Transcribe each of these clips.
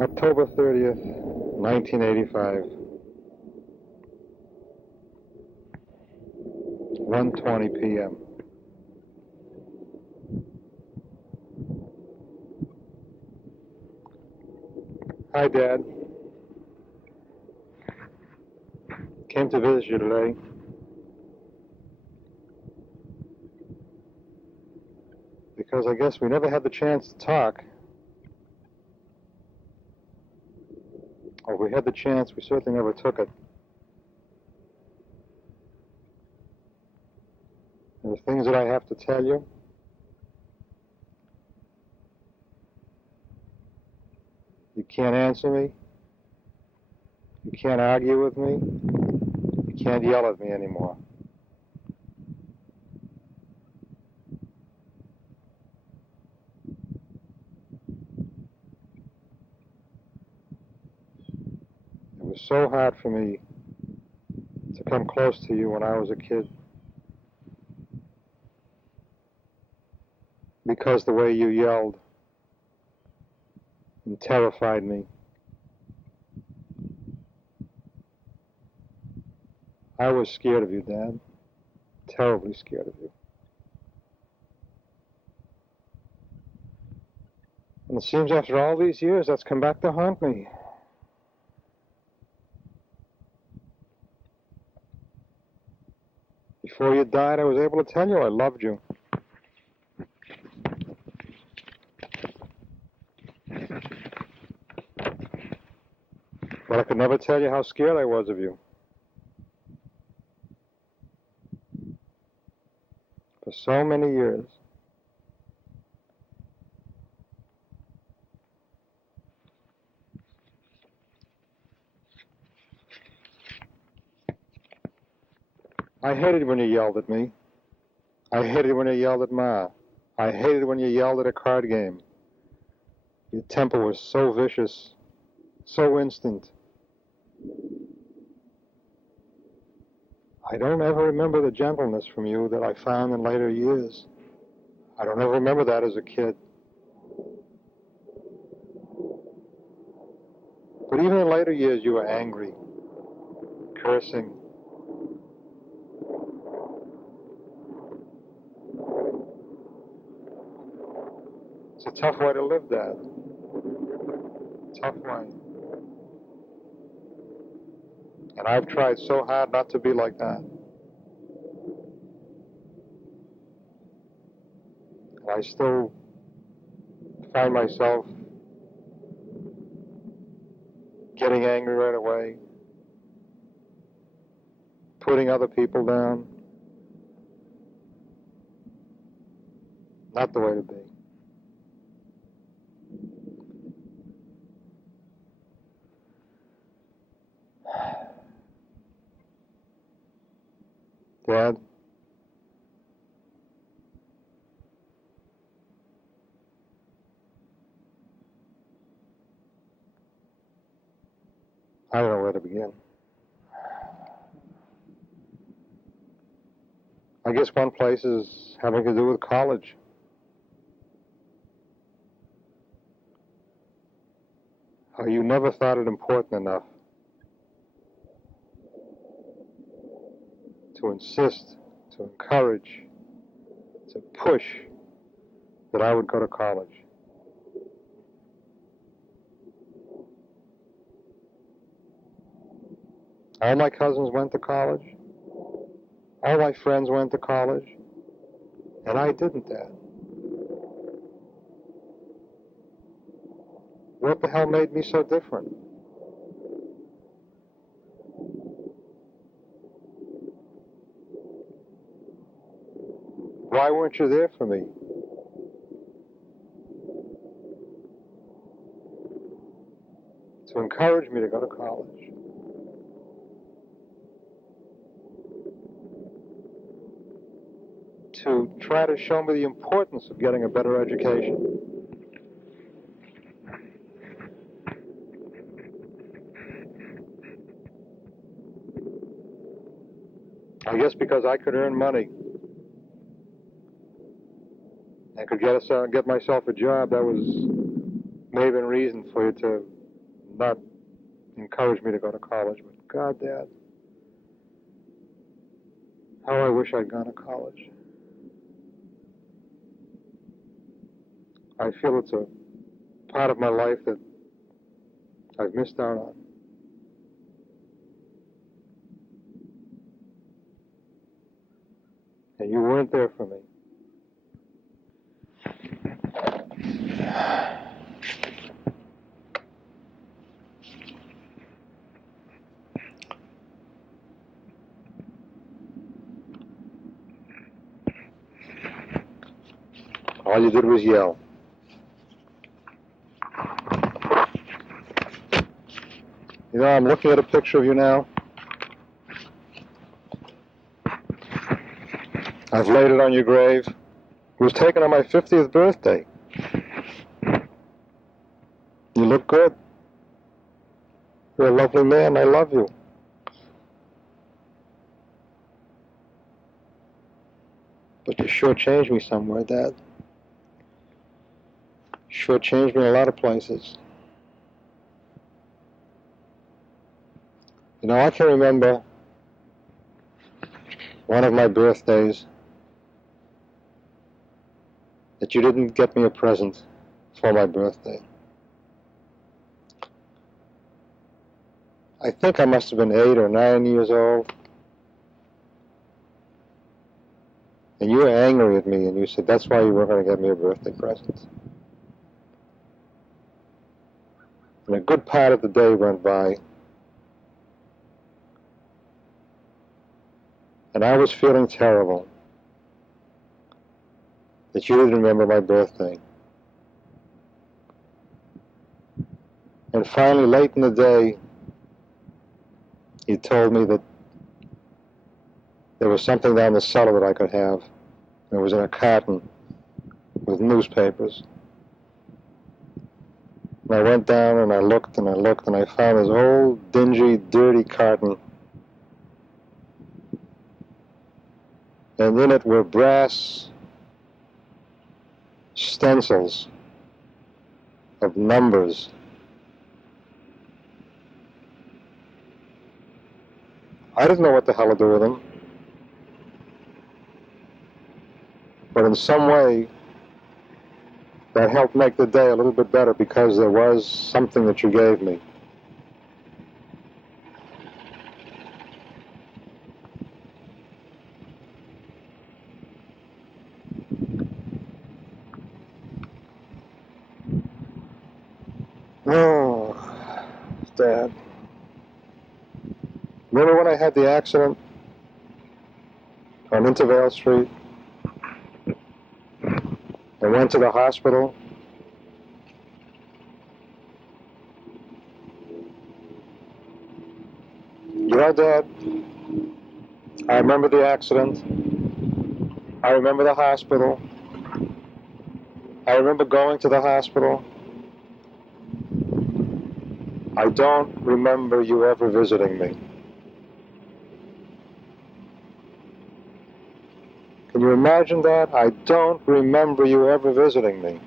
October 30th, 1985. 1:20 p.m. Hi, Dad. Came to visit you today. Because I guess we never had the chance to talk. Or if we had the chance, we certainly never took it. There are things that I have to tell you. You can't answer me. You can't argue with me. You can't yell at me anymore. It was so hard for me to come close to you when I was a kid. Because the way you yelled and terrified me. I was scared of you, Dad. Terribly scared of you. And it seems after all these years, that's come back to haunt me. Before you died, I was able to tell you I loved you. But I could never tell you how scared I was of you. For so many years. I hated when you yelled at me. I hated when you yelled at Ma. I hated when you yelled at a card game. Your temper was so vicious, so instant. I don't ever remember the gentleness from you that I found in later years. I don't ever remember that as a kid. But even in later years, you were angry, cursing. It's a tough way to live, Dad. Tough way. And I've tried so hard not to be like that. And I still find myself getting angry right away, putting other people down. Not the way to be. Dad, I don't know where to begin. I guess one place is having to do with college. How you never thought it important enough to insist, to encourage, to push that I would go to college. All my cousins went to college. All my friends went to college. And I didn't, Dad. What the hell made me so different? Why weren't you there for me? To encourage me to go to college. To try to show me the importance of getting a better education. I guess because I could earn money and could get myself a job, that was maybe a reason for you to not encourage me to go to college, but God, Dad, how I wish I'd gone to college. I feel it's a part of my life that I've missed out on. And you weren't there for me. All you did was yell. You know, I'm looking at a picture of you now. I've laid it on your grave. It was taken on my 50th birthday. You look good. You're a lovely man. I love you. But you sure changed me somewhere, Dad. Sure changed me in a lot of places. You know, I can remember one of my birthdays that you didn't get me a present for my birthday. I think I must have been 8 or 9 years old. And you were angry at me, and you said that's why you weren't going to get me a birthday present. And a good part of the day went by, and I was feeling terrible that you didn't remember my birthday. And finally, late in the day, you told me that there was something down the cellar that I could have. It was in a carton with newspapers. And I went down and I looked and I looked and I found this old, dingy, dirty carton. And in it were brass stencils of numbers. I didn't know what the hell to do with them. But in some way, that helped make the day a little bit better because there was something that you gave me. Oh, Dad. Remember when I had the accident on Intervale Street? I went to the hospital. You know, Dad, I remember the accident. I remember the hospital. I remember going to the hospital. I don't remember you ever visiting me. Can you imagine that? I don't remember you ever visiting me.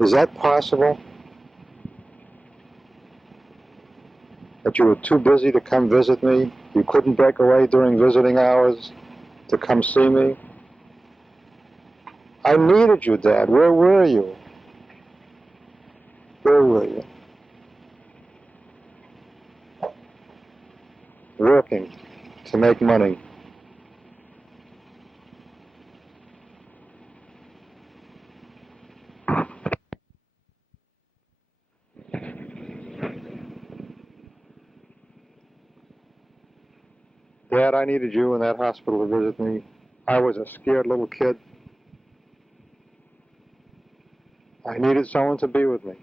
Is that possible? That you were too busy to come visit me? You couldn't break away during visiting hours to come see me? I needed you, Dad. Where were you? Where were you? Working to make money. Dad, I needed you in that hospital to visit me. I was a scared little kid. I needed someone to be with me.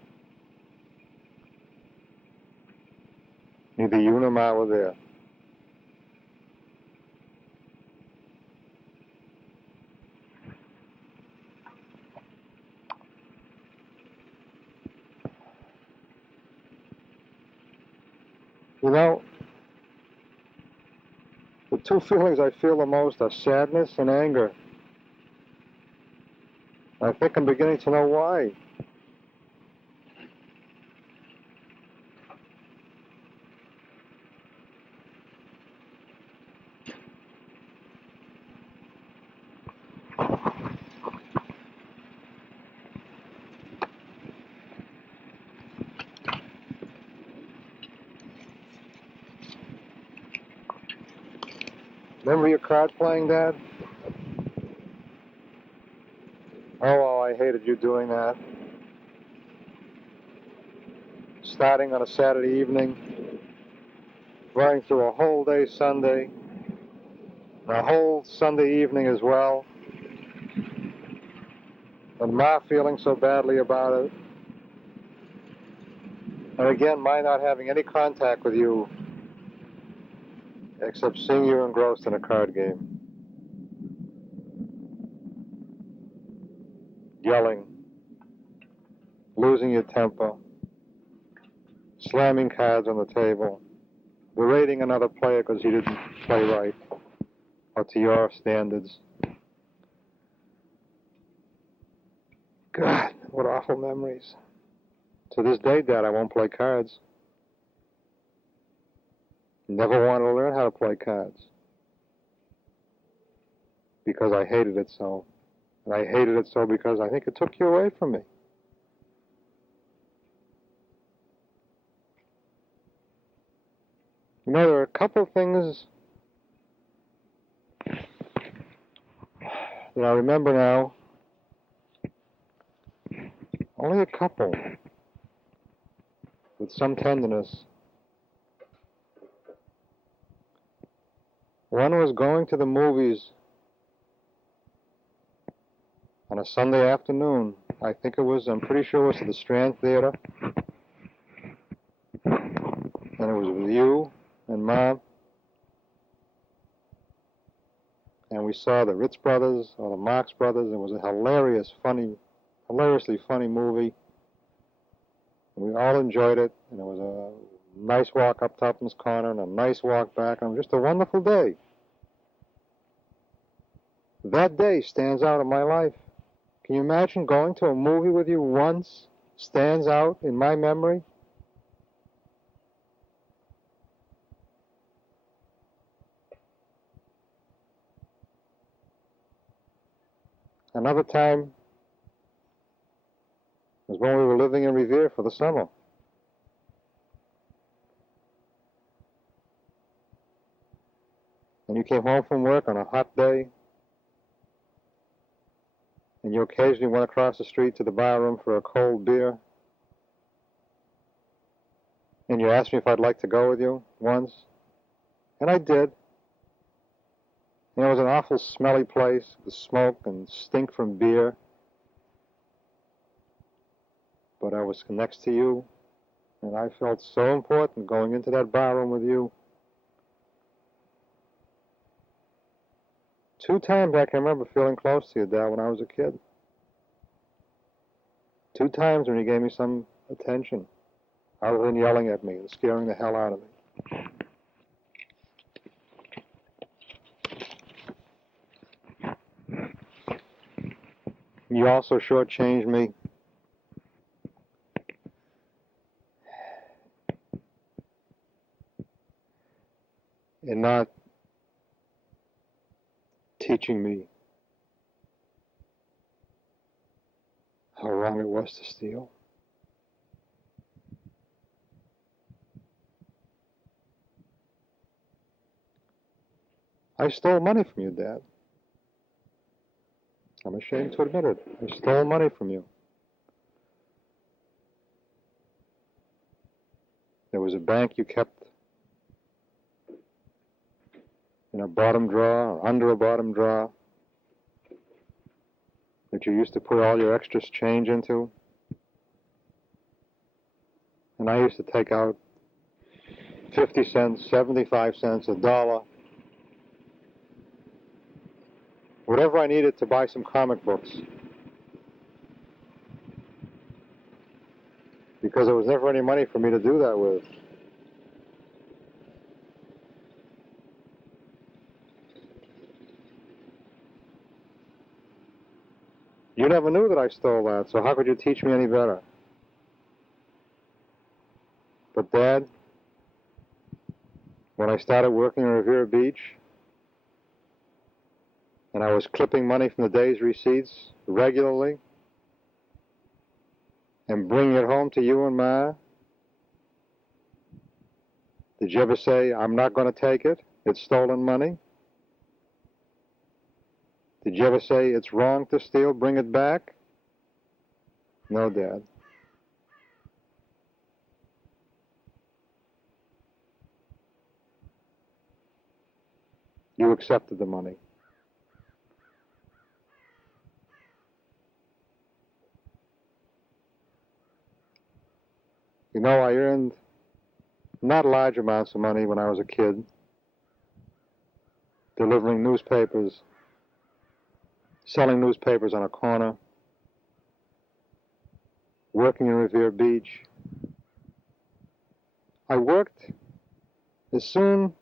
Neither you nor Ma were there. You know, the two feelings I feel the most are sadness and anger. I think I'm beginning to know why. Remember your card playing, Dad? Oh, I hated you doing that. Starting on a Saturday evening, running through a whole day Sunday, and a whole Sunday evening as well, and Ma feeling so badly about it, and again, my not having any contact with you except seeing you engrossed in a card game, yelling, losing your temper, slamming cards on the table, berating another player because he didn't play right, or to your standards. God, what awful memories. To this day, Dad, I won't play cards. Never wanted to learn how to play cards. Because I hated it so. And I hated it so because I think it took you away from me. You know, there are a couple of things that I remember now. Only a couple. With some tenderness. One was going to the movies on a Sunday afternoon. I think it was, I'm pretty sure it was to the Strand Theater. And it was with you and Mom. And we saw the Ritz Brothers or the Marx Brothers. It was a hilariously funny movie. And we all enjoyed it. And it was a nice walk up Tupham's Corner and a nice walk back. And it was just a wonderful day. That day stands out in my life. Can you imagine going to a movie with you once stands out in my memory? Another time was when we were living in Revere for the summer. And you came home from work on a hot day, and you occasionally went across the street to the bar room for a cold beer. And you asked me if I'd like to go with you once. And I did. And it was an awful smelly place, the smoke and stink from beer. But I was next to you, and I felt so important going into that bar room with you. 2 times I can remember feeling close to you, Dad, when I was a kid. 2 times when you gave me some attention, other than yelling at me and scaring the hell out of me. You also shortchanged me in not teaching me how wrong it was to steal. I stole money from you, Dad. I'm ashamed to admit it. I stole money from you. There was a bank you kept in a bottom drawer or under a bottom drawer that you used to put all your extra change into. And I used to take out 50 cents, 75 cents, $1, whatever I needed to buy some comic books. Because there was never any money for me to do that with. You never knew that I stole that, so how could you teach me any better? But Dad, when I started working in Revere Beach, and I was clipping money from the day's receipts regularly, and bringing it home to you and Ma, did you ever say, I'm not going to take it, it's stolen money? Did you ever say, it's wrong to steal, bring it back? No, Dad. You accepted the money. You know, I earned not large amounts of money when I was a kid, delivering newspapers, selling newspapers on a corner, working in Revere Beach. I worked as soon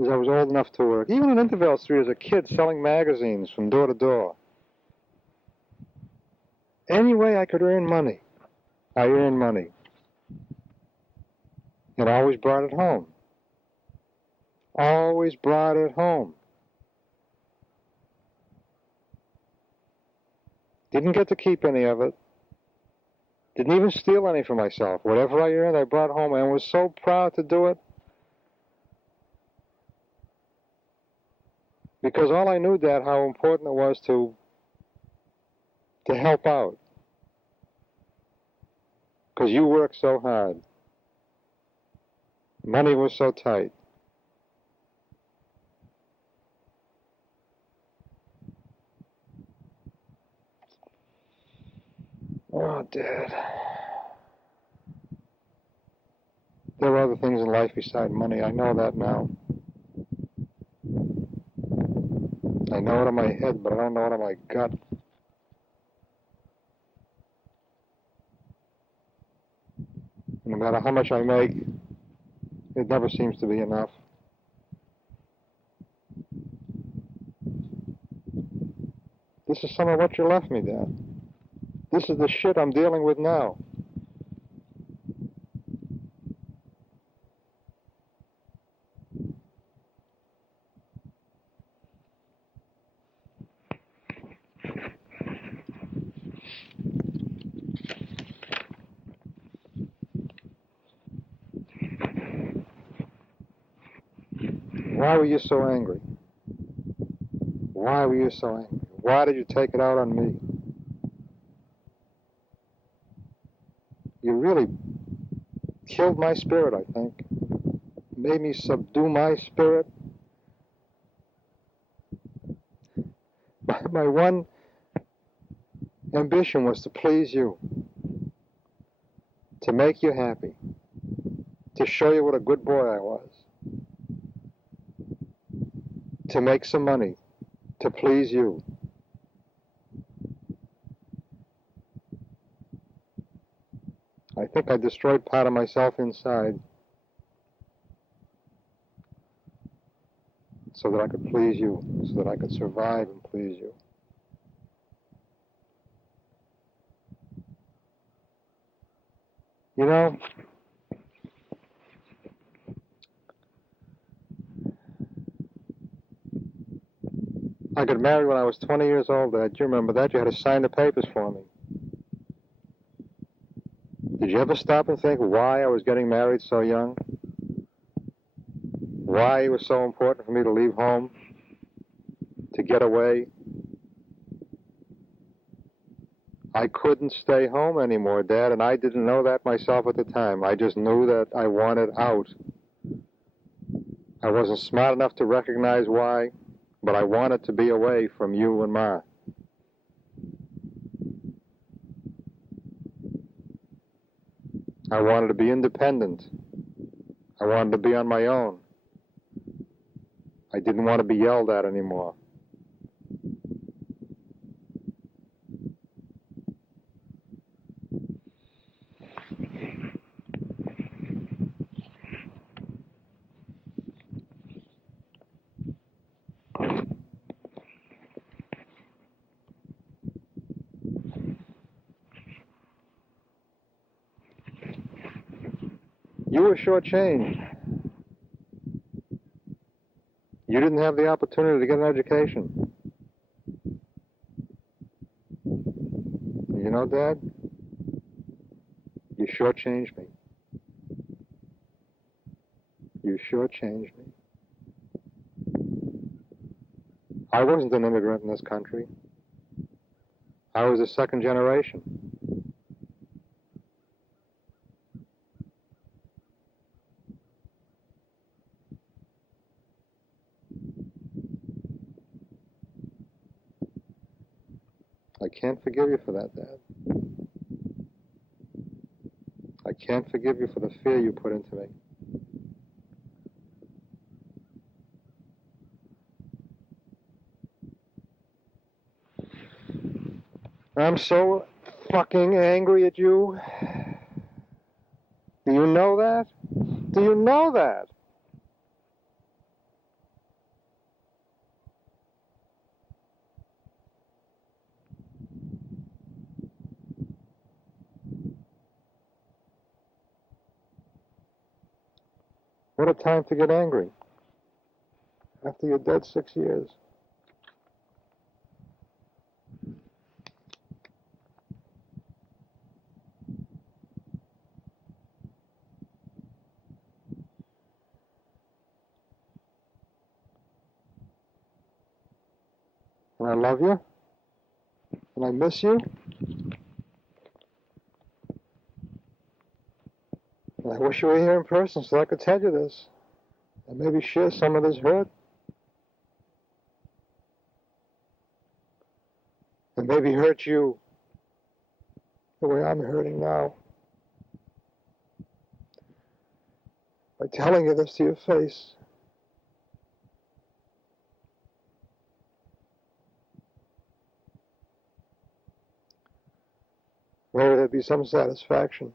as I was old enough to work, even in Intervale Street as a kid, selling magazines from door to door. Any way I could earn money, I earned money. And I always brought it home. Always brought it home. Didn't get to keep any of it. Didn't even steal any for myself. Whatever I earned, I brought home, and was so proud to do it. Because all I knew, Dad, how important it was to help out. Because you worked so hard. Money was so tight. Oh, Dad. There are other things in life beside money. I know that now. I know it in my head, but I don't know it in my gut. No matter how much I make, it never seems to be enough. This is some of what you left me, Dad. This is the shit I'm dealing with now. Why were you so angry? Why were you so angry? Why did you take it out on me? You really killed my spirit, I think. Made me subdue my spirit. My one ambition was to please you, to make you happy, to show you what a good boy I was, to make some money, to please you. I think I destroyed part of myself inside so that I could please you, so that I could survive and please you. You know, I got married when I was 20 years old, Dad. Do you remember that? You had to sign the papers for me. Did you ever stop and think why I was getting married so young? Why it was so important for me to leave home, to get away? I couldn't stay home anymore, Dad, and I didn't know that myself at the time. I just knew that I wanted out. I wasn't smart enough to recognize why, but I wanted to be away from you and Ma. I wanted to be independent. I wanted to be on my own. I didn't want to be yelled at anymore. You were shortchanged. You didn't have the opportunity to get an education. You know, Dad, you shortchanged me. You shortchanged me. I wasn't an immigrant in this country. I was a second generation. I can't forgive you for that, Dad. I can't forgive you for the fear you put into me. I'm so fucking angry at you. Do you know that? Do you know that? What a time to get angry. After you're dead 6 years. And I love you. And I miss you. And I wish you were here in person so I could tell you this. And maybe share some of this hurt. And maybe hurt you the way I'm hurting now. By telling you this to your face. Maybe there'd be some satisfaction.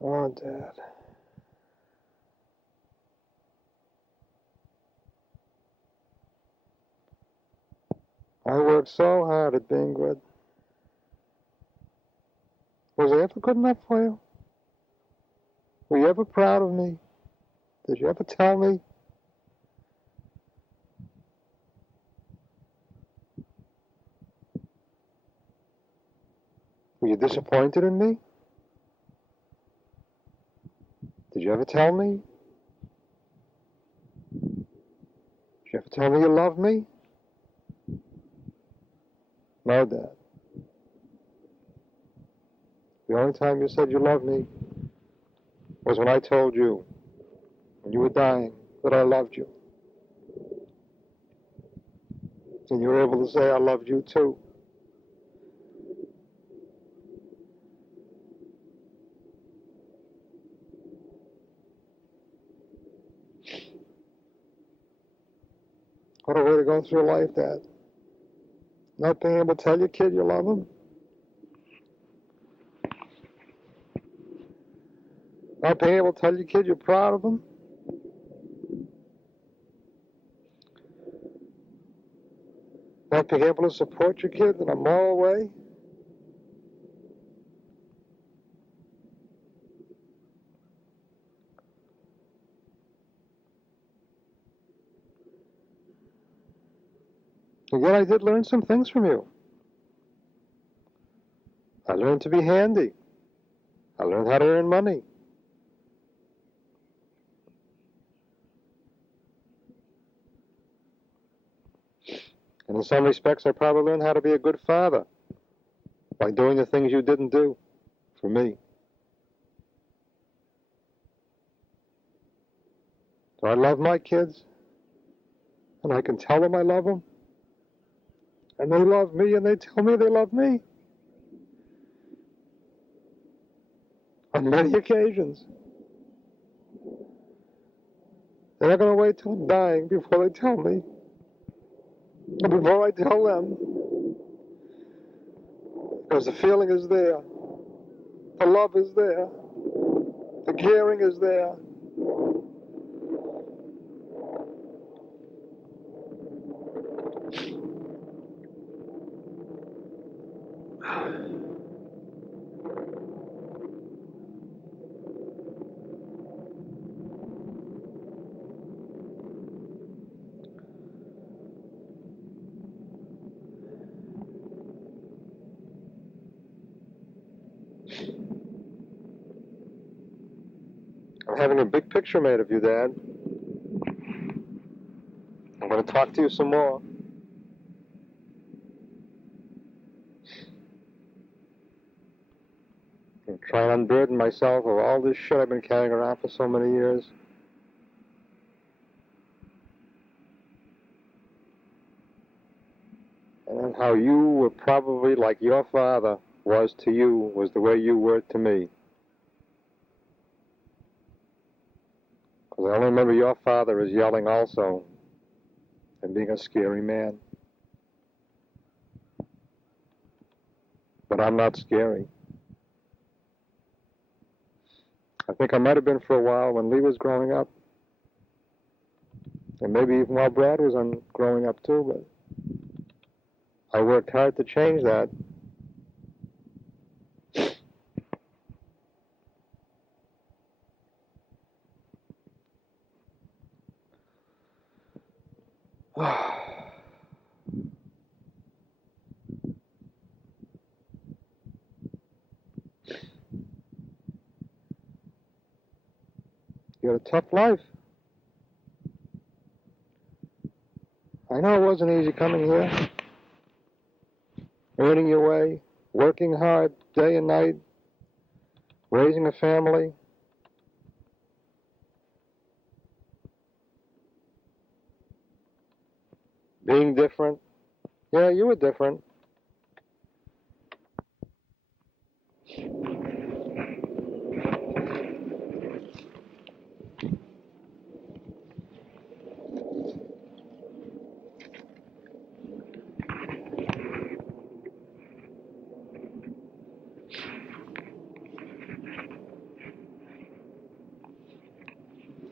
Oh, Dad. I worked so hard at being good. Was I ever good enough for you? Were you ever proud of me? Did you ever tell me? Were you disappointed in me? Did you ever tell me? Did you ever tell me you loved me? No, Dad. The only time you said you loved me was when I told you, when you were dying, that I loved you. And you were able to say I loved you too. What a way to go through life, Dad. Not being able to tell your kid you love him. Not being able to tell your kid you're proud of him. Not being able to support your kid in a moral way. And yet I did learn some things from you. I learned to be handy. I learned how to earn money. And in some respects, I probably learned how to be a good father by doing the things you didn't do for me. So I love my kids, and I can tell them I love them, and they love me, and they tell me they love me. On many occasions. They're not going to wait till I'm dying before they tell me, or before I tell them. Because the feeling is there. The love is there. The caring is there. I'm having a big picture made of you, Dad. I'm going to talk to you some more. I'm trying to unburden myself of all this shit I've been carrying around for so many years. And how you were probably like your father was to you, was the way you were to me. Because I only remember your father as yelling also, and being a scary man. But I'm not scary. I think I might have been for a while when Lee was growing up. And maybe even while Brad was growing up too, but I worked hard to change that. You had a tough life. I know it wasn't easy coming here, earning your way, working hard day and night, raising a family. Being different. Yeah, you were different.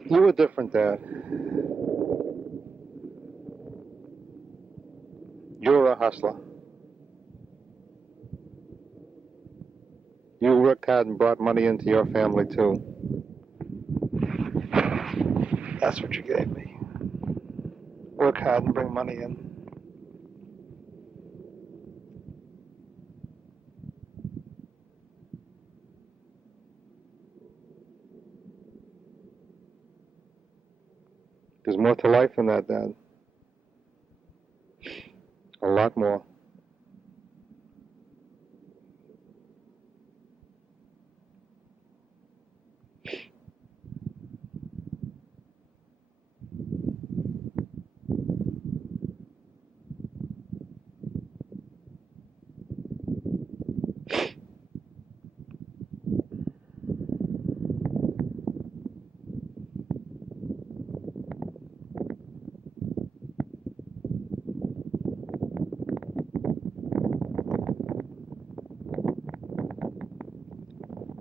You were different, Dad. You were a hustler. You worked hard and brought money into your family, too. That's what you gave me. Work hard and bring money in. There's more to life than that, Dad. A lot more.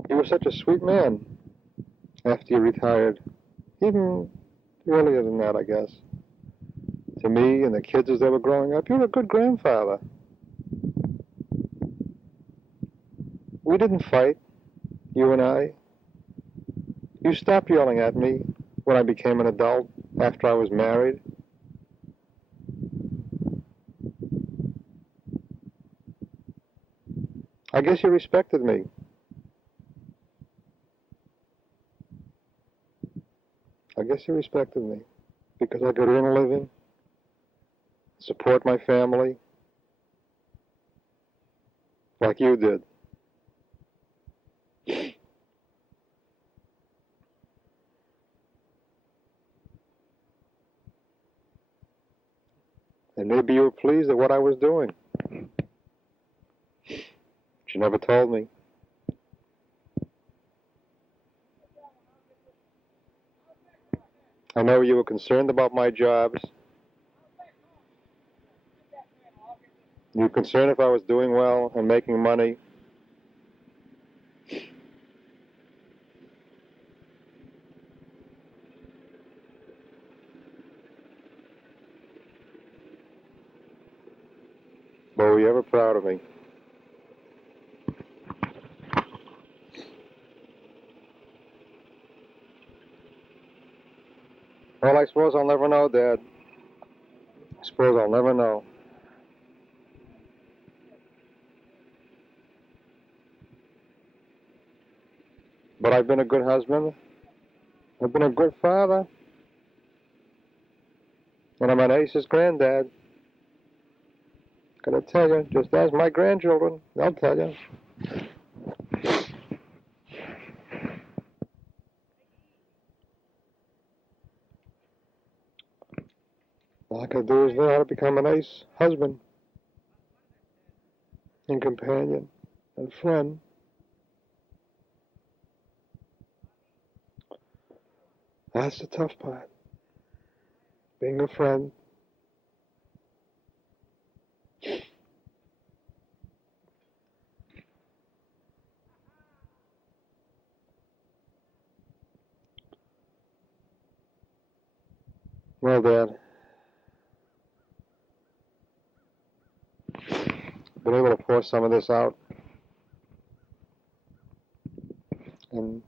You were such a sweet man after you retired. Even earlier than that, I guess. To me and the kids as they were growing up, you were a good grandfather. We didn't fight, you and I. You stopped yelling at me when I became an adult after I was married. I guess you respected me. I guess you respected me because I could earn a living, support my family, like you did. And maybe you were pleased at what I was doing. But you never told me. I know you were concerned about my jobs. You were concerned if I was doing well and making money. But were you ever proud of me? Well, I suppose I'll never know, Dad. I suppose I'll never know. But I've been a good husband. I've been a good father. And I'm an ace's granddad. Gotta tell you, just as my grandchildren, they'll tell you. All I gotta do is learn how to become an ace husband and companion and friend. That's the tough part. Being a friend. Well, Dad, been able to pour some of this out and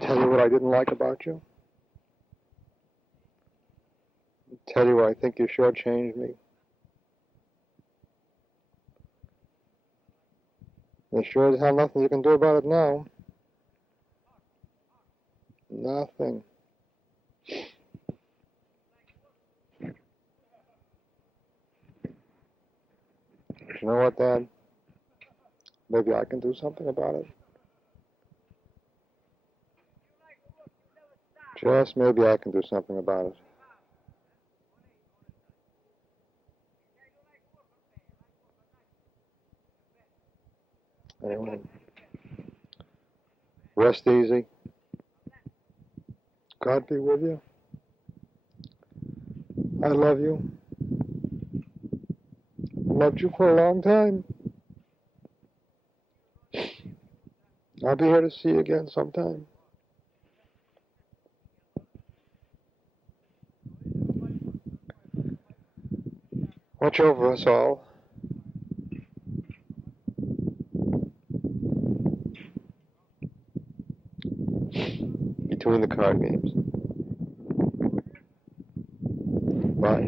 tell you what I didn't like about you. Tell you what I think you shortchanged me. There sure as hell nothing you can do about it now. Nothing. But you know what, Dad? Maybe I can do something about it. Just maybe I can do something about it. Anyway, rest easy. God be with you. I love you. Loved you for a long time. I'll be here to see you again sometime. Watch over us all. Between the card games. Bye.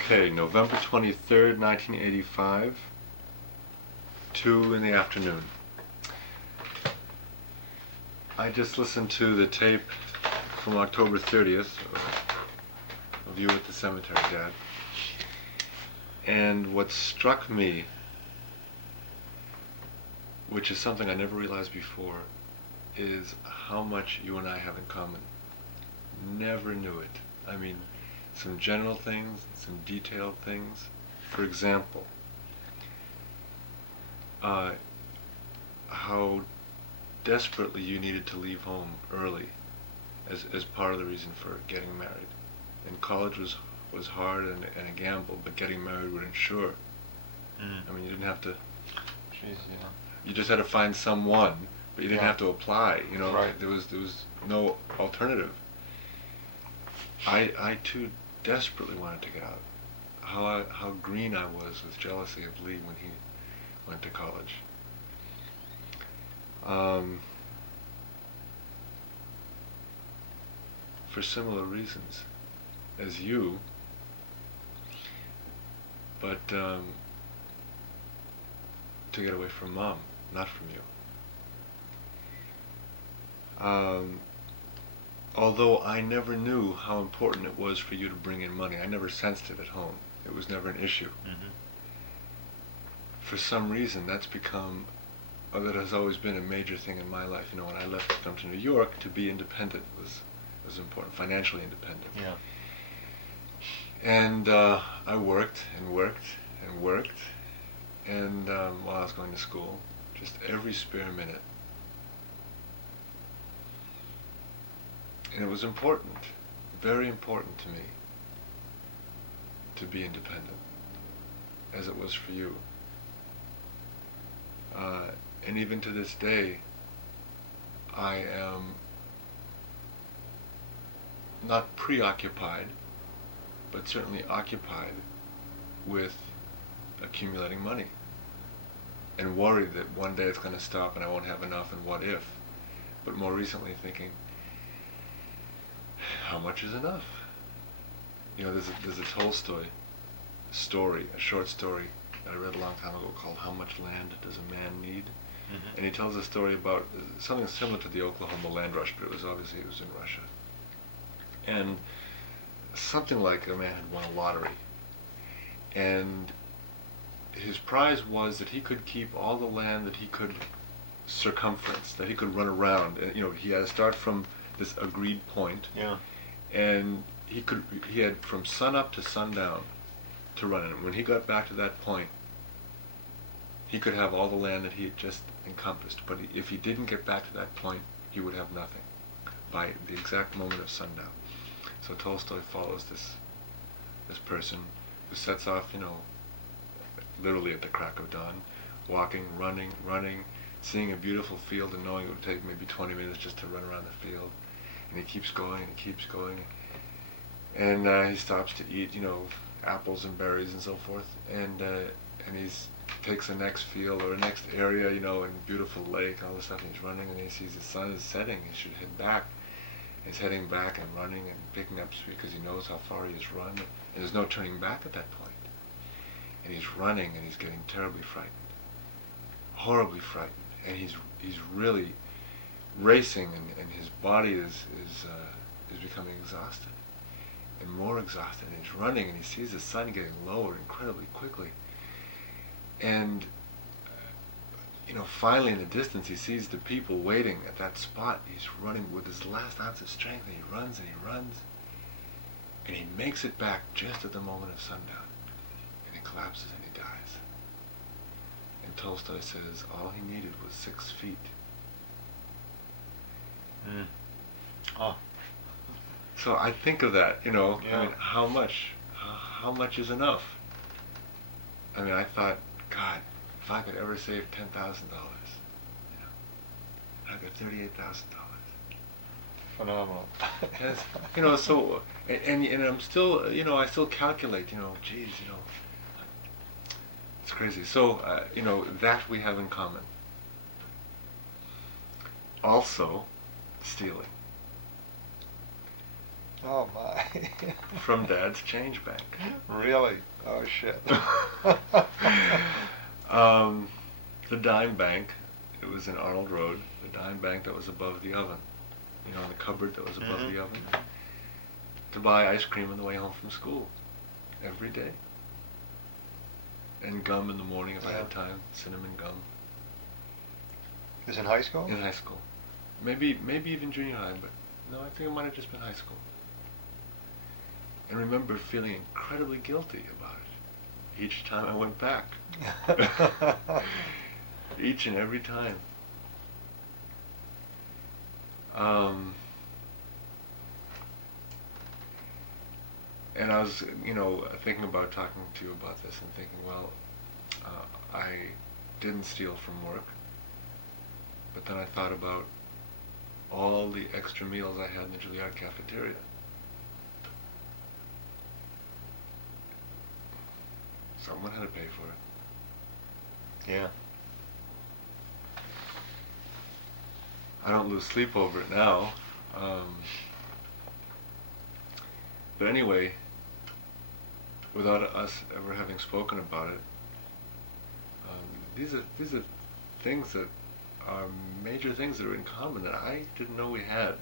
Okay, November 23rd, 1985, 2 in the afternoon. I just listened to the tape from October 30th of you at the cemetery, Dad. And what struck me, which is something I never realized before, is how much you and I have in common. Never knew it. I mean, some general things, some detailed things. For example, how desperately you needed to leave home early as part of the reason for getting married. And college was hard and a gamble, but getting married would ensure. I mean, you didn't have to. Jeez, yeah. You just had to find someone, but you didn't have to apply. You know, right. There was no alternative. I too desperately wanted to get out. How green I was with jealousy of Lee when he went to college. For similar reasons as you, but to get away from Mom, not from you. Although I never knew how important it was for you to bring in money. I never sensed it at home. It was never an issue. For some reason, that has always been a major thing in my life. You know, when I left to come to New York, to be independent was important, financially independent. Yeah. And I worked and worked and worked, and while I was going to school, just every spare minute. And it was important, very important to me, to be independent, as it was for you. And even to this day, I am not preoccupied, but certainly occupied with accumulating money, and worried that one day it's going to stop and I won't have enough, and what if. But more recently thinking, how much is enough? there's a Tolstoy story, a short story that I read a long time ago called "How Much Land Does a Man Need?" And he tells a story about something similar to the Oklahoma land rush, but it was in Russia. And something like a man had won a lottery, and his prize was that he could keep all the land that he could circumference, that he could run around. And he had to start from this agreed point, and he had from sun up to sundown to run. And when he got back to that point, he could have all the land that he had just encompassed. But if he didn't get back to that point, he would have nothing by the exact moment of sundown. So Tolstoy follows this person who sets off, literally at the crack of dawn, walking, running, seeing a beautiful field and knowing it would take maybe 20 minutes just to run around the field. And he keeps going and keeps going. And he stops to eat, apples and berries and so forth. And he takes the next field or the next area, and beautiful lake, all this stuff. And he's running and he sees the sun is setting. He should head back. He's heading back and running and picking up speed because he knows how far he has run. And there's no turning back at that point. And he's running and he's getting terribly frightened, horribly frightened. And he's really racing, and his body is becoming exhausted and more exhausted. And he's running and he sees the sun getting lower incredibly quickly. And finally in the distance he sees the people waiting at that spot. He's running with his last ounce of strength, and he runs and he runs, and he makes it back just at the moment of sundown, and he collapses and he dies. And Tolstoy says all he needed was 6 feet. Oh. So I think of that, I mean, how much is enough? I mean, I thought, God, if I could ever save $10,000, I got $38,000. Phenomenal. Yes, so, and I'm still, I still calculate, geez, it's crazy. So, that we have in common. Also, stealing. Oh my. From Dad's change bank. Really? Oh shit. The dime bank, it was in Arnold Road, the dime bank that was above the oven, the cupboard that was above the oven, to buy ice cream on the way home from school every day. And gum in the morning if I had time, cinnamon gum. Is in high school? In high school. Maybe even junior high, but no, I think it might have just been high school. And remember feeling incredibly guilty about it each time I went back. Each and every time. And I was, thinking about talking to you about this and thinking, well, I didn't steal from work, but then I thought about all the extra meals I had in the Juilliard cafeteria. Someone had to pay for it. Yeah. I don't lose sleep over it now. But anyway, without us ever having spoken about it, these are things that are major things that are in common that I didn't know we had.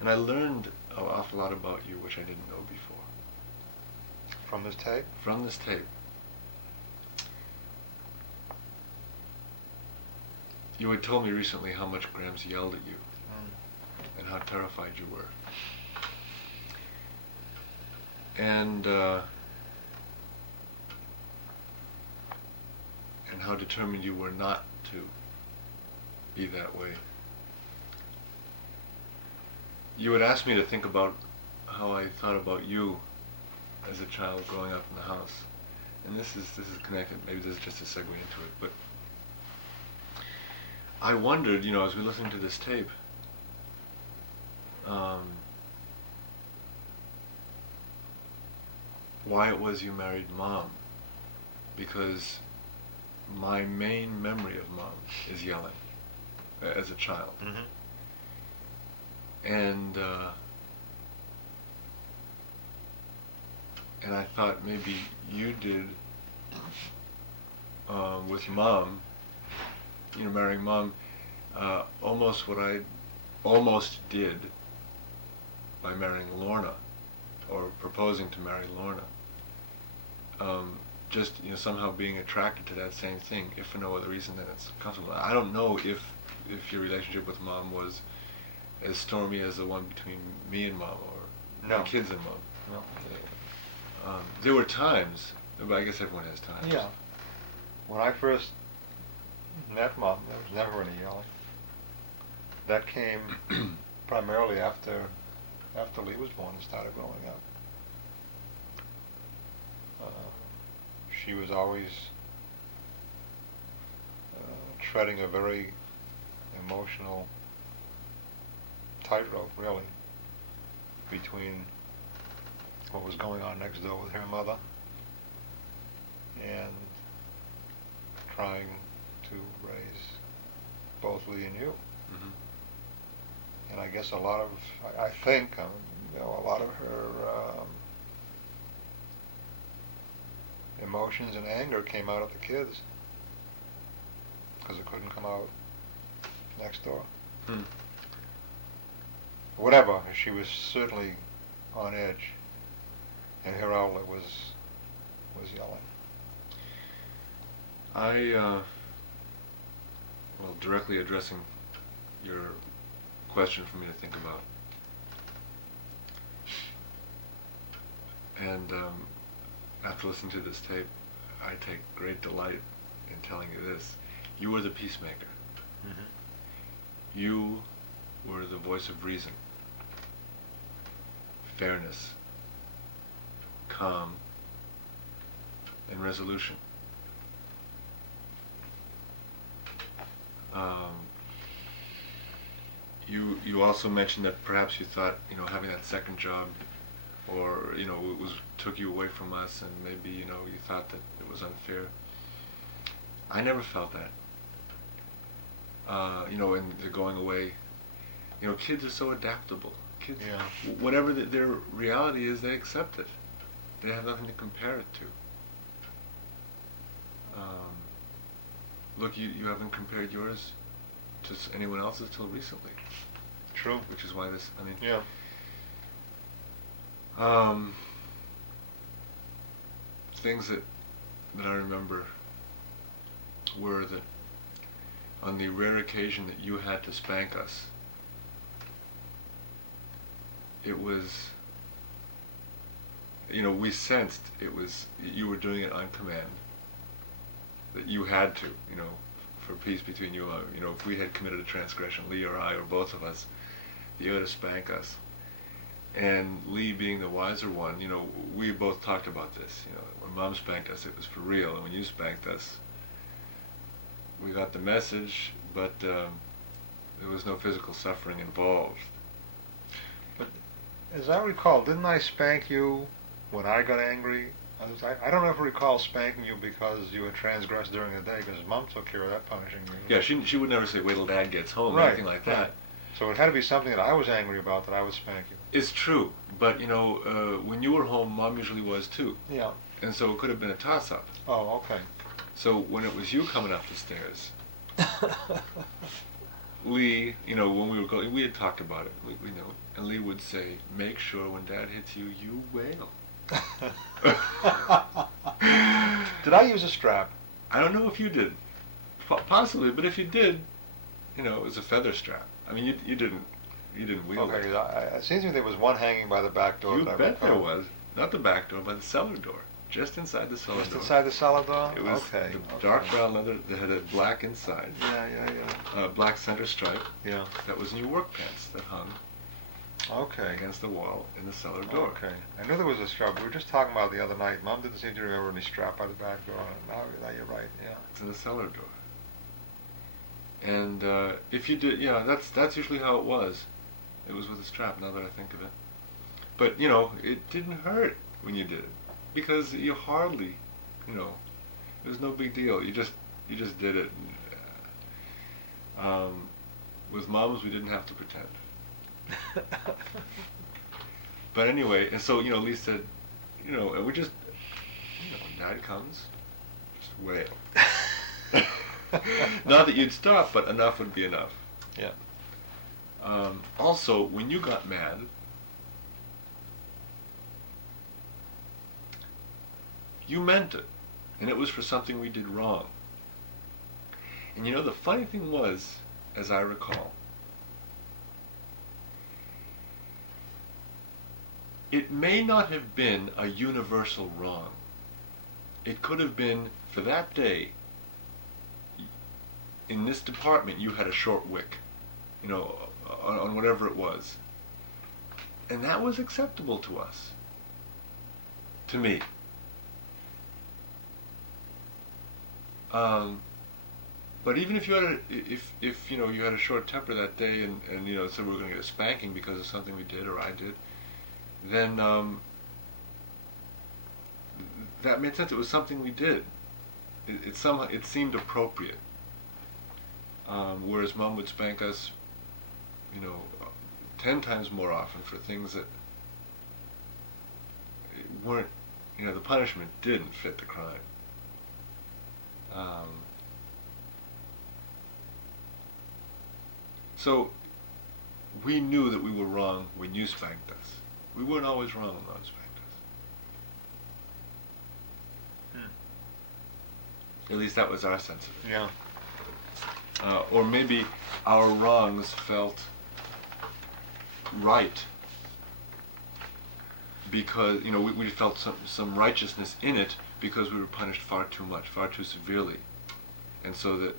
And I learned an awful lot about you, which I didn't know before. From this tape? From this tape. You had told me recently how much Gramps yelled at you and how terrified you were. And how determined you were not to be that way. You had asked me to think about how I thought about you as a child growing up in the house. And this is connected. Maybe this is just a segue into it, but I wondered, as we listened to this tape, why it was you married Mom, because my main memory of Mom is yelling as a child. and I thought maybe you did with Mom, marrying Mom, almost what I almost did by marrying Lorna, or proposing to marry Lorna. Just somehow being attracted to that same thing, if for no other reason than it's comfortable. I don't know if your relationship with Mom was as stormy as the one between me and Mom, or No. the kids and Mom. No. There were times, but I guess everyone has times. Yeah. When I first met Mom, there was never any yelling. That came primarily after Lee was born and started growing up. She was always treading a very emotional tightrope, really, between what was going on next door with her mother and trying to raise both Lee and you. Mm-hmm. And I guess I think a lot of her emotions and anger came out of the kids because it couldn't come out next door. Hmm. Whatever, she was certainly on edge, and her outlet was yelling. Well, directly addressing your question for me to think about. And after listening to this tape, I take great delight in telling you this. You were the peacemaker. Mm-hmm. You were the voice of reason, fairness, calm, and resolution. You also mentioned that perhaps you thought, having that second job, or it took you away from us, and maybe you thought that it was unfair. I never felt that. And the going away. Kids are so adaptable. Kids, yeah. Whatever their reality is, they accept it. They have nothing to compare it to. Look, you haven't compared yours to anyone else's till recently. True. Which is why this, Yeah. Things that I remember were that on the rare occasion that you had to spank us, it was, we sensed it was, you were doing it on command, that you had to, for peace between you, if we had committed a transgression, Lee or I or both of us, you had to spank us. And Lee being the wiser one, we both talked about this, when Mom spanked us, it was for real, and when you spanked us, we got the message, but there was no physical suffering involved. But as I recall, didn't I spank you when I got angry? I don't ever recall spanking you because you had transgressed during the day, because Mom took care of that, punishing you. Yeah, she would never say, wait till Dad gets home, or Right, anything like that. right. So it had to be something that I was angry about that I would spank you. It's true, but when you were home, Mom usually was too. Yeah. And so it could have been a toss-up. Oh, okay. So when it was you coming up the stairs, Lee, when we were going, we had talked about it, and Lee would say, make sure when Dad hits you, you wail. Did I use a strap? I don't know if you did. Possibly, but if you did, it was a feather strap. I mean, you didn't wheel Okay, it. it seems to me there was one hanging by the back door. You that bet there was. Not the back door, but the cellar door. Just inside the cellar Just door. inside the cellar door? It was okay. the dark brown leather that had a black inside. Yeah. Black center stripe. Yeah. That was in your work pants that hung Okay. against the wall in the cellar door. Okay. I knew there was a strap. We were just talking about it the other night. Mom didn't seem to remember any strap by the back door. Now you're right, yeah. It's in the cellar door. And if you did, that's usually how it was. It was with a strap, now that I think of it. But, it didn't hurt when you did it. Because you hardly, it was no big deal. You just did it. With Moms, we didn't have to pretend. But anyway, and so, Lee said, and we just, when Dad comes, just wail. Not that you'd stop, but enough would be enough. Yeah. Also, when you got mad, you meant it, and it was for something we did wrong. And the funny thing was, as I recall, it may not have been a universal wrong. It could have been, for that day, in this department you had a short wick, on whatever it was. And that was acceptable to us. To me. But even if you had you had a short temper that day and said we were going to get a spanking because of something we did or I did, then that made sense. It was something we did. It seemed appropriate. Whereas Mom would spank us, 10 times more often for things that weren't, the punishment didn't fit the crime. So we knew that we were wrong when you spanked us. We weren't always wrong when Mom spanked us. At least that was our sense of it. Yeah. Or maybe our wrongs felt right because we felt some righteousness in it because we were punished far too much, far too severely, and so that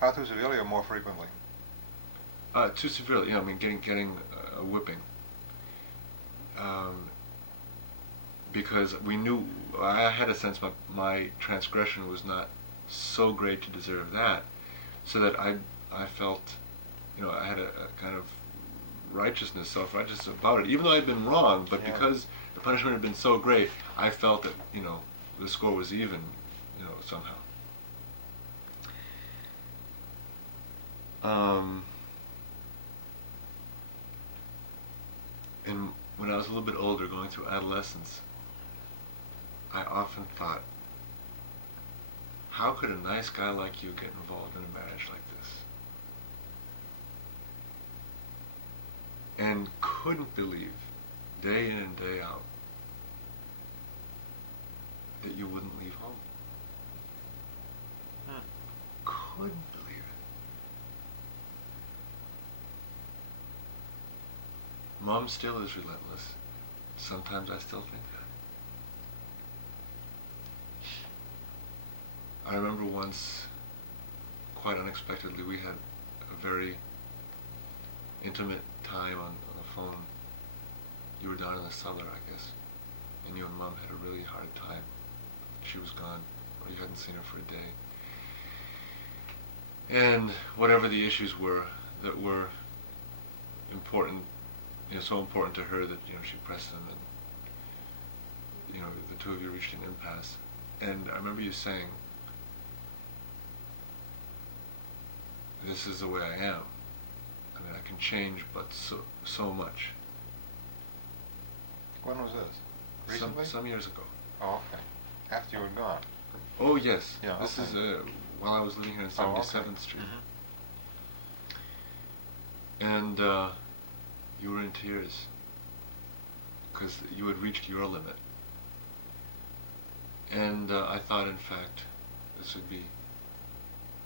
How too severely or more frequently? too severely. Getting a whipping. Because we knew, I had a sense my transgression was not so great to deserve that, so that I felt, I had a kind of righteousness, self-righteousness about it, even though I'd been wrong, but because the punishment had been so great, I felt that, the score was even, somehow. And when I was a little bit older, going through adolescence, I often thought, how could a nice guy like you get involved in a marriage like this? And couldn't believe, day in and day out, that you wouldn't leave home. Couldn't believe it. Mom still is relentless. Sometimes I still think that. I remember once, quite unexpectedly, we had a very intimate time on the phone. You were down in the cellar, I guess, and you and Mom had a really hard time. She was gone, or you hadn't seen her for a day. And whatever the issues were that were important, so important to her that, she pressed them and, the two of you reached an impasse. And I remember you saying, this is the way I am. I can change, but so much. When was this? Recently? Some years ago. Oh, okay. After you were gone. Oh, yes. Yeah, this okay. is while I was living here on 77th Street. And you were in tears because you had reached your limit. And I thought, in fact, this would be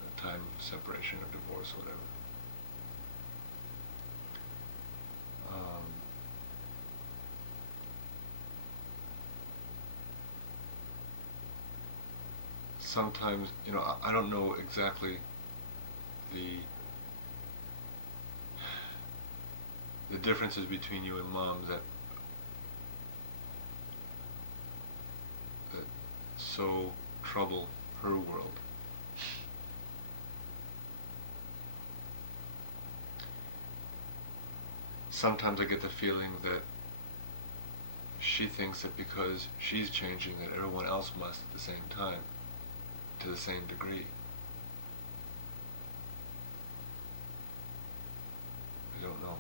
a time of separation or divorce or whatever. Sometimes, I don't know exactly the differences between you and Mom that so trouble her world. Sometimes I get the feeling that she thinks that because she's changing that everyone else must at the same time, to the same degree. I don't know.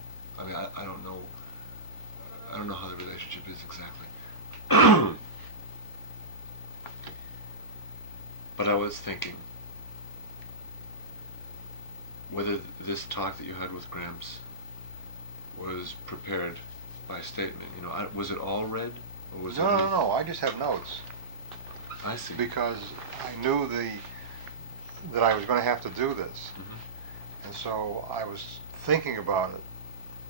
relationship is exactly. But I was thinking whether this talk that you had with Gramps was prepared by statement. You know, was it all read, or was No. I just have notes. I see. Because I knew that I was going to have to do this, and so I was thinking about it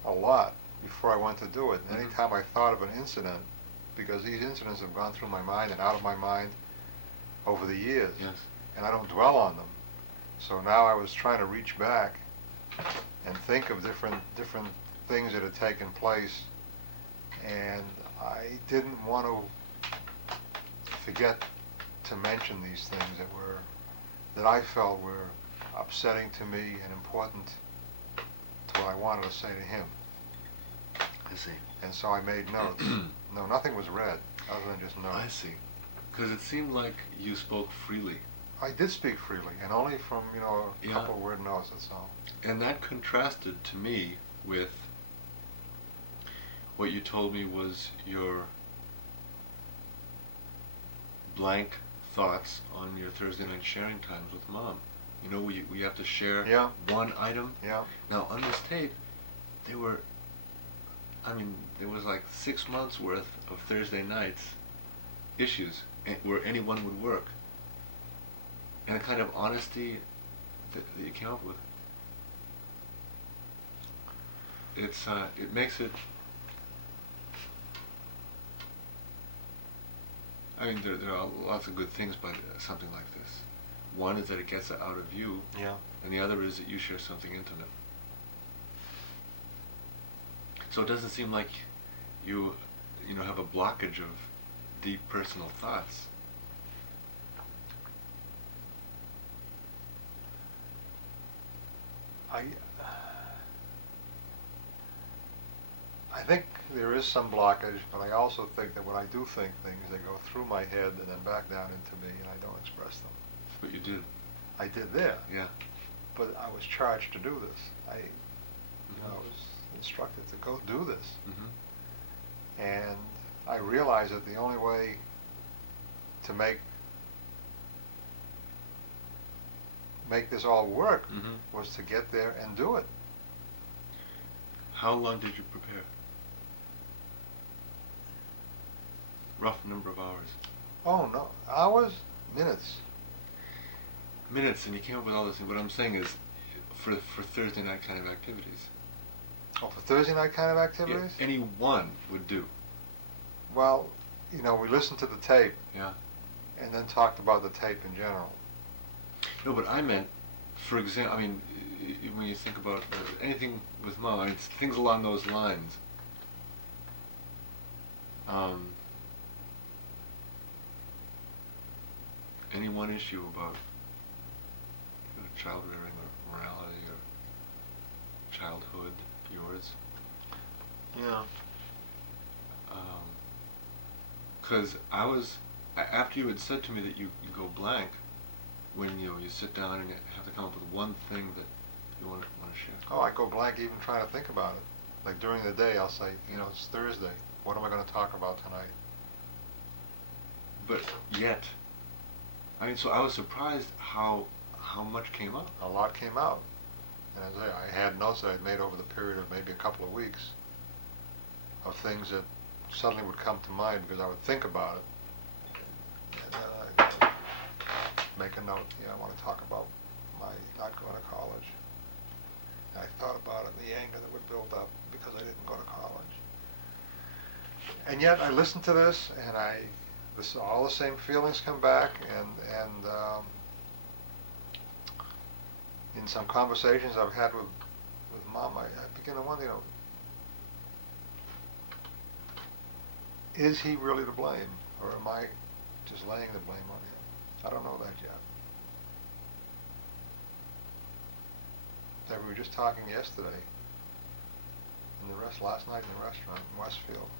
a lot before I went to do it. And anytime I thought of an incident, because these incidents have gone through my mind and out of my mind over the years, yes, and I don't dwell on them. So now I was trying to reach back and think of different things that had taken place, and I didn't want to forget to mention these things that I felt were upsetting to me and important to what I wanted to say to him. I see. And so I made notes. No, nothing was read other than just notes. I see. Because it seemed like you spoke freely. I did speak freely, and only from, a couple of word notes, that's all. And that contrasted to me with what you told me was your blank thoughts on your Thursday night sharing times with Mom. You know, we have to share one item. Yeah. Now, on this tape, there was like 6 months worth of Thursday nights issues where anyone would work. And the kind of honesty that you came up with, it makes it, there are lots of good things about something like this. One is that it gets it out of you, and the other is that you share something intimate. So it doesn't seem like you have a blockage of deep personal thoughts. I think there is some blockage, but I also think that when I do think things, they go through my head and then back down into me, and I don't express them. But you did. I did there. Yeah. But I was charged to do this. I was instructed to go do this. And I realized that the only way to make this all work was to get there and do it. How long did you prepare? Rough number of hours. Oh, no. Hours? Minutes. Minutes, and you came up with all this. What I'm saying is, for Thursday night kind of activities. Oh, for Thursday night kind of activities? Yeah, any one would do. Well, we listened to the tape. Yeah. And then talked about the tape in general. No, but I meant, for example, when you think about anything with Mom, it's things along those lines. Any one issue about child rearing or morality or childhood, yours. Yeah. Because after you had said to me that you go blank, when you sit down and you have to come up with one thing that you want to share. Oh, I go blank even trying to think about it. Like during the day, I'll say, it's Thursday. What am I going to talk about tonight? But yet, so I was surprised how much came up. A lot came out. And as I had notes that I'd made over the period of maybe a couple of weeks of things that suddenly would come to mind because I would think about it. And then I'd make a note, I want to talk about my not going to college. And I thought about it and the anger that would build up because I didn't go to college. And yet I listened to this and all the same feelings come back and in some conversations I've had with Mom, I begin to wonder, is he really to blame, or am I just laying the blame on him? I don't know that yet. We were just talking yesterday, last night in the restaurant in Westfield,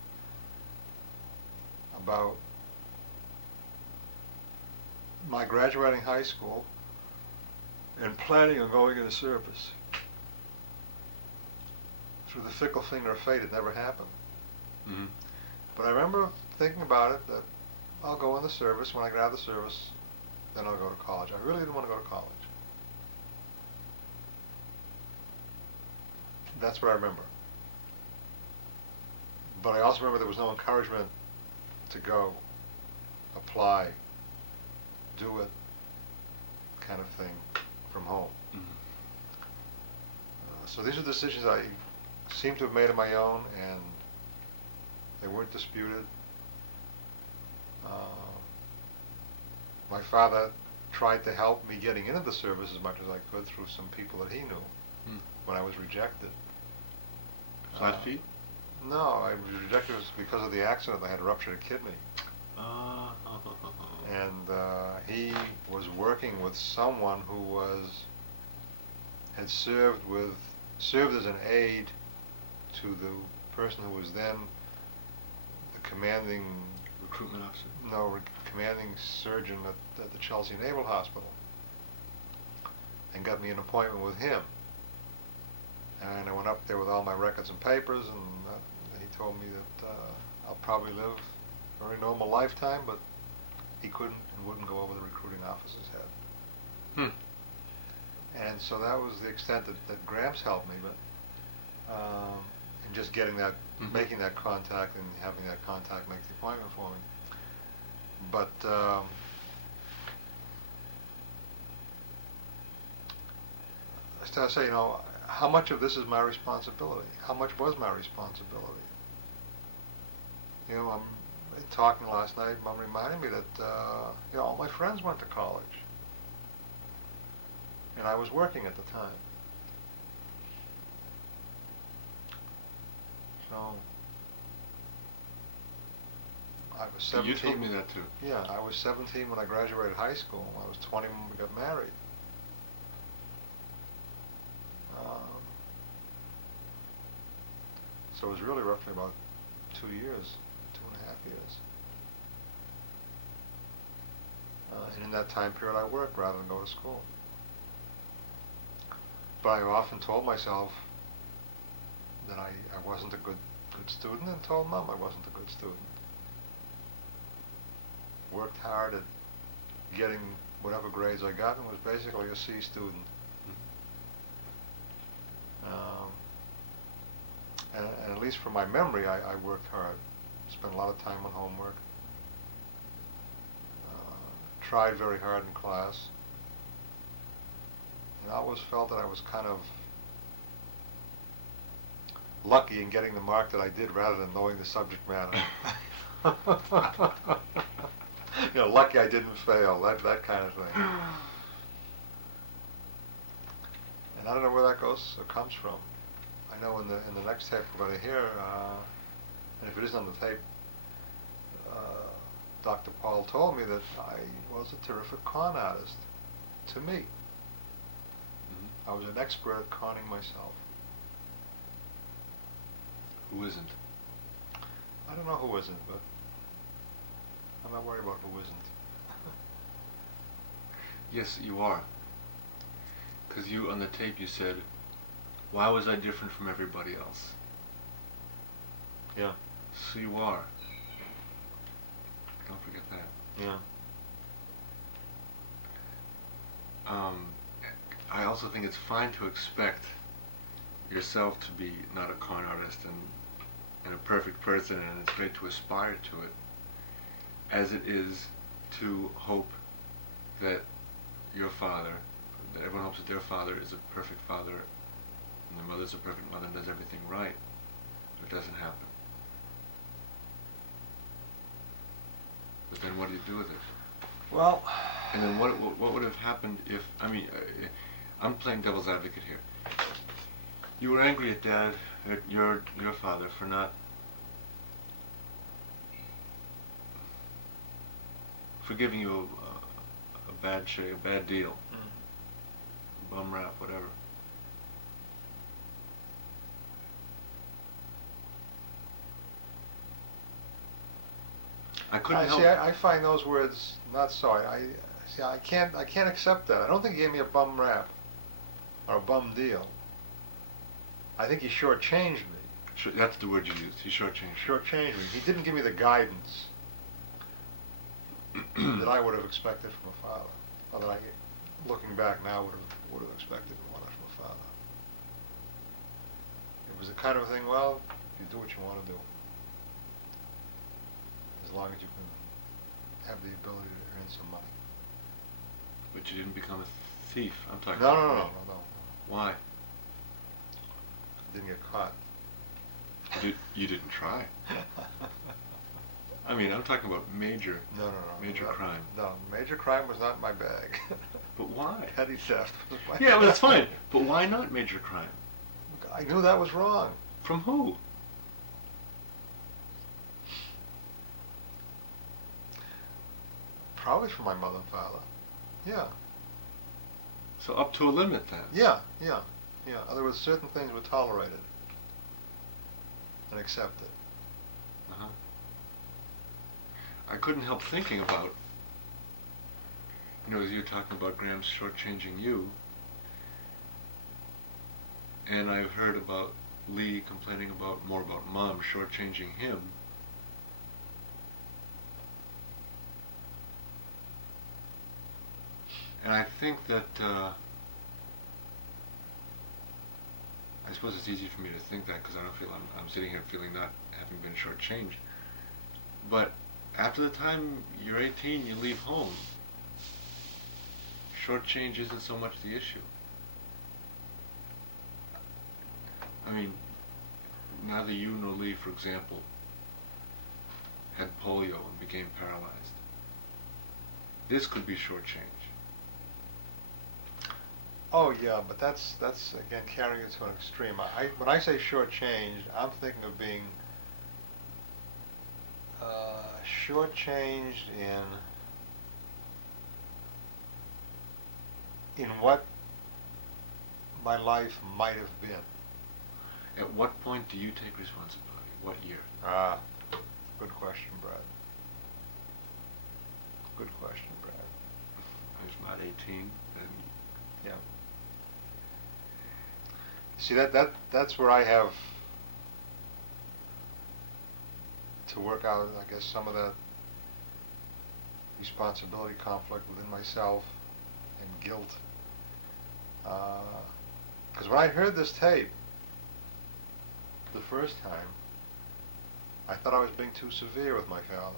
about my graduating high school and planning on going into service. Through the fickle finger of fate, it never happened. But I remember thinking about it, that I'll go in the service. When I get out of the service, then I'll go to college. I really didn't want to go to college. That's what I remember. But I also remember there was no encouragement to go, apply, do it, kind of thing from home. Mm-hmm. So these are decisions I seem to have made on my own, and they weren't disputed. My father tried to help me getting into the service as much as I could through some people that he knew when I was rejected. Flat feet? No, I was rejected because of the accident. I had a ruptured kidney. And he was working with someone who had served as an aide to the person who was then the commanding Recruitment officer? No, commanding surgeon at the Chelsea Naval Hospital, and got me an appointment with him. And I went up there with all my records and papers, and he told me that I'll probably live a very normal lifetime, but he couldn't and wouldn't go over the recruiting officer's head. And so that was the extent that Gramps helped me, but in just getting that, making that contact and having that contact make the appointment for me. But I still say, how much of this is my responsibility? How much was my responsibility? I'm talking last night, Mom reminded me that all my friends went to college, and I was working at the time. So I was 17. You told me that too. Yeah, I was 17 when I graduated high school. I was 20 when we got married. So it was really roughly about 2 years, 2.5 years. And in that time period I worked rather than go to school. But I often told myself that I wasn't a good student, and told Mom I wasn't a good student. Worked hard at getting whatever grades I got, and was basically a C student. And at least from my memory, I worked hard. Spent a lot of time on homework. Tried very hard in class. And I always felt that I was kind of lucky in getting the mark that I did rather than knowing the subject matter. Lucky I didn't fail, that kind of thing. And I don't know where that comes from. I know in the next tape we're going to hear, and if it isn't on the tape, Dr. Paul told me that I was a terrific con artist. To me, I was an expert at conning myself. Who isn't? I don't know who isn't, but I'm not worried about who isn't. Yes, you are. Because you, on the tape, you said, why was I different from everybody else? Yeah. So you are. Don't forget that. Yeah. I also think it's fine to expect yourself to be not a con artist and a perfect person, and it's great to aspire to it, as it is to hope that your father, that everyone hopes that their father is a perfect father and their mother's a perfect mother and does everything right. It doesn't happen. But then what do you do with it? Well, and then what would have happened if, I'm playing devil's advocate here. You were angry at Dad, at your father, for not for giving you a bad deal, bum rap, whatever. I couldn't help. See, I find those words not so. I can't accept that. I don't think he gave me a bum rap or a bum deal. I think he shortchanged me. That's the word you used. He shortchanged. Shortchanged me. He didn't give me the guidance that I would have expected from a father, or that I, looking back now, would have expected from a father. It was the kind of thing. Well, you do what you want to do, as long as you can have the ability to earn some money. But you didn't become a thief. I'm talking. No. Why? Didn't get caught. You didn't try. I mean, I'm talking about major. No. Major crime. No, major crime was not in my bag. But why? Petty theft was my Yeah, bag. well, that's fine. But why not major crime? I knew that was wrong. From who? Probably from my mother and father. Yeah. So up to a limit then. Yeah. There were certain things were tolerated and accepted. Uh-huh. I couldn't help thinking about, as you're talking about Graham's shortchanging you, and I've heard about Lee complaining more about Mom shortchanging him. And I think that, I suppose it's easy for me to think that because I don't feel I'm sitting here feeling not having been shortchanged. But after the time you're 18, you leave home. Shortchange isn't so much the issue. I mean, neither you nor Lee, for example, had polio and became paralyzed. This could be shortchange. Oh yeah, but that's again carrying it to an extreme. When I say shortchanged, I'm thinking of being shortchanged in what my life might have been. At what point do you take responsibility? What year? Good question, Brad. Good question, Brad. I was about 18, then. Yeah. See, that's where I have to work out, I guess, some of that responsibility conflict within myself and guilt. Because when I heard this tape the first time, I thought I was being too severe with my father.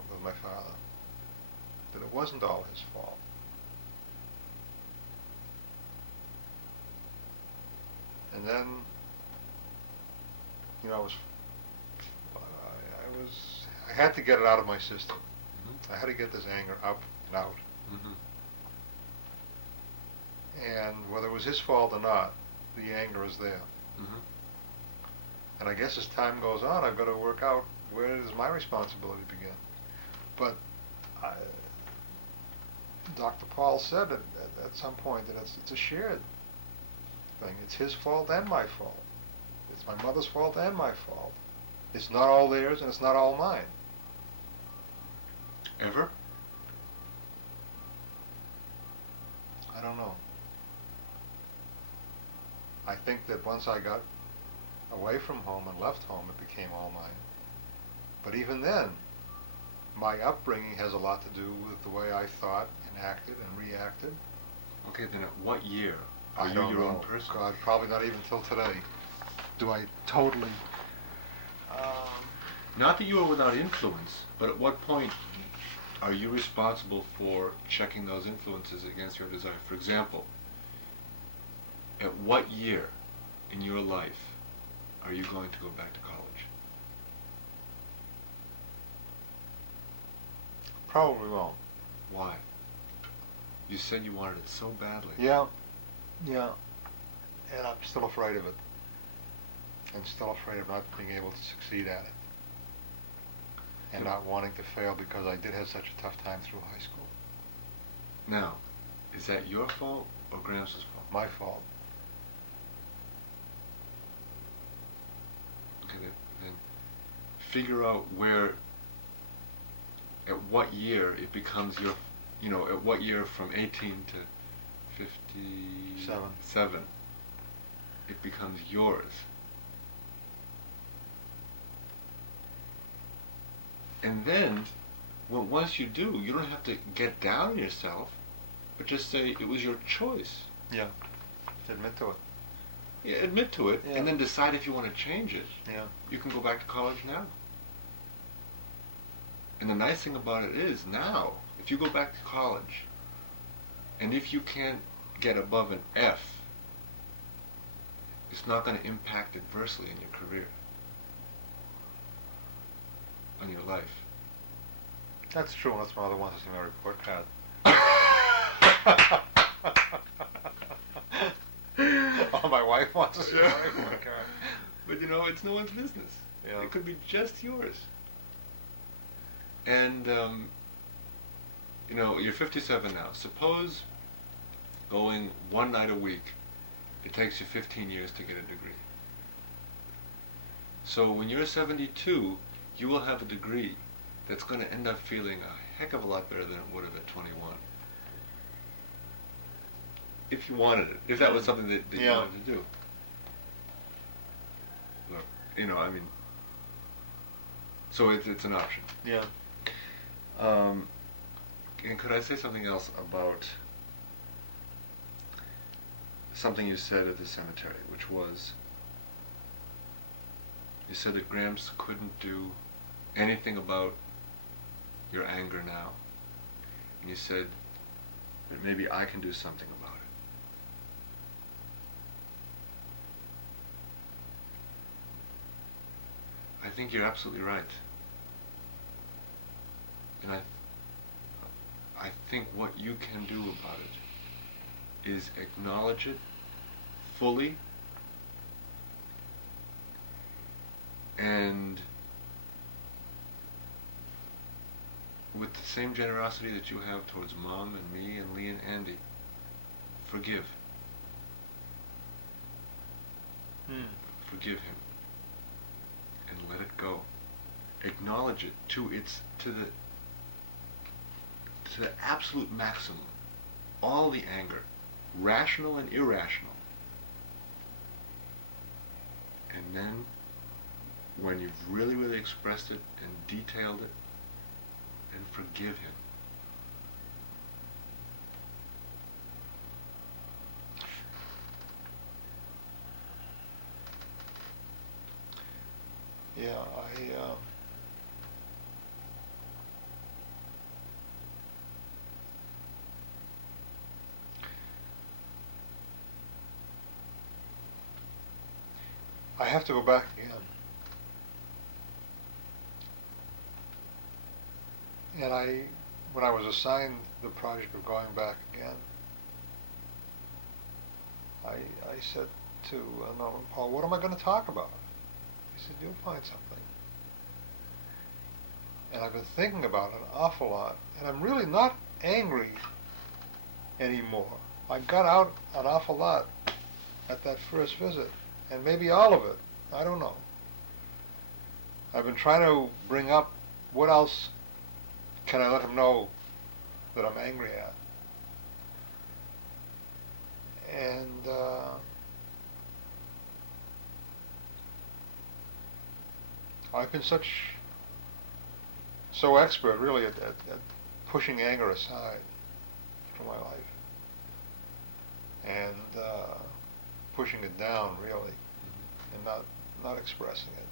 That it wasn't all his fault. And then, I had to get it out of my system. Mm-hmm. I had to get this anger up and out. Mm-hmm. And whether it was his fault or not, the anger is there. Mm-hmm. And I guess as time goes on, I've got to work out where does my responsibility begin. But Dr. Paul said at some point that it's a shared thing. It's his fault and my fault. It's my mother's fault and my fault. It's not all theirs and it's not all mine. Ever? I don't know. I think that once I got away from home and left home, it became all mine. But even then, my upbringing has a lot to do with the way I thought and acted and reacted. Okay, then at what year are I you don't your know. own person? God, probably not even till today. Do I totally... Not that you are without influence, but at what point are you responsible for checking those influences against your desire? For example, at what year in your life are you going to go back to college? Probably won't. Why? You said you wanted it so badly. Yeah. And I'm still afraid of it. I'm still afraid of not being able to succeed at it. And not wanting to fail because I did have such a tough time through high school. Now, is that your fault or Gramps' fault? My fault. Okay, then figure out where, at what year it becomes your, at what year from 18 to 57 it becomes yours. And then, once you do, you don't have to get down on yourself, but just say it was your choice. Yeah. Admit to it. Yeah, admit to it, Yeah. and then decide if you want to change it. Yeah. You can go back to college now. And the nice thing about it is, now, if you go back to college, and if you can't get above an F, it's not going to impact adversely in your career, on your life. That's true, unless my mother wants to see my report card. Oh, my wife wants to see my report card. But you know, it's no one's business. Yeah. It could be just yours. And, you know, you're 57 now. Suppose going one night a week, it takes you 15 years to get a degree. So when you're 72, you will have a degree that's going to end up feeling a heck of a lot better than it would have at 21. If you wanted it. If that was something that you Yeah. wanted to do. Look, you know, I mean, so it's an option. Yeah. And could I say something else about something you said at the cemetery, which was, you said that Gramps couldn't do anything about your anger now. And you said that maybe I can do something about it. I think you're absolutely right. And I think what you can do about it is acknowledge it fully and with the same generosity that you have towards Mom and me and Lee and Andy, forgive. Forgive him and let it go. Acknowledge it to the absolute maximum. All the anger, rational and irrational. And then, when you've really, really expressed it and detailed it, then forgive him. Yeah, I have to go back again. And when I was assigned the project of going back again, I said to Melvin, Paul, what am I going to talk about? He said, you'll find something. And I've been thinking about it an awful lot, and I'm really not angry anymore. I got out an awful lot at that first visit, and maybe all of it. I don't know. I've been trying to bring up what else can I let him know that I'm angry at. And I've been so expert really at pushing anger aside from my life and pushing it down really and not expressing it.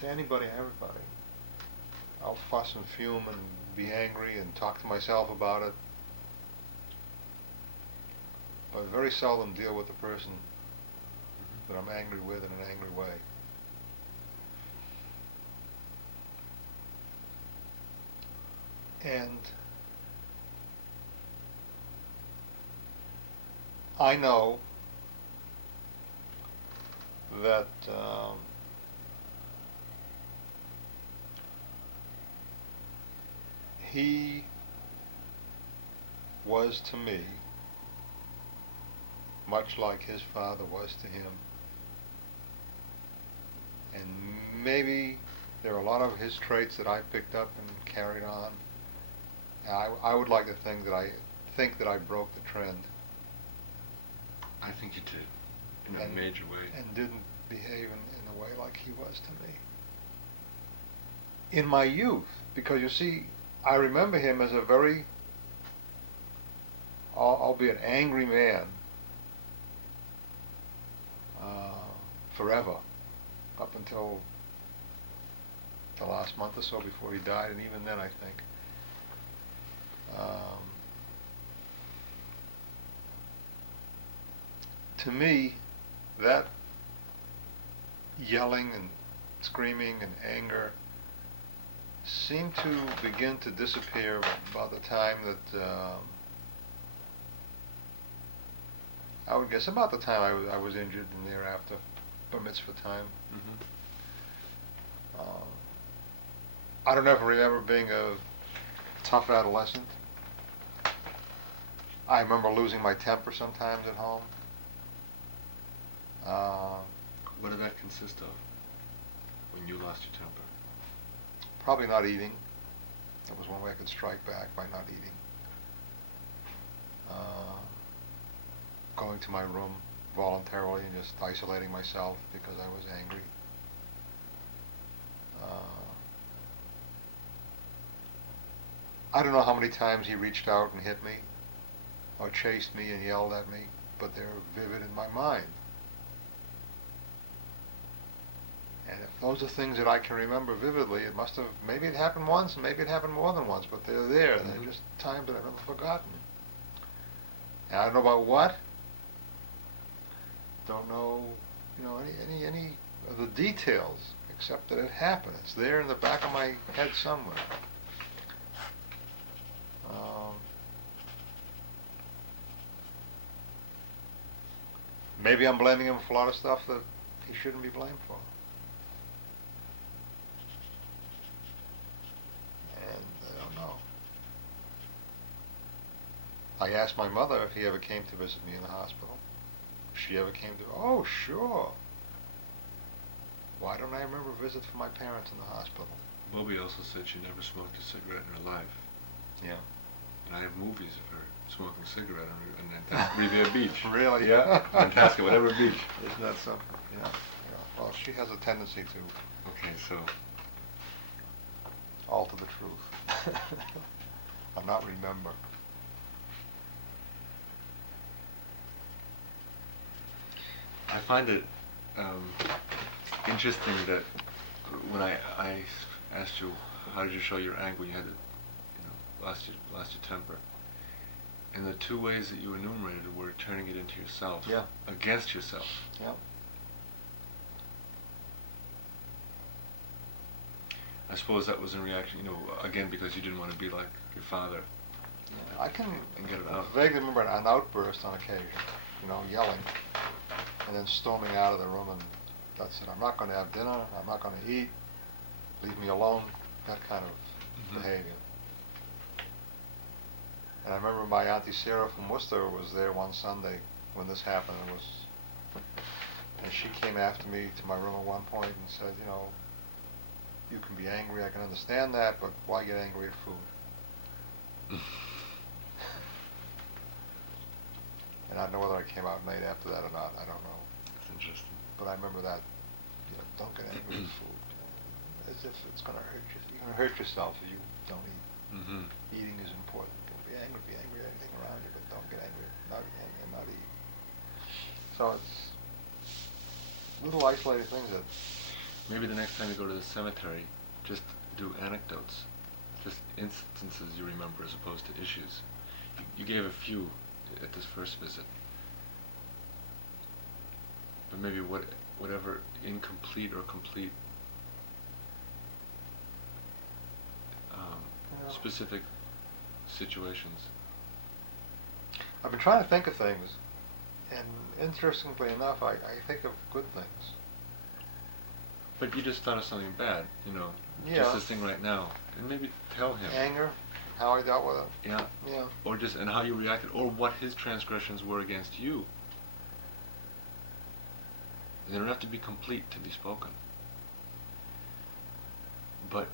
To anybody and everybody. I'll fuss and fume and be angry and talk to myself about it, but very seldom deal with the person that I'm angry with in an angry way. And I know that he was to me much like his father was to him. And maybe there are a lot of his traits that I picked up and carried on. I would like to think that I broke the trend. I think you did, in a major way. And didn't behave in a way like he was to me. in my youth, because you see, I remember him as a very, albeit angry man, forever, up until the last month or so before he died, and even then, I think. To me, that yelling and screaming and anger seemed to begin to disappear about the time that I would guess about the time I was injured and thereafter, bar mitzvah time. I don't ever remember being a tough adolescent. I remember losing my temper sometimes at home. What did that consist of when you lost your temper? Probably not eating. That was one way I could strike back, by not eating. Going to my room voluntarily and just isolating myself because I was angry. I don't know how many times he reached out and hit me or chased me and yelled at me, but they're vivid in my mind. And if those are things that I can remember vividly, it must have, maybe it happened once, and maybe it happened more than once, but they're there. They're just times that I've never forgotten. And I don't know about what. Don't know, any of the details, except that it happened. It's there in the back of my head somewhere. Maybe I'm blaming him for a lot of stuff that he shouldn't be blamed for. And I don't know. I asked my mother if he ever came to visit me in the hospital. If she ever came to, oh, sure. Why don't I remember a visit from my parents in the hospital? Bobby also said she never smoked a cigarette in her life. Yeah. And I have movies of her smoking a cigarette on Riviera Beach. Really? Yeah. Fantastic, whatever beach. Isn't that something? Yeah. Well, she has a tendency to Okay, so alter the truth. Or not remember. I find it interesting that when I asked you how did you show your anger when you had lost your temper, and the two ways that you enumerated were turning it into yourself, against yourself. Yeah. I suppose that was in reaction, again because you didn't want to be like your father. Yeah, I can get it out. vaguely remember an outburst on occasion, yelling, and then storming out of the room, and that's it. I'm not going to have dinner. I'm not going to eat. Leave me alone. That kind of behavior. And I remember my Auntie Sarah from Worcester was there one Sunday when this happened. And she came after me to my room at one point and said, you can be angry. I can understand that, but why get angry at food? And I don't know whether I came out made after that or not. I don't know. That's interesting. But I remember that, don't get angry at food. As if it's going to hurt you. You're going to hurt yourself if you don't eat. Eating is important. Be angry at anything around you, but don't get angry and not eat. So it's little isolated things that... Maybe the next time you go to the cemetery, just do anecdotes. Just instances you remember as opposed to issues. You gave a few at this first visit. But maybe whatever incomplete or complete specific situations. I've been trying to think of things, and interestingly enough, I think of good things. But you just thought of something bad, Yeah. just this thing right now, and maybe tell him. Anger, how I dealt with it. Yeah. Yeah. Or and how you reacted, or what his transgressions were against you. They don't have to be complete to be spoken. But,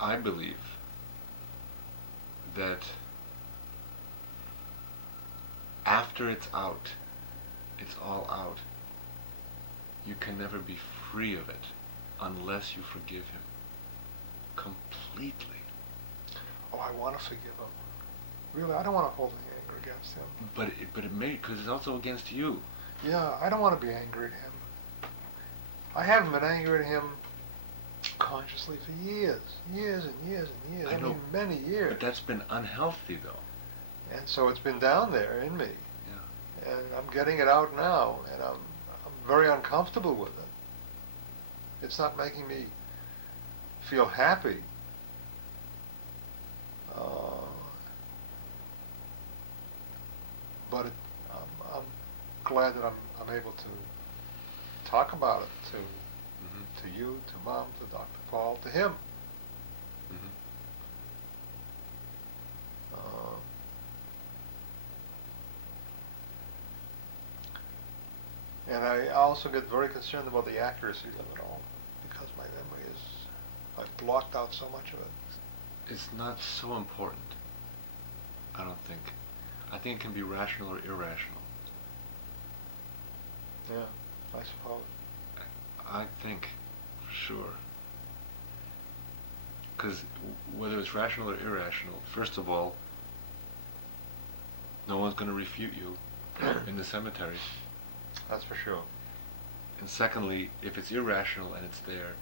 I believe that after it's out, it's all out. you can never be free of it unless you forgive him completely. Oh, I want to forgive him. Really, I don't want to hold any anger against him. But it may, because it's also against you. Yeah, I don't want to be angry at him. I haven't been angry at him consciously for years and years and years. I know, mean, many years. But that's been unhealthy, though. And so it's been down there in me. Yeah. And I'm getting it out now, and I'm very uncomfortable with it. It's not making me feel happy. But I'm glad that I'm able to talk about it to you, to Mom, to Dr. Paul, to him. Mm-hmm. And I also get very concerned about the accuracy of it all, because my memory is, I've blocked out so much of it. It's not so important, I don't think. I think it can be rational or irrational. Yeah, I suppose. I think, for sure. Because whether it's rational or irrational, first of all, no one's going to refute you in the cemetery. That's for sure. And secondly, if it's irrational and it's there,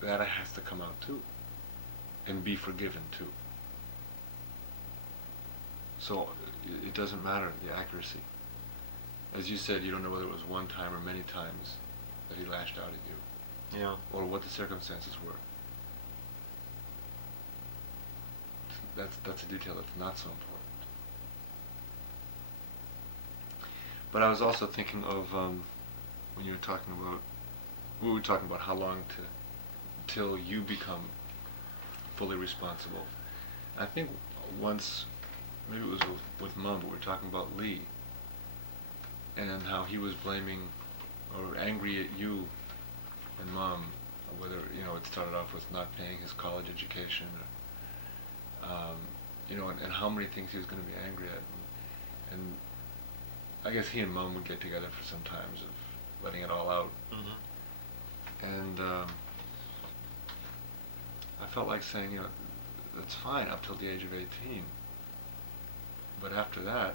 that has to come out too. And be forgiven too. So it doesn't matter, the accuracy. As you said, you don't know whether it was one time or many times that he lashed out at you. Yeah. Or what the circumstances were. That's a detail that's not so important. But I was also thinking of when you were talking about, we were talking about how long till you become fully responsible. I think once, maybe it was with Mom, but we were talking about Lee and how he was blaming or angry at you and Mom, whether, it started off with not paying his college education, or, and how many things he was going to be angry at. And I guess he and Mom would get together for some times of letting it all out. Mm-hmm. And I felt like saying, that's fine up till the age of 18. But after that,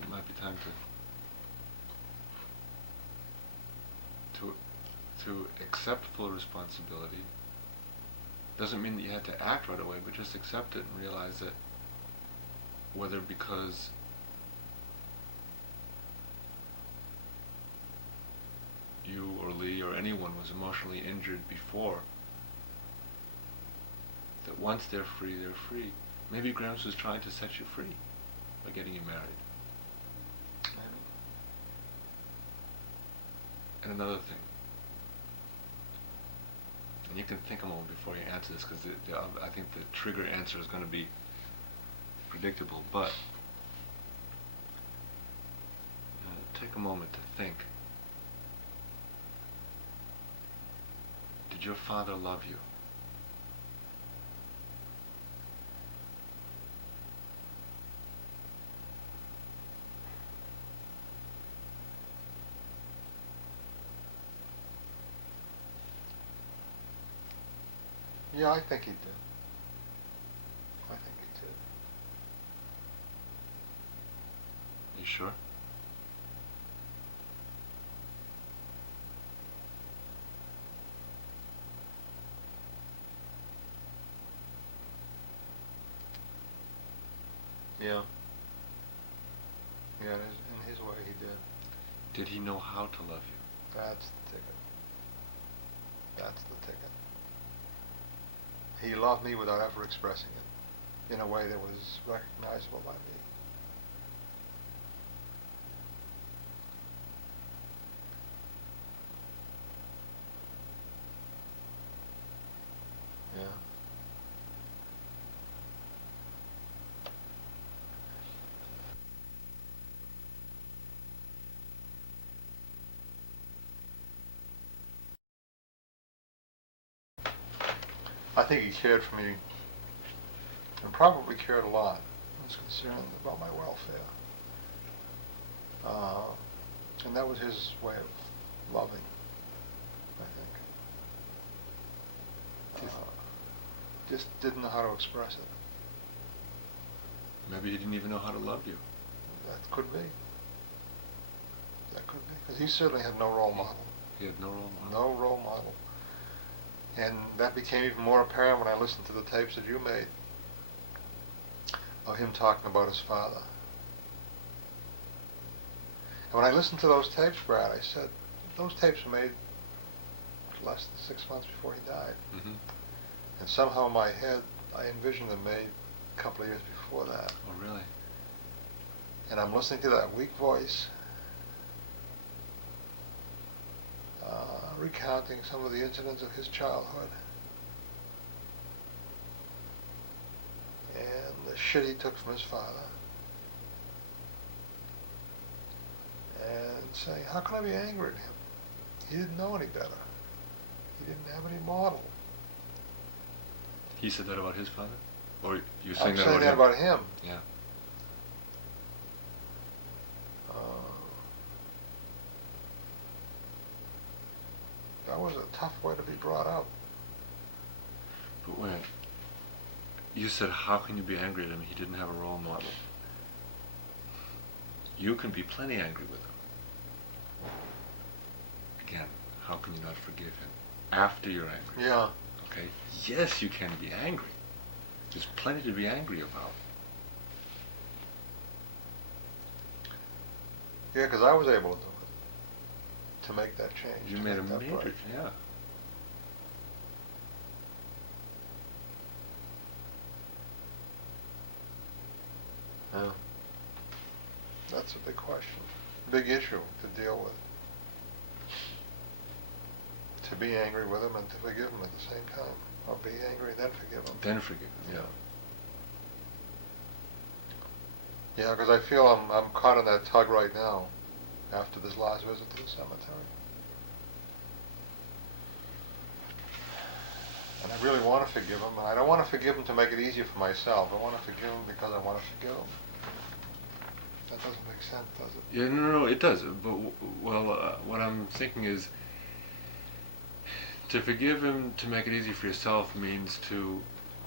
it might be time to accept full responsibility. Doesn't mean that you had to act right away, but just accept it and realize that whether because you or Lee or anyone was emotionally injured before, that once they're free, they're free. Maybe Gramps was trying to set you free by getting you married. And another thing, and you can think a moment before you answer this, because I think the trigger answer is going to be predictable, but take a moment to think. Did your father love you? Yeah, I think he did. I think he did. You sure? Yeah. Yeah, in his way he did. Did he know how to love you? That's the ticket. That's the ticket. He loved me without ever expressing it in a way that was recognizable by me. Yeah. I think he cared for me and probably cared a lot. He was concerned about my welfare. And that was his way of loving, I think. Just didn't know how to express it. Maybe he didn't even know how to love you. That could be. That could be. Because he certainly had no role model. He had no role model. No role model. And that became even more apparent when I listened to the tapes that you made of him talking about his father. And when I listened to those tapes, Brad, I said, those tapes were made less than 6 months before he died. Mm-hmm. And somehow in my head, I envisioned them made a couple of years before that. Oh, really? And I'm listening to that weak voice, recounting some of the incidents of his childhood and the shit he took from his father, and saying, how can I be angry at him? He didn't know any better. He didn't have any model. He said that about his father? Or you're I'm saying that saying that about him. Yeah. That was a tough way to be brought up. But wait, you said, how can you be angry at him? He didn't have a role model. You can be plenty angry with him. Again, how can you not forgive him after you're angry? Yeah. Okay? Yes, you can be angry. There's plenty to be angry about. Yeah, because I was able to do it. To make that change. You to made a make that major, break. yeah. Yeah. That's a big question. Big issue to deal with. To be angry with him and to forgive him at the same time. Or be angry and then forgive him. Then forgive him, yeah. Yeah, because I feel I'm caught in that tug right now after this last visit to the cemetery. And I really want to forgive him, and I don't want to forgive him to make it easier for myself. I want to forgive him because I want to forgive him. That doesn't make sense, does it? Yeah, no, it does. But, what I'm thinking is, to forgive him, to make it easy for yourself, means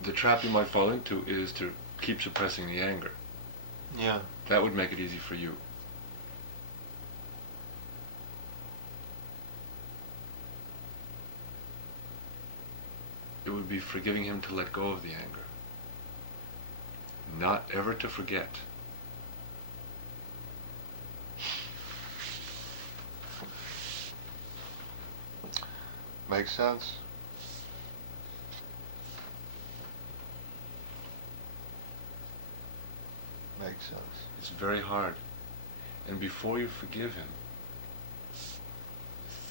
the trap you might fall into is to keep suppressing the anger. Yeah. That would make it easy for you. It would be forgiving him to let go of the anger. Not ever to forget. Makes sense. Makes sense. It's very hard. And before you forgive him,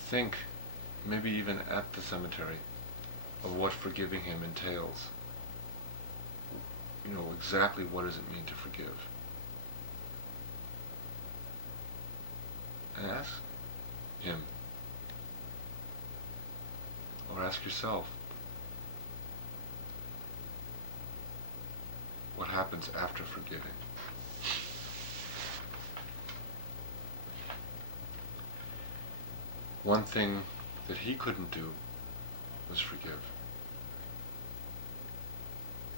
think, maybe even at the cemetery, of what forgiving him entails. You know, exactly what does it mean to forgive? And ask him. Or ask yourself, what happens after forgiving? One thing that he couldn't do was forgive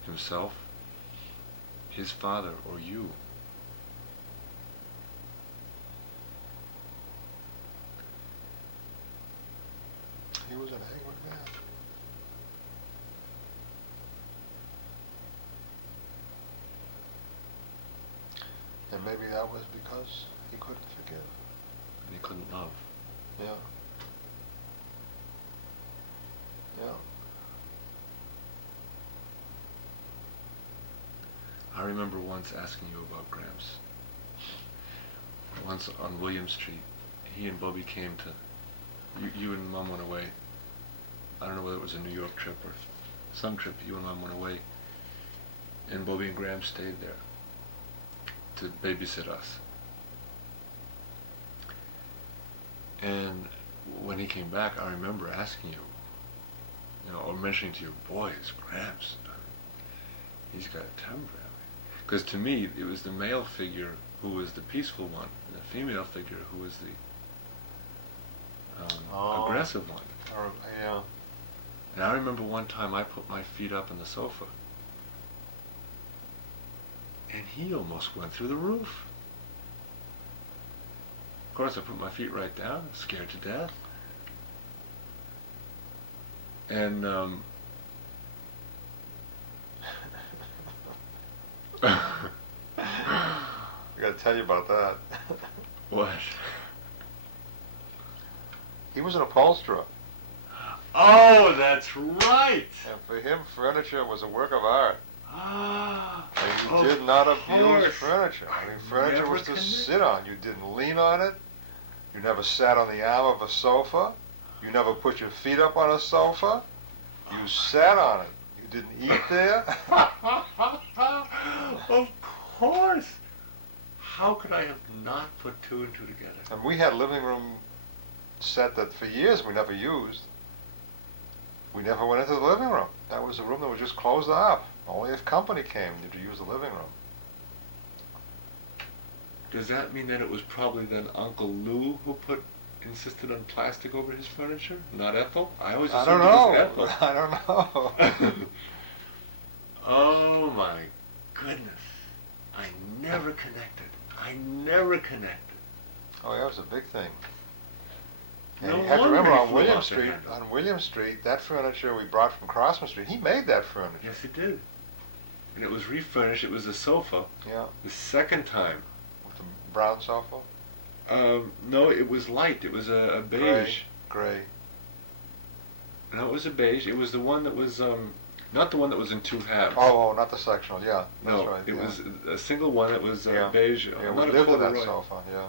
himself, his father, or you. He was an angry man. And maybe that was because he couldn't forgive. And he couldn't love. Yeah. Yeah. I remember once asking you about Gramps. Once on William Street, he and Bobby came to, you and Mom went away. I don't know whether it was a New York trip or some trip. You and Mom went away, and Bobby and Gramps stayed there to babysit us. And when he came back, I remember asking you, or mentioning to you, boy, it's Gramps. he's got a temper. Because to me, it was the male figure who was the peaceful one, and the female figure who was the aggressive one. Yeah. And I remember one time I put my feet up on the sofa, and he almost went through the roof. Of course, I put my feet right down, scared to death. And I got to tell you about that. what? He was an upholsterer. Oh, that's right. And for him, furniture was a work of art. Ah, And he did not abuse course. furniture. I mean, furniture Never was to connected. sit on. You didn't lean on it. You never sat on the arm of a sofa. You never put your feet up on a sofa. You sat on it. You didn't eat there. Of course. How could I have not put two and two together? And we had a living room set that for years we never used. We never went into the living room. That was a room that was just closed off. Only if company came did you use the living room. Does that mean that it was probably then Uncle Lou who insisted on plastic over his furniture, not Ethel? I always I assumed don't know. it was Ethel. I don't know. Oh my goodness. I never connected. Oh, yeah, it was a big thing. And No you have to wonder remember he on flew William off the Street, handle. that furniture we brought from Crossman Street, he made that furniture. Yes, it did. And it was refurnished. It was a sofa. Yeah, The second time. with the brown sofa. No, it was light. It was a beige. Gray. No, it was a beige. It was the one that was not the one that was in two halves. Oh, not the sectional, yeah. That's no, right. it yeah. was a single one. It was Yeah. beige. Yeah, we not a lived in that corduroy. sofa, yeah.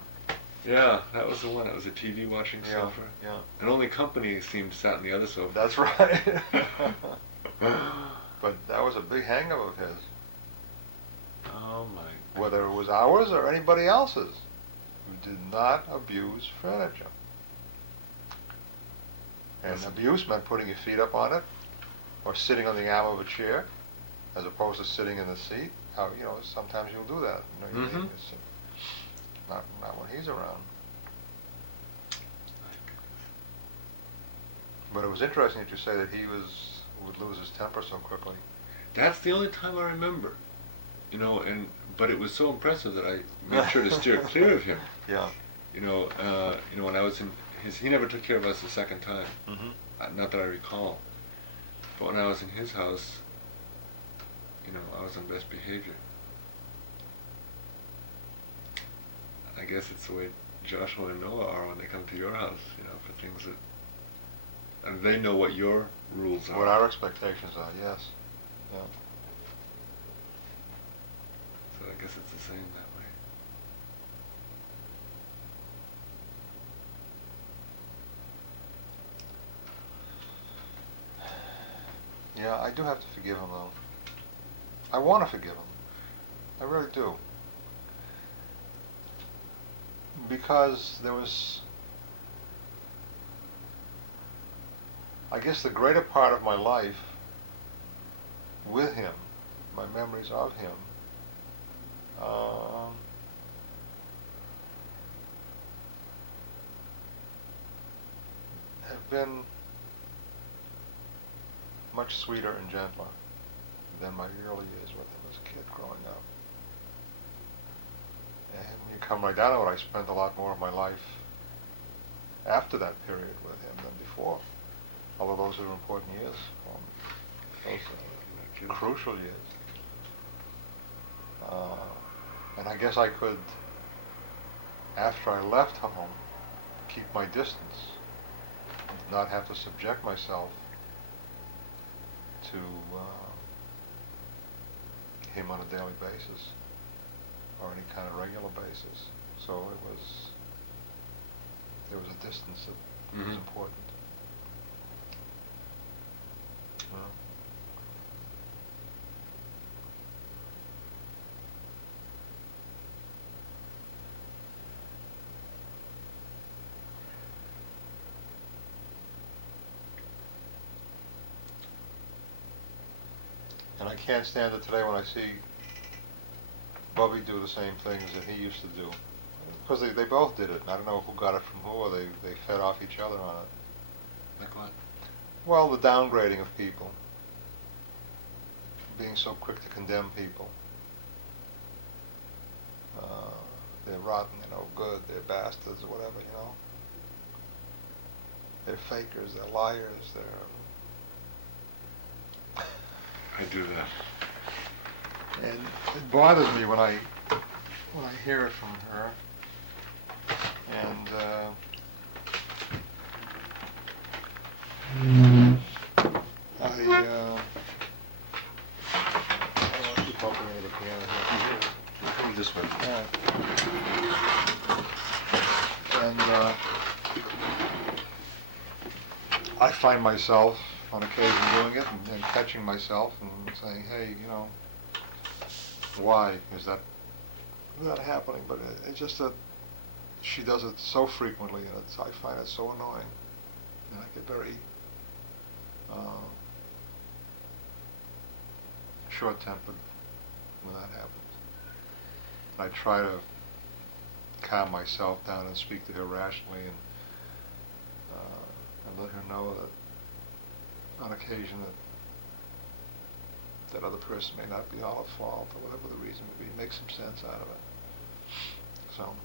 Yeah, that was the one. That was a TV watching Yeah, sofa. yeah. And only company seemed sat on the other sofa. That's right. But that was a big hang-up of his. Oh my. Whether it was ours or anybody else's. We did not abuse furniture. And Listen. abuse meant putting your feet up on it, or sitting on the arm of a chair, as opposed to sitting in the seat. How, sometimes you'll do that. You Mhm. it's, not when he's around. But it was interesting that you say that he would lose his temper so quickly. That's the only time I remember. But it was so impressive that I made sure to steer clear of him. Yeah. When I was in he never took care of us the second time. Mm-hmm. Not that I recall. But when I was in his house, I was on best behavior. I guess it's the way Joshua and Noah are when they come to your house, for things that, and they know what your rules are. What our expectations are, yes. Yeah. So I guess it's the same that way. Yeah, I do have to forgive him, though. I want to forgive him. I really do. Because there was, I guess, the greater part of my life with him, my memories of him, have been much sweeter and gentler than my early years with him as a kid growing up. And you come right down to it, I spent a lot more of my life after that period with him than before. Although those are important years for me. Those are crucial years. And I guess I could, after I left home, keep my distance, not have to subject myself to him on a daily basis or any kind of regular basis. So there was a distance that was important. And I can't stand it today when I see Bubby do the same things that he used to do. Because they both did it. I don't know who got it from who, or they fed off each other on it. Like what? Well, the downgrading of people. Being so quick to condemn people. They're rotten, they're no good, they're bastards, or whatever, you know. They're fakers, they're liars, I do that. And it bothers me when I hear it from her. And I don't want to keep bumping into the piano here. Come this way. And I find myself on occasion doing it and catching myself and saying, hey, you know, why is that happening? But it's just that she does it so frequently, and I find it so annoying. And I get very short-tempered when that happens. I try to calm myself down and speak to her rationally and let her know that on occasion that other person may not be all at fault, or whatever the reason may be. Make some sense out of it. So.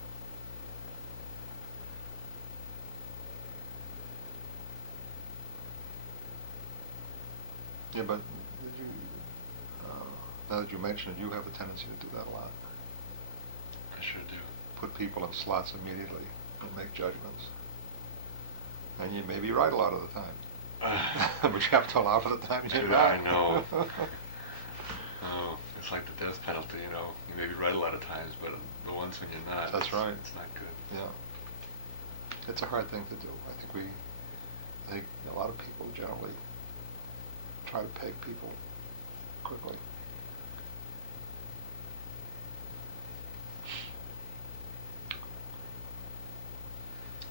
Yeah, but now that you mention it, you have a tendency to do that a lot. I sure do. Put people in slots immediately and make judgments. And you may be right a lot of the time. But you have to allow for the time you're not. I know. Oh, it's like the death penalty, you know. You may be right a lot of times, but the ones when you're not, That's right. It's not good. Yeah. It's a hard thing to do. I think a lot of people generally try to peg people quickly.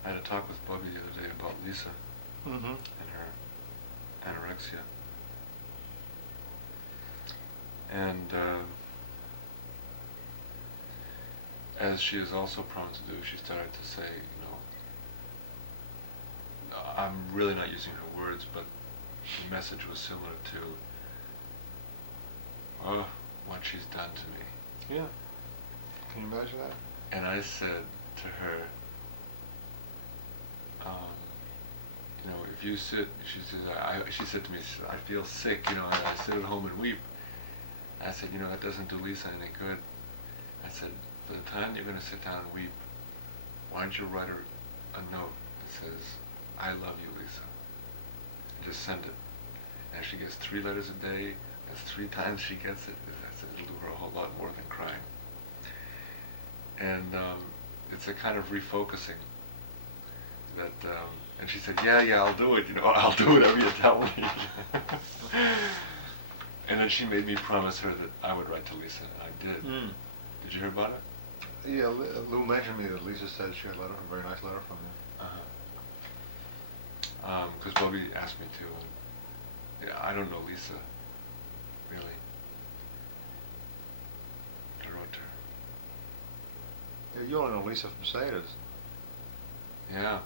I had a talk with Bubby the other day about Lisa Mm-hmm. and her anorexia. And as she is also prone to do, she started to say, you know, I'm really not using her words, but the message was similar to, oh, what she's done to me. Yeah. Can you imagine that? And I said to her, you know, if you sit, she said to me, I feel sick, you know, and I sit at home and weep. I said, you know, that doesn't do Lisa any good. I said, for the time you're going to sit down and weep, why don't you write her a note that says, I love you, Lisa. And just send it. And if she gets 3 letters a day, that's 3 times she gets it. I said, it'll do her a whole lot more than crying. And it's a kind of refocusing that, and she said, yeah, I'll do it, you know, I'll do whatever you tell me. And then she made me promise her that I would write to Lisa, and I did. Mm. Did you hear about it? Yeah, Lou mentioned me that Lisa said she had a very nice letter from you. Because Bobby asked me to, and yeah, I don't know Lisa, really. I wrote to her. Yeah, you only know Lisa from Saders. Yeah.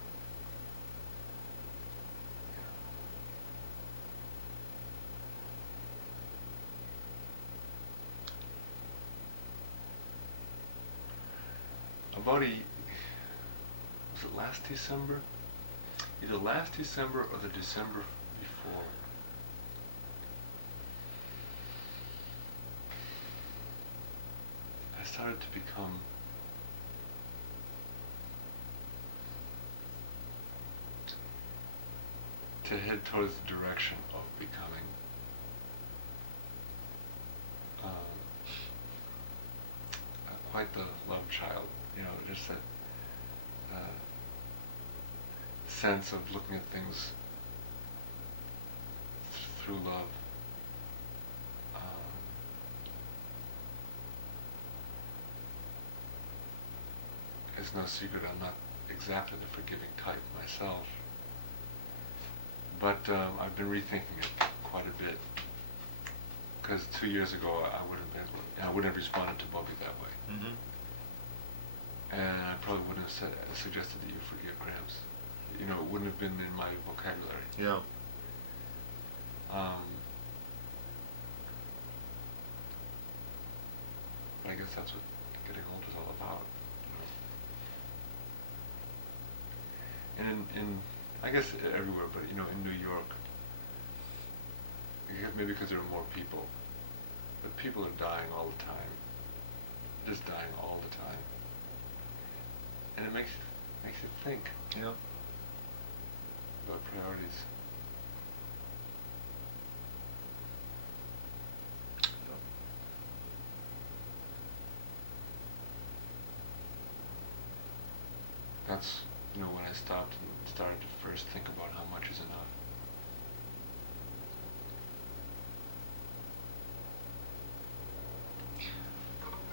About was it last December? Either last December or the December before. I started to become to head towards the direction of becoming quite the love child, you know, just that sense of looking at things through love. It's no secret I'm not exactly the forgiving type myself, but I've been rethinking it quite a bit. because 2 years ago I wouldn't have responded to Bobby that way. Mm-hmm. And I probably wouldn't have suggested that you forgive Gramps. You know, it wouldn't have been in my vocabulary. Yeah. But I guess that's what getting old is all about. You know? And in I guess everywhere, but you know, in New York, I guess maybe because there are more people, but people are dying all the time. Just dying all the time. And it makes you think. Yeah. About priorities. That's, you know, when I stopped and started to first think about how much is enough.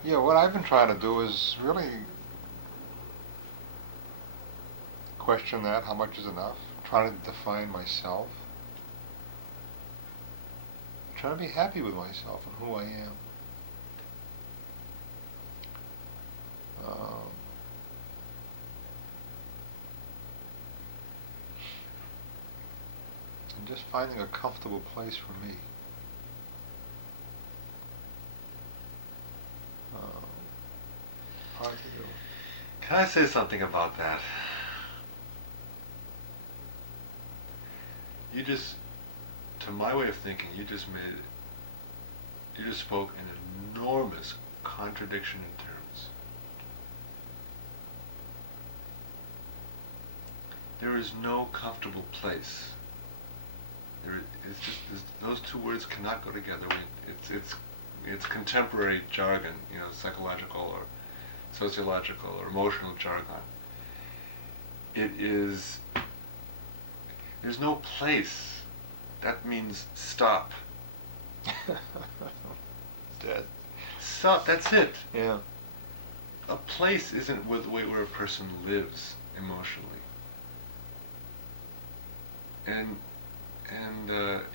Yeah, what I've been trying to do is really question that, how much is enough, trying to define myself, trying to be happy with myself and who I am. And just finding a comfortable place for me. Hard to do. Can I say something about that? You just, to my way of thinking, you just spoke an enormous contradiction in terms. There is no comfortable place. Those two words cannot go together. It's contemporary jargon, you know, psychological or sociological or emotional jargon. There's no place. That means stop. Dead. Stop, that's it. Yeah. A place isn't the way where a person lives emotionally. And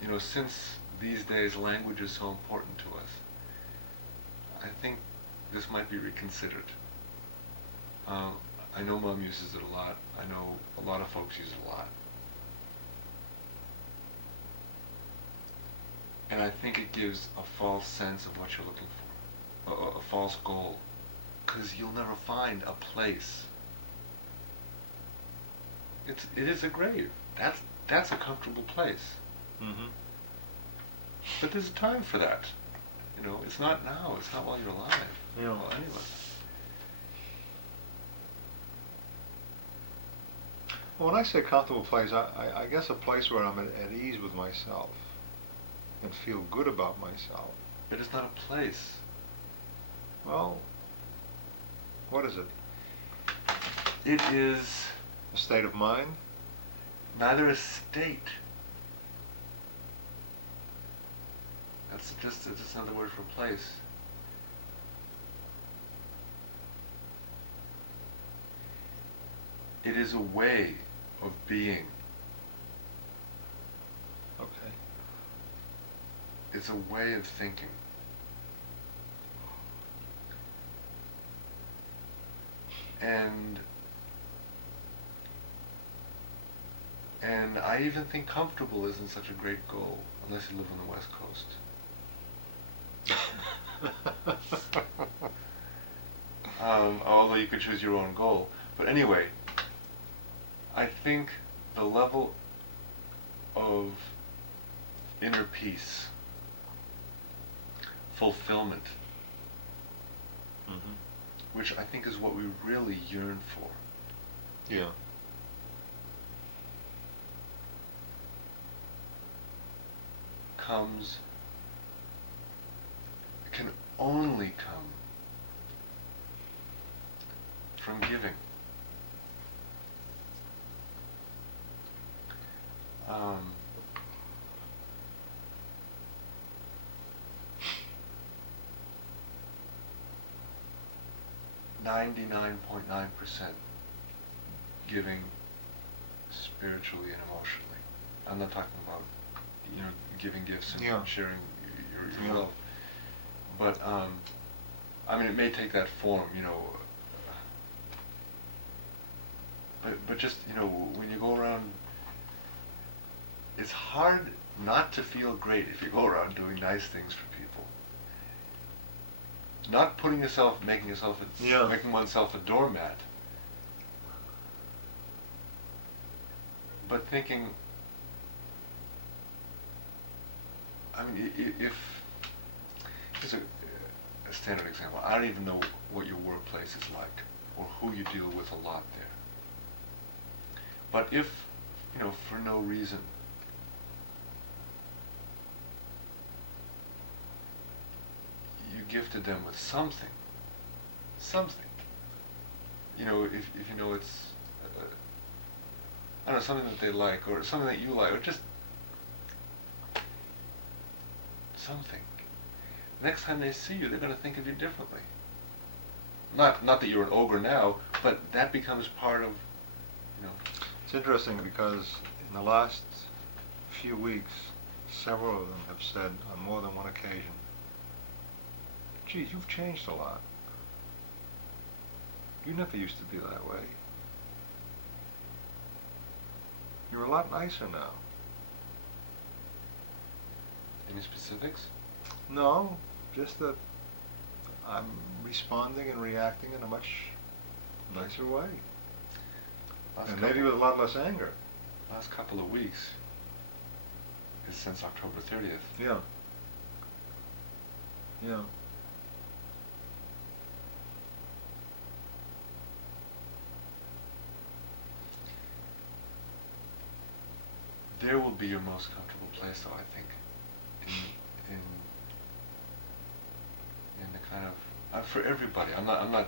you know, since these days language is so important to us, I think this might be reconsidered. I know Mom uses it a lot. I know a lot of folks use it a lot. And I think it gives a false sense of what you're looking for, a false goal, because you'll never find a place. It is a grave. That's a comfortable place. Mm-hmm. But there's a time for that. You know, it's not now. It's not while you're alive. Yeah. Well, anyway. Well, when I say comfortable place, I guess a place where I'm at ease with myself and feel good about myself. But it's not a place. Well, what is it? It is A state of mind? neither a state. That's just another word for place. It is a way of being. Okay. It's a way of thinking. And I even think comfortable isn't such a great goal unless you live on the West Coast. Although you could choose your own goal. But anyway, I think the level of inner peace, fulfillment, Mm-hmm. which I think is what we really yearn for, Yeah. can only come from giving. 99.9% giving spiritually and emotionally. I'm not talking about, you know, giving gifts and Yeah. sharing yourself. But I mean, it may take that form, you know. But just, you know, when you go around, it's hard not to feel great if you go around doing nice things for people. Not putting yourself, making oneself a doormat, but thinking, I mean, if here's a standard example. I don't even know what your workplace is like or who you deal with a lot there. But if, you know, for no reason, you gifted them with something, you know, if you know it's, I don't know, something that they like, or something that you like, or just something. Next time they see you, they're going to think of you differently. Not that you're an ogre now, but that becomes part of, you know. It's interesting because in the last few weeks, several of them have said on more than one occasion, "Geez, you've changed a lot. You never used to be that way. You're a lot nicer now." Any specifics? No, just that I'm responding and reacting in a much nicer way. And maybe with a lot less anger. Last couple of weeks is since October 30th. Yeah. Yeah. There will be your most comfortable place, though, I think, in the kind of for everybody. I'm not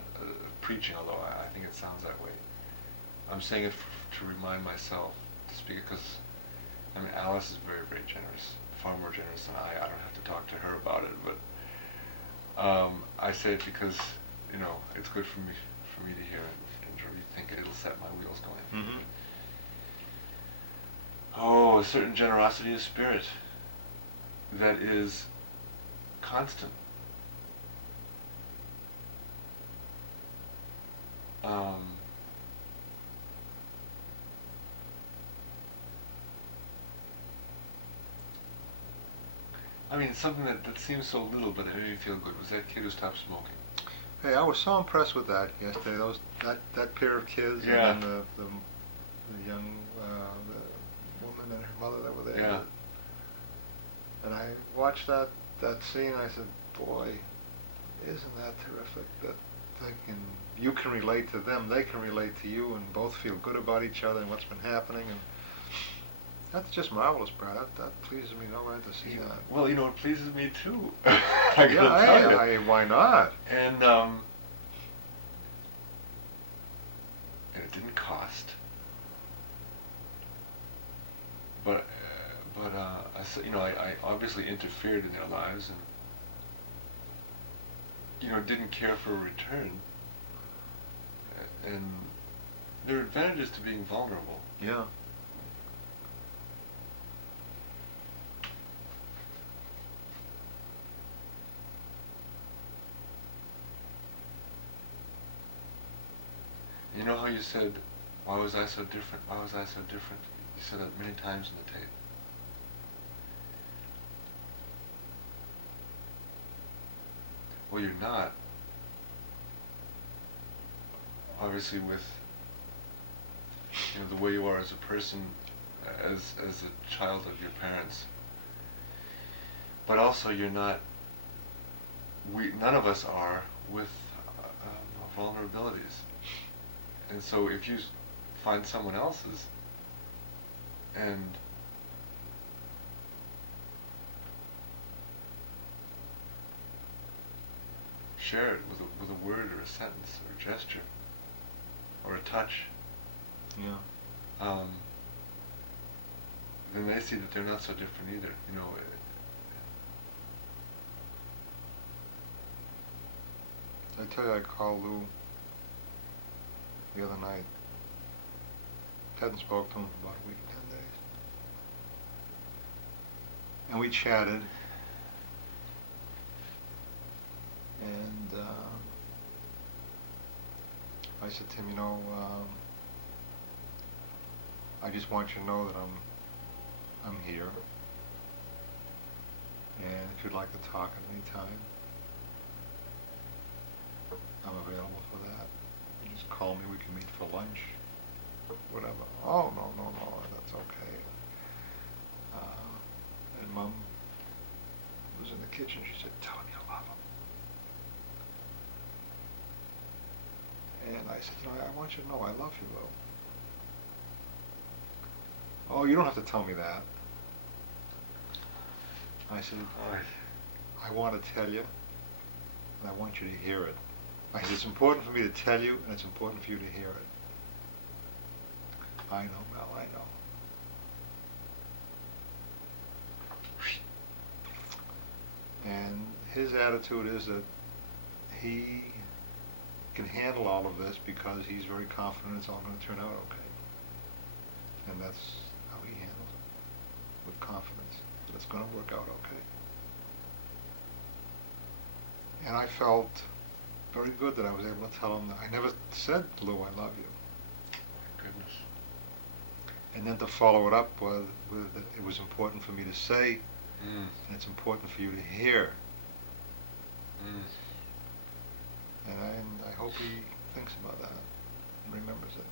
preaching, although I think it sounds that way. I'm saying it to remind myself to speak it because, I mean, Alice is very, very generous, far more generous than I. I don't have to talk to her about it, but I say it because, you know, it's good for me to hear and to rethink it. It'll set my wheels going. Mm-hmm. Oh, a certain generosity of spirit that is constant. I mean, something that seems so little, but it made me feel good, was that kid who stopped smoking. Hey, I was so impressed with that yesterday. That pair of kids, Yeah. and then the young the woman and her mother that were there. Yeah. And I watched that scene. And I said, "Boy, isn't that terrific? That you can relate to them, they can relate to you, and both feel good about each other and what's been happening." And that's just marvelous, Brad. That pleases me no end to see that. Well, you know, it pleases me too. I gotta tell you. Why not? And it didn't cost. But I obviously interfered in their lives and, you know, didn't care for a return. And there are advantages to being vulnerable. Yeah. You know how you said, "Why was I so different? Why was I so different?" You said that many times in the tape. Well, you're not. Obviously, with, you know, the way you are as a person, as a child of your parents. But also, you're not. None of us are with vulnerabilities. And so, if you find someone else's and share it with a word or a sentence or a gesture or a touch, Yeah. then they see that they're not so different either. You know. Did I tell you I called Lou the other night? Hadn't spoke to him for about a week, 10 days. And we chatted. And I said to him, I just want you to know that I'm here, and if you'd like to talk at any time, I'm available for that. You just call me, we can meet for lunch, whatever. Oh, no, that's okay. And Mom was in the kitchen. She said, tell him you love him. And I said, I want you to know I love you, though. Oh, you don't have to tell me that. I said, I want to tell you, and I want you to hear it. I said, it's important for me to tell you, and it's important for you to hear it. I know, Mel, I know. And his attitude is that he can handle all of this because he's very confident it's all going to turn out okay. And that's how he handles it, with confidence, that it's going to work out okay. And I felt very good that I was able to tell him that I never said, Lou, I love you. Goodness. And then to follow it up with that it was important for me to say, and it's important for you to hear. And I hope he thinks about that and remembers it.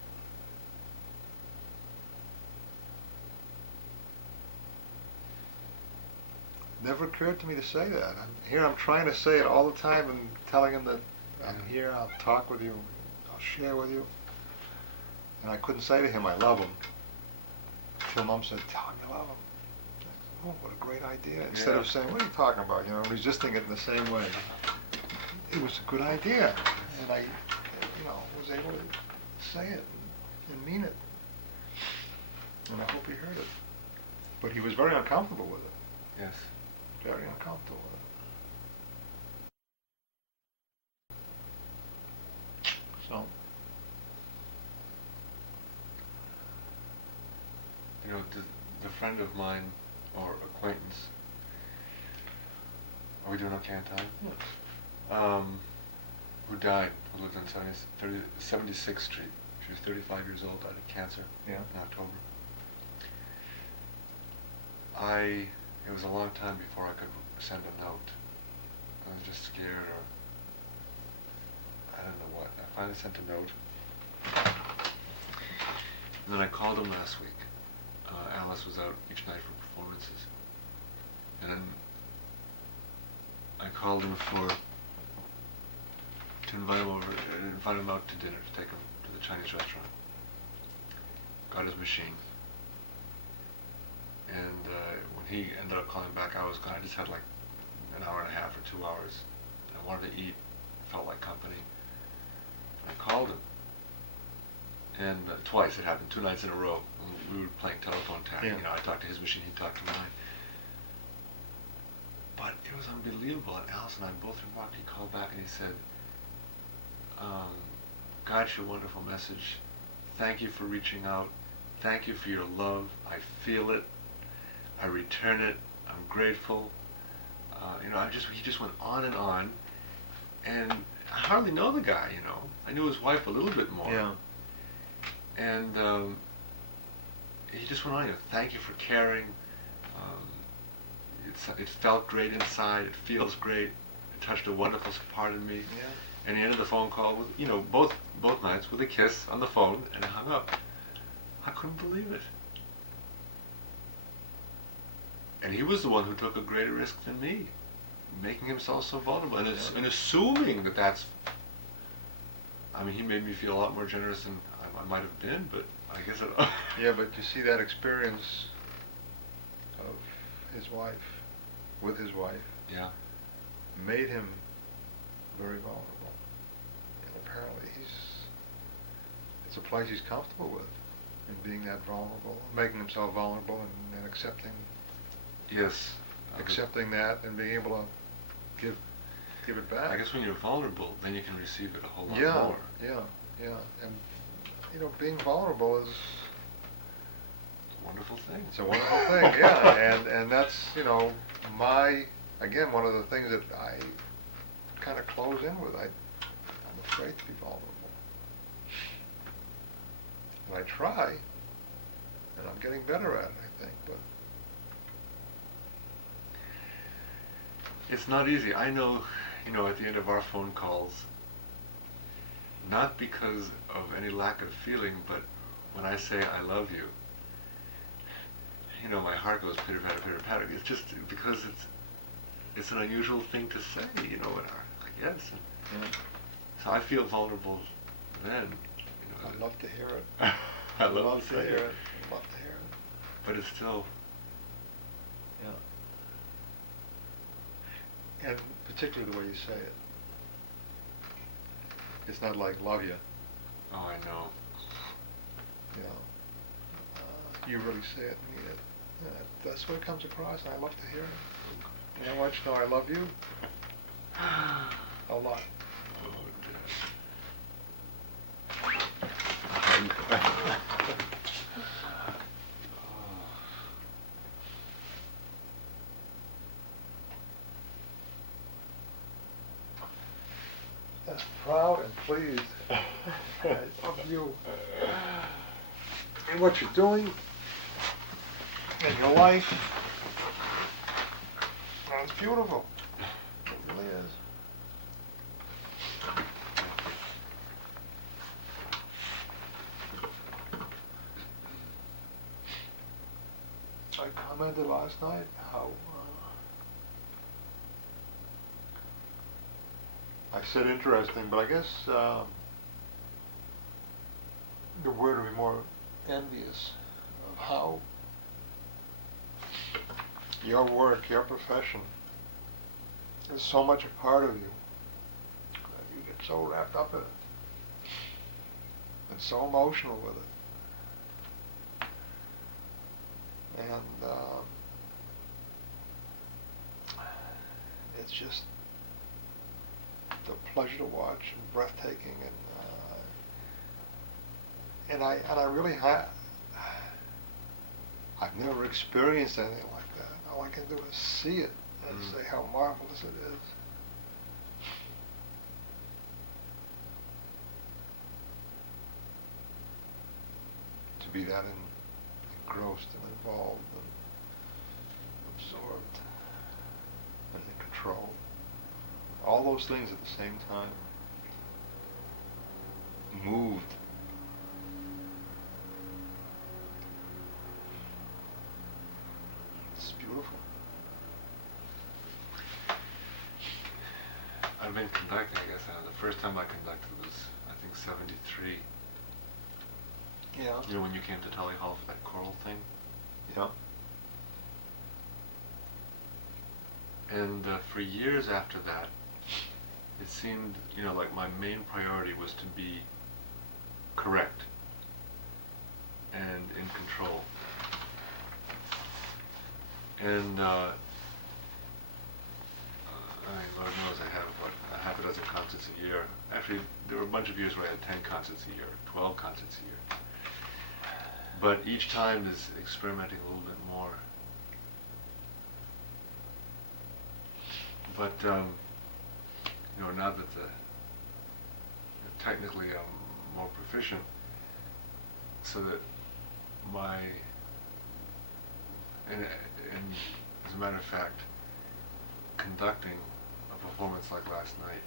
Never occurred to me to say that. I'm trying to say it all the time and telling him that I'm here, I'll talk with you, I'll share with you. And I couldn't say to him, I love him. Till Mom said, tell him you love him. Oh, what a great idea. Instead of saying, what are you talking about? Resisting it in the same way. It was a good idea. And I, was able to say it and mean it. And I hope he heard it. But he was very uncomfortable with it. Yes. Very uncomfortable with it. So. The friend of mine, or acquaintance, are we doing okay on time? Yes. Who died, who lived on 76th Street. She was 35 years old, died of cancer in October. It was a long time before I could send a note. I was just scared, or I don't know what. I finally sent a note. And then I called him last week. Alice was out each night for performances. And then I called him to invite him out to dinner, to take him to the Chinese restaurant. Got his machine. And when he ended up calling back, I was gone. I just had like an hour and a half or 2 hours. I wanted to eat, felt like company. I called him. And twice it happened, 2 nights in a row. We were playing telephone tag. I talked to his machine, he talked to mine. But it was unbelievable. And Alice and I both remarked. He called back and he said, "Got your wonderful message. Thank you for reaching out. Thank you for your love. I feel it. I return it. I'm grateful." He just went on. And I hardly know the guy. I knew his wife a little bit more. Yeah. And he just went on, thank you for caring. It felt great inside. It feels great. It touched a wonderful part in me. Yeah. And he ended the phone call with, both nights with a kiss on the phone, and hung up. I couldn't believe it. And he was the one who took a greater risk than me, making himself so vulnerable and assuming that that's. He made me feel a lot more generous than I might have been, but I guess it. Yeah, but you see that experience of his wife, with his wife, made him very vulnerable. And apparently it's a place he's comfortable with, in being that vulnerable, making himself vulnerable and accepting. Yes. Accepting that and being able to give it back. I guess when you're vulnerable, then you can receive it a whole lot more. Yeah. And being vulnerable is a wonderful thing. It's a wonderful thing, yeah. And that's, one of the things that I kind of close in with. I'm afraid to be vulnerable. And I try, and I'm getting better at it, I think, but it's not easy. I know, at the end of our phone calls, not because of any lack of feeling, but when I say I love you, my heart goes pitter patter, pitter patter. It's just because it's an unusual thing to say, in our, yes. yeah. So I feel vulnerable then. I'd love to hear it. I love to hear it. I'd love to hear it. But it's still. Yeah. And particularly the way you say it. It's not like love you. Oh, I know. You really say it and mean it. That's what comes across, and I love to hear it. You know what? I love you a lot. That's proud and pleased. I love you. And what you're doing in your life. And it's beautiful. It really is. I commented last night how I said interesting, but I guess the word would be more envious of how your work, your profession is so much a part of you. You get so wrapped up in it and so emotional with it. And it's just a pleasure to watch and breathtaking, and I really I've never experienced anything like that. All I can do is see it and say how marvelous it is. To be that engrossed and involved and absorbed and in control. All those things at the same time. Moved. It's beautiful. I've been conducting, I guess, the first time I conducted was, I think, 73. Yeah. When you came to Tully Hall for that choral thing? Yeah. And for years after that, it seemed, like my main priority was to be correct and in control. And Lord knows I have, a half a dozen concerts a year. Actually, there were a bunch of years where I had 10 concerts a year, 12 concerts a year. But each time is experimenting a little bit more. But, now that technically I'm more proficient, so that and as a matter of fact, conducting a performance like last night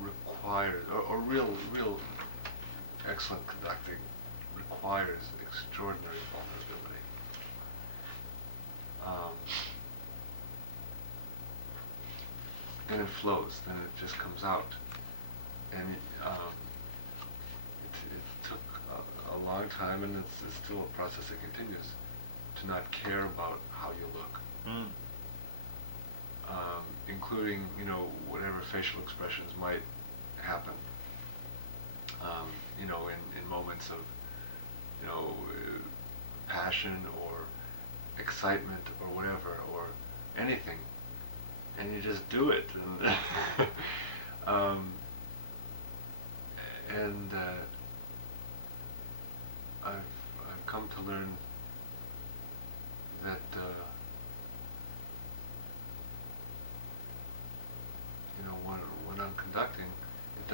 requires, or real excellent conducting requires extraordinary vulnerability. Then it flows, then it just comes out. And it took a long time, and it's still a process that continues, to not care about how you look. Including, whatever facial expressions might happen, in moments of, passion or excitement or whatever, or anything, and you just do it, and I've come to learn that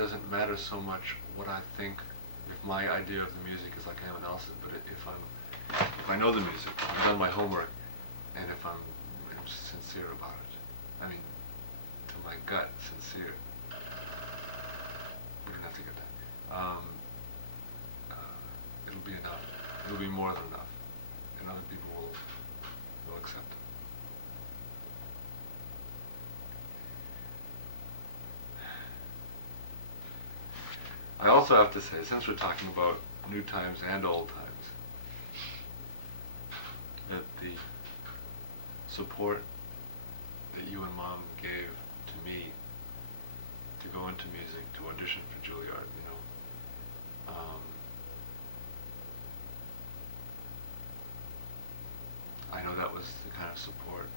doesn't matter so much what I think, if my idea of the music is like anyone else's, but if I know the music, I've done my homework, and if I'm sincere about it, I mean, to my gut, sincere. We don't have to get that. It'll be enough. It'll be more than enough, and other people will accept it. I also have to say, since we're talking about new times and old times, that the support that you and Mom gave to me to go into music, to audition for Juilliard, I know that was the kind of support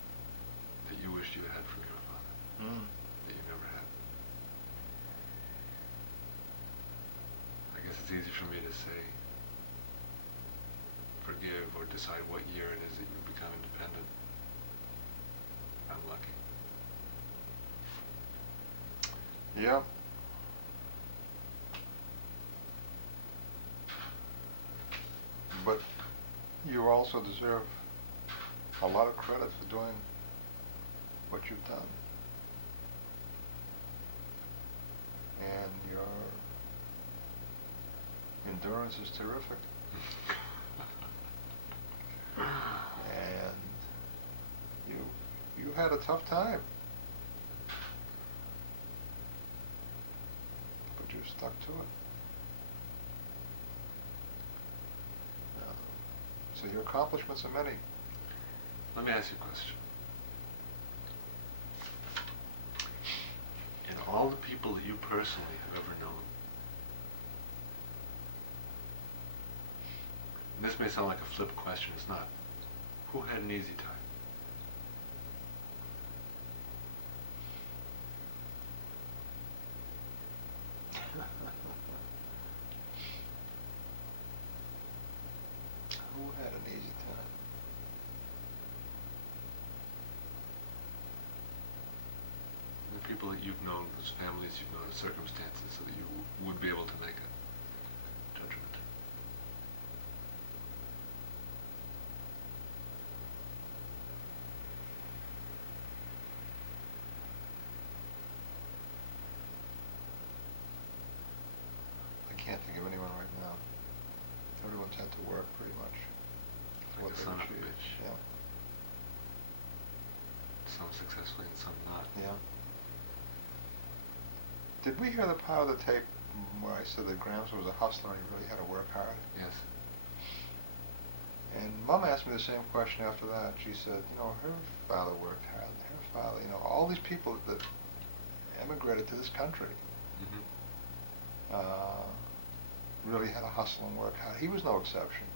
that you wished you had from your father, that you never had. I guess it's easy for me to say, forgive or decide what year it is that you become independent. I'm lucky. Yeah. But you also deserve a lot of credit for doing what you've done. And your endurance is terrific. And you had a tough time. But you stuck to it. Yeah. So your accomplishments are many. Let me ask you a question. In all the people that you personally have ever known, and this may sound like a flip question, it's not, who had an easy time? Who had an easy time? The people that you've known, whose families you've known, the circumstances, so that you would be able to make a judgment. I can't think of anyone right now. Everyone's had to work pretty much. Like a son of a achieved. bitch. Yeah. Some successfully and some not. Yeah. Did we hear the part of the tape where I said that Gramps was a hustler and he really had to work hard? Yes. And Mom asked me the same question after that. She said, her father worked hard. Her father, all these people that emigrated to this country really had to hustle and work hard. He was no exception.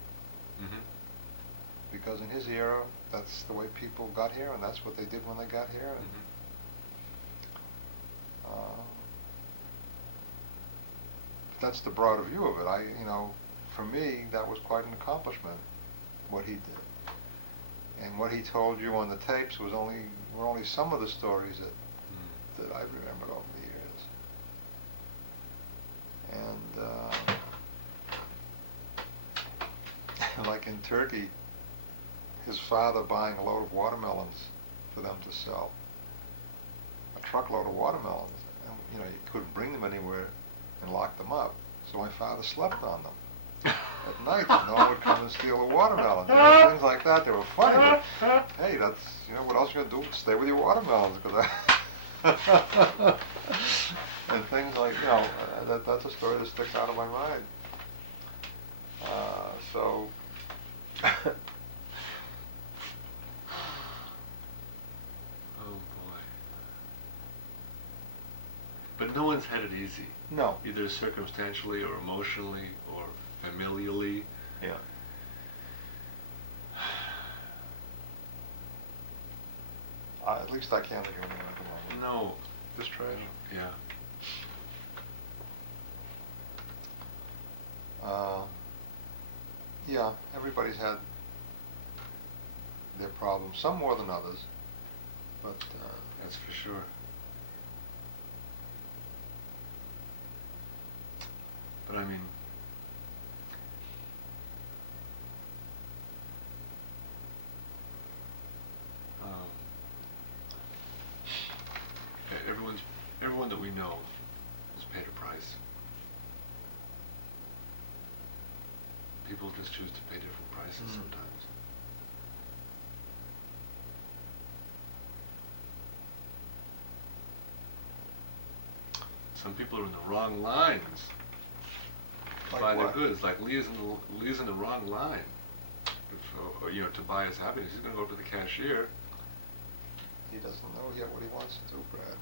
Because in his era, that's the way people got here, and that's what they did when they got here. And, that's the broader view of it. For me, that was quite an accomplishment, what he did. And what he told you on the tapes were only some of the stories that I've remembered over the years. And like in Turkey, his father buying a load of watermelons for them to sell. A truckload of watermelons. And, you couldn't bring them anywhere and lock them up. So my father slept on them at night, and no one would come and steal the watermelons. Things like that. They were funny, but hey, that's, what else are you going to do? Stay with your watermelons, because and things like, that's a story that sticks out of my mind. So But no one's had it easy. No. Either circumstantially or emotionally or familially. Yeah. At least I can't think of anyone at the moment. No. This trash? Yeah. Yeah, everybody's had their problems, some more than others, but that's for sure. But I mean, everyone that we know has paid a price. People just choose to pay different prices sometimes. Some people are in the wrong lines to Like buy what? their goods. Like Lee's in the wrong line. If, to buy his happiness, he's going to go up to the cashier. He doesn't know yet what he wants to do, Brad.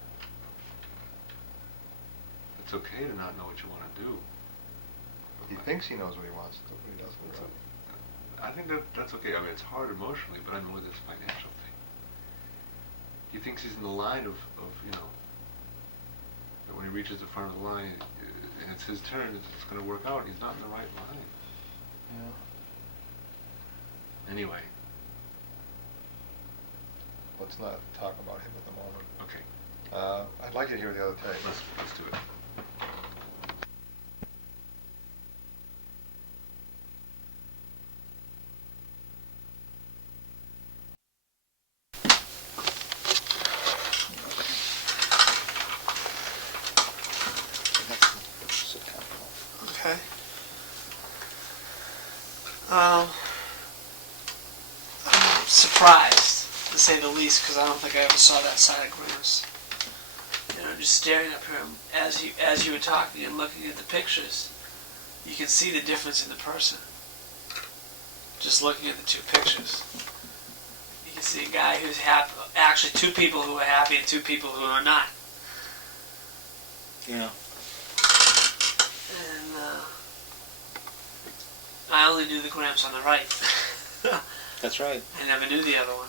It's okay to not know what you want to do. He thinks he knows what he wants to do, but he doesn't really. I think that's okay. I mean, it's hard emotionally, but I mean with this financial thing. He thinks he's in the line of that when he reaches the front of the line and it's his turn, it's going to work out. He's not in the right line. Yeah. Anyway. Let's not talk about him at the moment. Okay. I'd like you to hear the other tape. Let's do it. Okay. I'm surprised, to say the least, because I don't think I ever saw that side of Grimm's. Just staring up here as you were talking and looking at the pictures, you can see the difference in the person. Just looking at the two pictures, you can see a guy who's happy. Actually, two people who are happy and two people who are not. Yeah. And I only knew the Gramps on the right. That's right. I never knew the other one.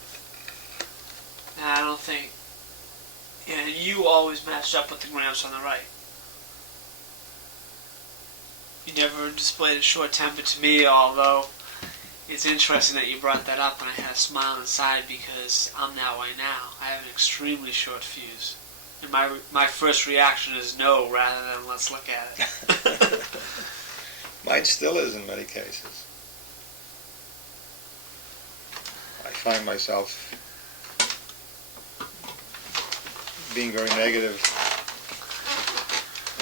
And I don't think... And you always matched up with the Gramps on the right. You never displayed a short temper to me, although it's interesting that you brought that up and I had a smile inside because I'm that way now. I have an extremely short fuse. And my first reaction is no rather than let's look at it. Mine still is in many cases. I find myself being very negative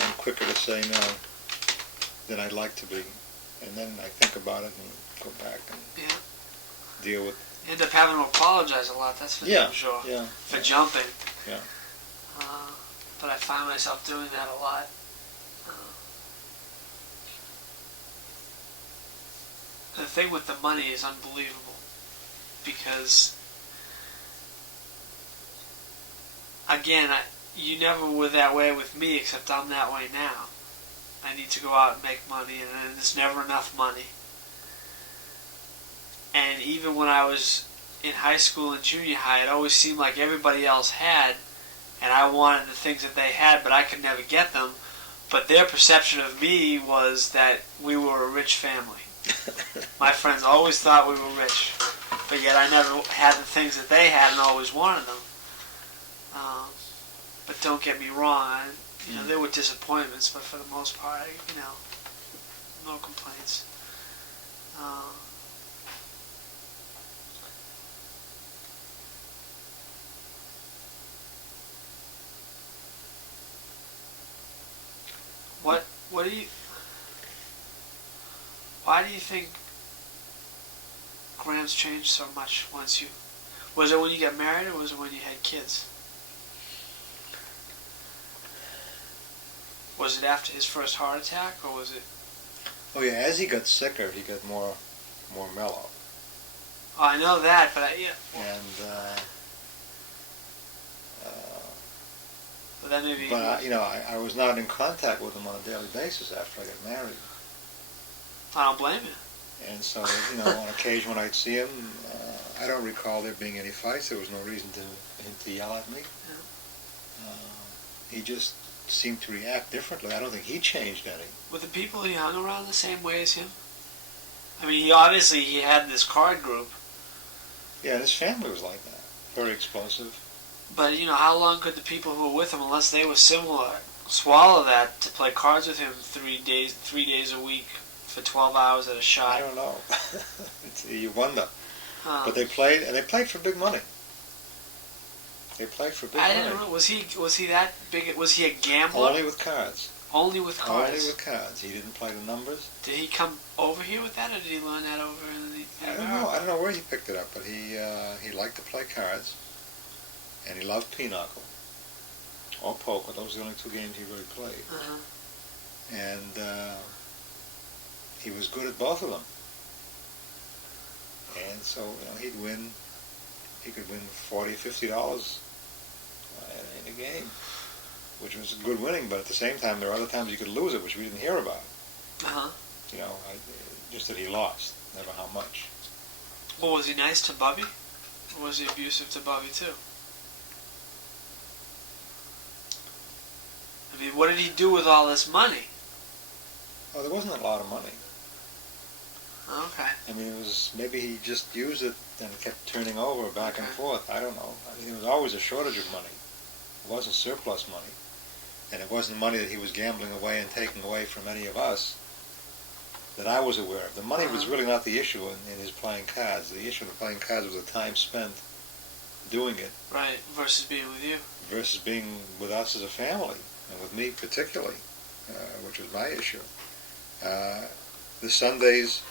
and quicker to say no than I'd like to be. And then I think about it and go back and deal with it. You end up having to apologize a lot, that's for sure. Yeah. For jumping. Yeah. But I find myself doing that a lot. The thing with the money is unbelievable because, again, you never were that way with me, except I'm that way now. I need to go out and make money, and there's never enough money. And even when I was in high school and junior high, it always seemed like everybody else had, and I wanted the things that they had, but I could never get them. But their perception of me was that we were a rich family. My friends always thought we were rich, but yet I never had the things that they had and always wanted them. But don't get me wrong, there were disappointments, but for the most part, no complaints. Why do you think Gramps changed so much once you... Was it when you got married or was it when you had kids? Was it after his first heart attack or was it... Oh yeah, as he got sicker, he got more mellow. Oh, I know that, but But then maybe... But I was not in contact with him on a daily basis after I got married. I don't blame you. And so, on occasion when I'd see him, I don't recall there being any fights. There was no reason him to yell at me. Yeah. He just seemed to react differently. I don't think he changed any. Were the people he hung around the same way as him? I mean, he had this card group. Yeah, and his family was like that. Very explosive. But, how long could the people who were with him, unless they were similar, swallow that to play cards with him 3 days a week for 12 hours at a shot? I don't know. You wonder. Huh. But they played, and they played for big money. They played for big money. I didn't know. Was he that big? Was he a gambler? Only with cards. Only with cards. Only with cards. He didn't play the numbers. Did he come over here with that, or did he learn that over in the? I don't know. I don't know where he picked it up, but he liked to play cards, and he loved pinochle or poker. Those were the only two games he really played. Uh-huh. And he was good at both of them. And so he'd win. He could win $40, $50 in a game, which was good winning. But at the same time, there were other times you could lose it, which we didn't hear about. Uh-huh. Just that he lost, never how much. Well, was he nice to Bubby? Or was he abusive to Bubby too? I mean, what did he do with all this money? Oh, there wasn't a lot of money. Okay. I mean, it was, maybe he just used it and kept turning over back and forth. I don't know. I mean, there was always a shortage of money. It wasn't surplus money. And it wasn't money that he was gambling away and taking away from any of us that I was aware of. The money was really not the issue in his playing cards. The issue in playing cards was the time spent doing it. Right, versus being with you. Versus being with us as a family, and with me particularly, which was my issue. The Sundays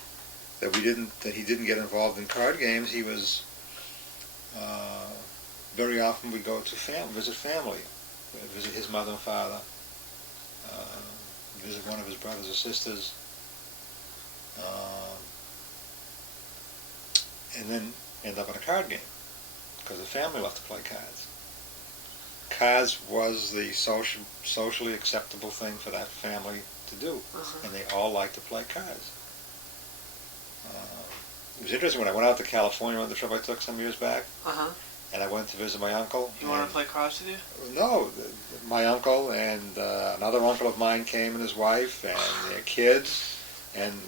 that he didn't get involved in card games, he was very often we'd go to visit family, visit his mother and father, visit one of his brothers or sisters, and then end up in a card game because the family loved to play cards. Cards was the socially acceptable thing for that family to do, and they all liked to play cards. It was interesting when I went out to California on the trip I took some years back, and I went to visit my uncle. You want to play cards with you? No, my uncle and another uncle of mine came and his wife and their kids, and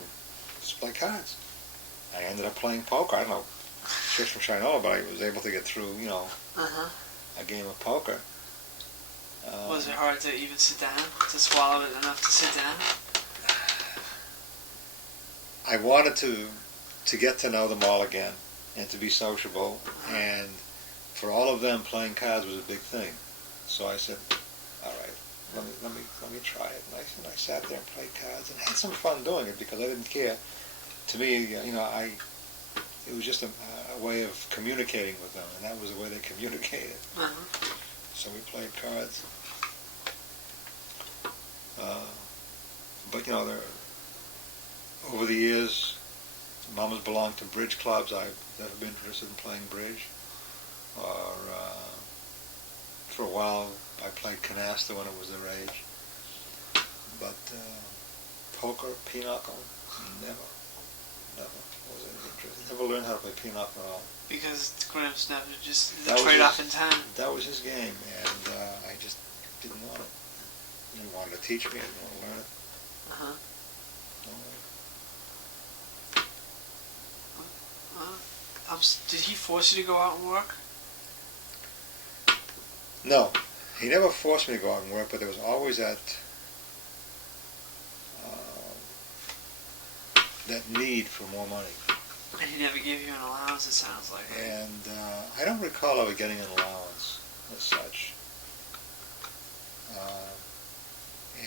just play cards. I ended up playing poker. I don't know, tricks from Shinola, but I was able to get through, a game of poker. Was it hard to even sit down, to swallow it enough to sit down? I wanted to get to know them all again and to be sociable, and for all of them, playing cards was a big thing. So I said, all right, let me try it. And I sat there and played cards and had some fun doing it because I didn't care. To me, it was just a way of communicating with them, and that was the way they communicated. So we played cards. But over the years, Mom has belonged to bridge clubs. I've never been interested in playing bridge. Or for a while, I played canasta when it was their age. But poker, pinochle, never wasn't interested. Never learned how to play pinochle at all. Because Gramps never just the That was trade-off his- in time. That was his game, and I just didn't want it. He wanted to teach me. I didn't want to learn it. Did he force you to go out and work? No, he never forced me to go out and work, but there was always that need for more money. And he never gave you an allowance, it sounds like. And I don't recall ever getting an allowance as such.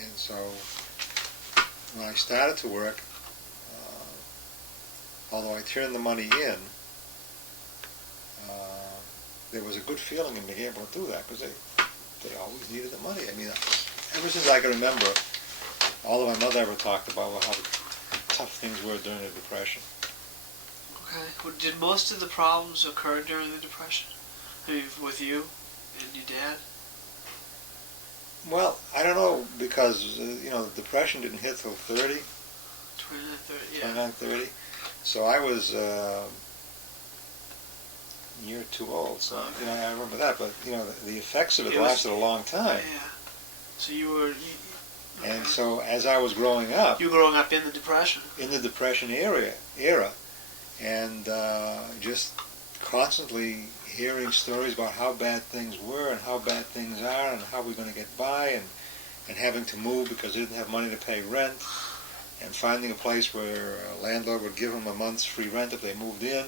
And so when I started to work, although I turned the money in, there was a good feeling in being able to do that because they always needed the money. I mean, ever since I can remember, all that my mother ever talked about were how tough things were during the Depression. Okay. Well, did most of the problems occur during the Depression? I mean, with you and your dad? Well, I don't know because, the Depression didn't hit till 30. 29, 30, yeah. 29, 30. So I was a year too old. So, I remember that. But, the effects of it lasted a long time. Yeah. So you were... And so as I was growing up... You were growing up in the Depression. In the Depression era. And just constantly hearing stories about how bad things were and how bad things are and how we're going to get by. and having to move because they didn't have money to pay rent, and finding a place where a landlord would give them a month's free rent if they moved in.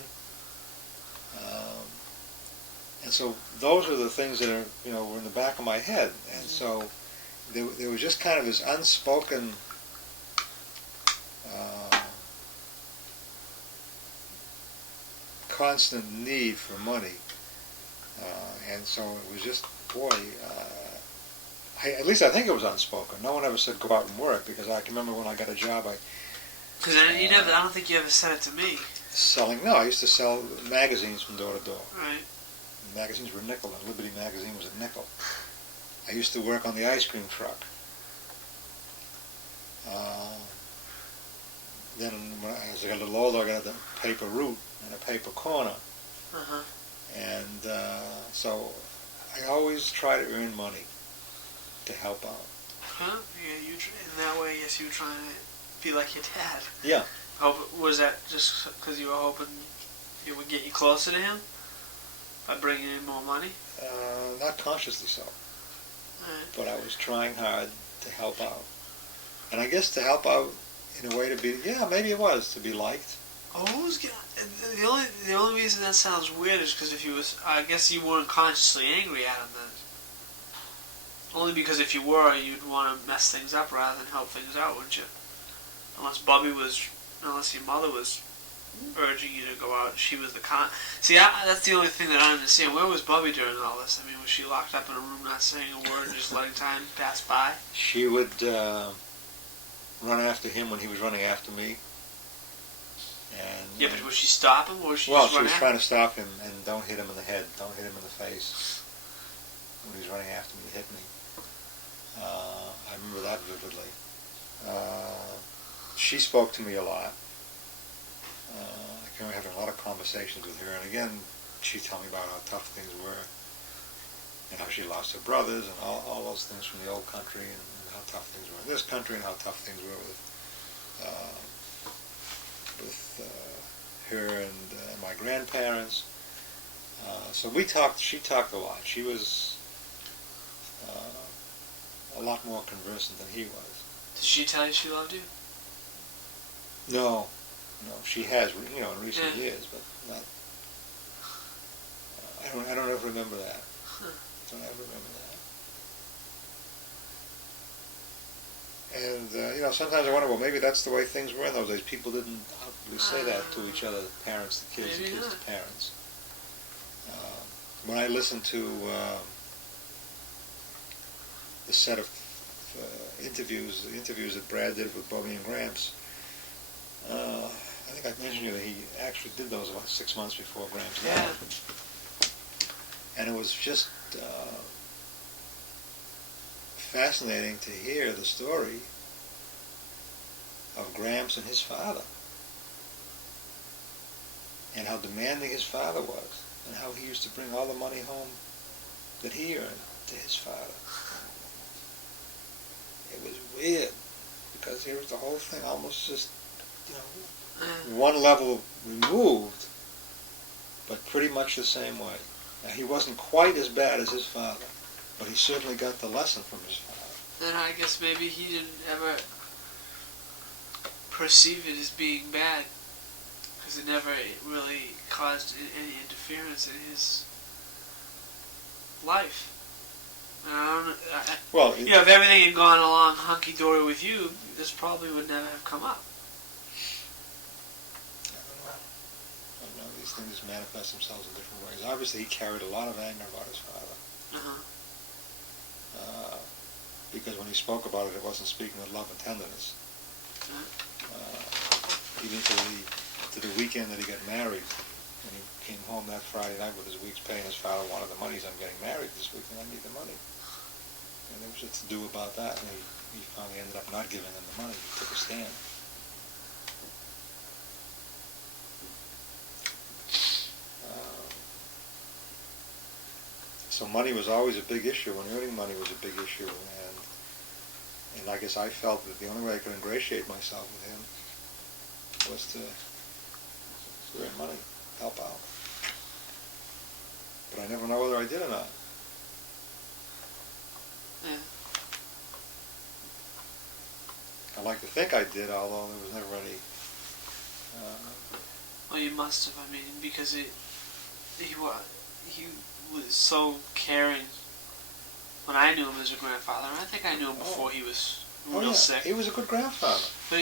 And so those are the things that are, were in the back of my head. And so there was just kind of this unspoken constant need for money. And so it was just, boy, at least I think it was unspoken. No one ever said go out and work, because I can remember when I got a job, Because I don't think you ever said it to me. I used to sell magazines from door to door. Right. Magazines were a nickel, and Liberty magazine was a nickel. I used to work on the ice cream truck. Then as I got a little older, I got the paper route and a paper corner. Uh-huh. And so I always try to earn money to help out. Huh? Yeah, in that way, yes, you were trying to be like your dad. Yeah. Was that just because you were hoping it would get you closer to him? By bringing in more money? Not consciously so. Right. But I was trying hard to help out. And I guess to help out in a way to be, maybe it was, to be liked. Oh, the only reason that sounds weird is because I guess you weren't consciously angry at him then. Only because if you were, you'd want to mess things up rather than help things out, wouldn't you? Unless your mother was urging you to go out. She was the See, that's the only thing that I understand. Where was Bubby during all this? I mean, was she locked up in a room not saying a word and just letting time pass by? She would run after him when he was running after me. And yeah, but was she stopping or was she well, just she was trying to stop him and don't hit him in the head, don't hit him in the face. When he was running after me, he hit me. I remember that vividly. She spoke to me a lot. I can remember having a lot of conversations with her, and again, she'd tell me about how tough things were, and how she lost her brothers, and all those things from the old country, and how tough things were in this country, and how tough things were with her and my grandparents. So she talked a lot. She was a lot more conversant than he was. Did she tell you she loved you? No, she has, in recent years, but not. I don't ever remember that. Huh. I don't ever remember that. And sometimes I wonder, well, maybe that's the way things were in those days. People didn't outwardly say that to each other, the parents, the kids, maybe the kids, not. the parents. When I listened to the set of interviews that Brad did with Bobby and Gramps, I think I mentioned to you that he actually did those about 6 months before Gramps died. And it was just fascinating to hear the story of Gramps and his father, and how demanding his father was, and how he used to bring all the money home that he earned to his father. It was weird, because here was the whole thing almost just, one level removed, but pretty much the same way. Now, he wasn't quite as bad as his father, but he certainly got the lesson from his father. And I guess maybe he didn't ever perceive it as being bad, because it never really caused any interference in his life. Well, if everything had gone along hunky-dory with you, this probably would never have come up. I don't know. These things manifest themselves in different ways. Obviously, he carried a lot of anger about his father. Because when he spoke about it, it wasn't speaking with love and tenderness. Even to the weekend that he got married, when he came home that Friday night with his week's pay, and his father wanted the money. He said, I'm getting married this weekend, I need the money. And there was a to-do about that, and he finally ended up not giving him the money. He took a stand. So money was always a big issue, and earning money was a big issue, and I guess I felt that the only way I could ingratiate myself with him was to earn money, help out. But I never know whether I did or not. Yeah. I like to think I did, although there was never any. Well, you must have. I mean, because he was so caring when I knew him as a grandfather. I think I knew him before he was real sick. He was a good grandfather. But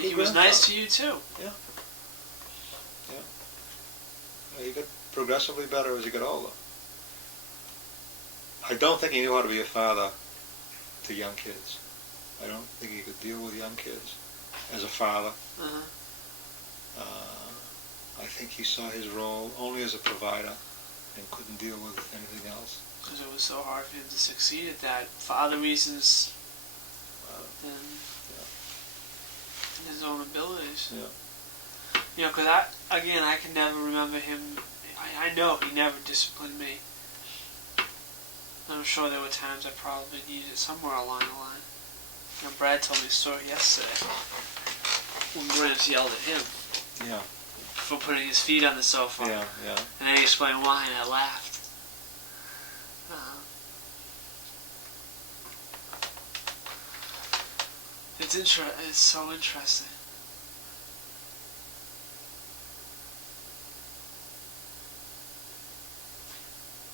he was nice to you too. Yeah. He got progressively better as he got older. I don't think he knew how to be a father to young kids. I don't think he could deal with young kids as a father. Uh-huh. I think he saw his role only as a provider and couldn't deal with anything else. Because it was so hard for him to succeed at that for other reasons than his own abilities. Yeah. You know, because I can never remember him. I know he never disciplined me. I'm sure there were times I probably needed it somewhere along the line. You know, Brad told me a story yesterday when Gramps yelled at him for putting his feet on the sofa. Yeah. And then he explained why, and I laughed. It's so interesting.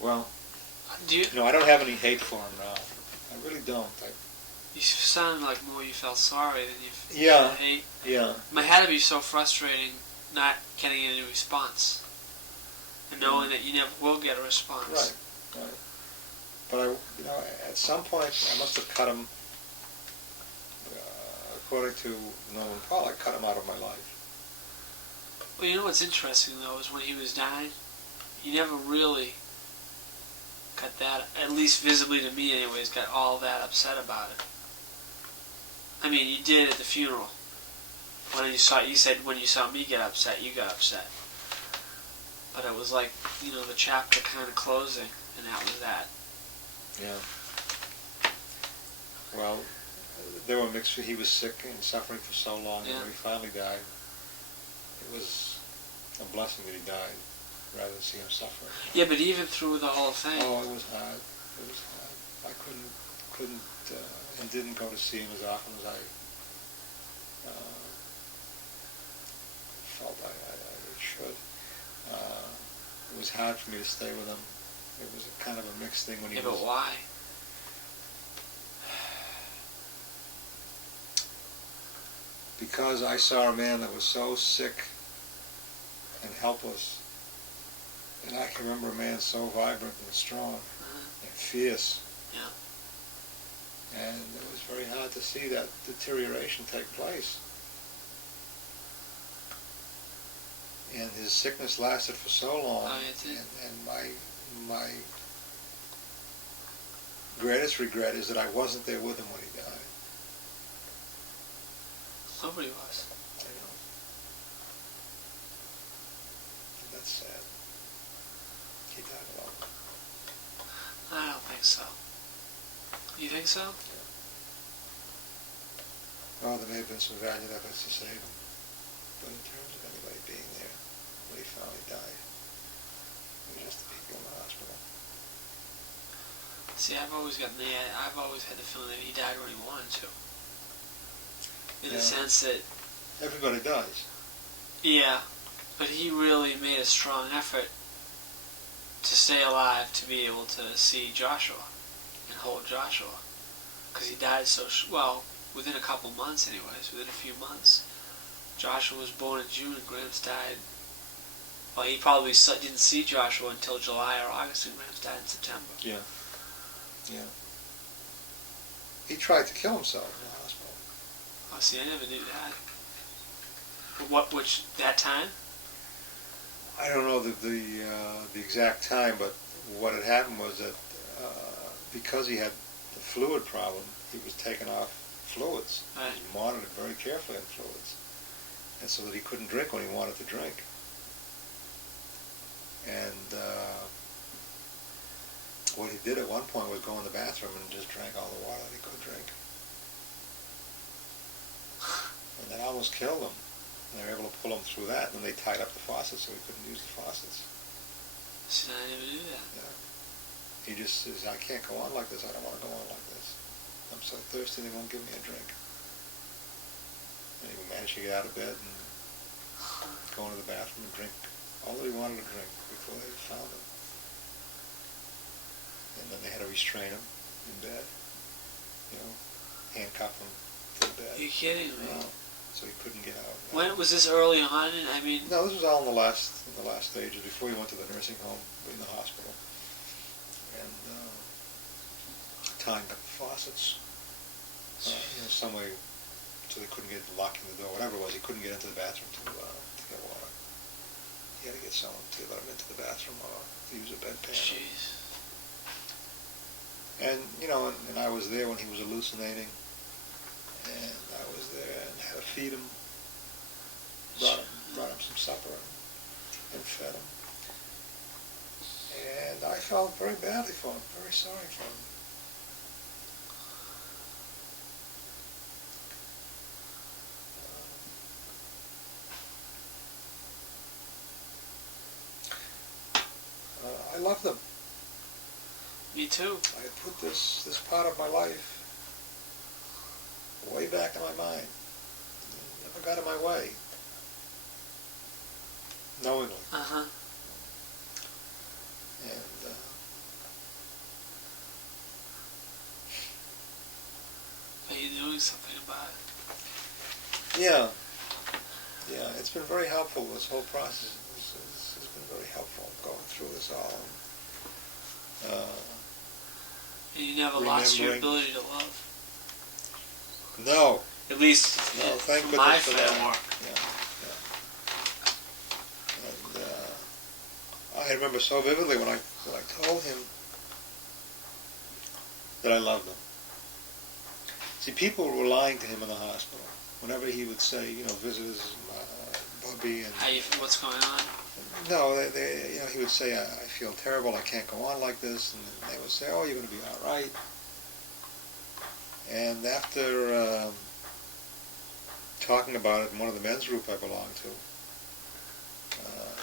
Well, do you? No, I don't have any hate for him now. I really don't. You sound like more you felt sorry than you Yeah. felt hate. Yeah. It had to be so frustrating not getting any response and knowing that you never will get a response. Right. But at some point I must have cut him. According to Norman Paul, I cut him out of my life. Well, you know what's interesting though is when he was dying, he never really got that, at least visibly to me anyways, got all that upset about it. I mean, you did at the funeral. You said when you saw me get upset, you got upset. But it was like, the chapter kind of closing, and that was that. Yeah. Well, there were mixed. He was sick and suffering for so long, and when he finally died, it was a blessing that he died, rather than see him suffering. Yeah, but even through the whole thing. Oh, it was hard. It was hard. I couldn't, and didn't go to see him as often as I felt I should. It was hard for me to stay with him. It was a kind of a mixed thing when he was. But why? Because I saw a man that was so sick and helpless, and I can remember a man so vibrant and strong and fierce. Yeah. And it was very hard to see that deterioration take place. And his sickness lasted for so long, and my greatest regret is that I wasn't there with him when he died. Nobody was. I know. That's sad. He died alone. I don't think so. You think so? Yeah. Well, there may have been some valiant efforts to save him, but in terms of anybody being there when he finally died, it was just the people in the hospital. See, I've always had the feeling that he died when he wanted to. In the sense that... Everybody does. Yeah, but he really made a strong effort to stay alive to be able to see Joshua and hold Joshua. Because he died within a couple months anyways, within a few months. Joshua was born in June and Gramps died... Well, he probably didn't see Joshua until July or August, and Gramps died in September. Yeah. He tried to kill himself in the hospital. Oh, see, I never knew that. That time? I don't know the exact time, but what had happened was that because he had the fluid problem, he was taking off fluids. Right. He was monitored very carefully on fluids, and so that he couldn't drink when he wanted to drink. And what he did at one point was go in the bathroom and just drank all the water that he could drink. And that almost killed him. And they were able to pull him through that, and then they tied up the faucets so he couldn't use the faucets. See, I never knew that. Yeah. He just says, I can't go on like this. I don't want to go on like this. I'm so thirsty they won't give me a drink. And he managed to get out of bed and go into the bathroom and drink all that he wanted to drink before they found him. And then they had to restrain him in bed, handcuff him to the bed. Are you kidding me? So he couldn't get out. When was this early on? I mean, no, this was all in the last stages before he went to the nursing home in the hospital, and tying up the faucets, some way so they couldn't get locking the door, whatever it was. He couldn't get into the bathroom to get water. He had to get someone to let him into the bathroom or to use a bedpan. Jeez. And and I was there when he was hallucinating, and I was there and had to feed him, brought him some supper and fed him. And I felt very badly for him, very sorry for him. I loved him. Me too. I had put this part of my life way back in my mind. It never got in my way. Knowingly. Uh-huh. And Are you doing something about it? yeah, it's been very helpful. This whole process has been very helpful going through this all. And you never lost your ability to love. No. At least thank from goodness my for that. framework. And I remember so vividly when I told him that I loved him. See, people were lying to him in the hospital. Whenever he would say, visitors, Bubby, and What's going on? no, he would say, I feel terrible, I can't go on like this, and they would say, oh, you're going to be all right. And after talking about it in one of the men's group I belonged to,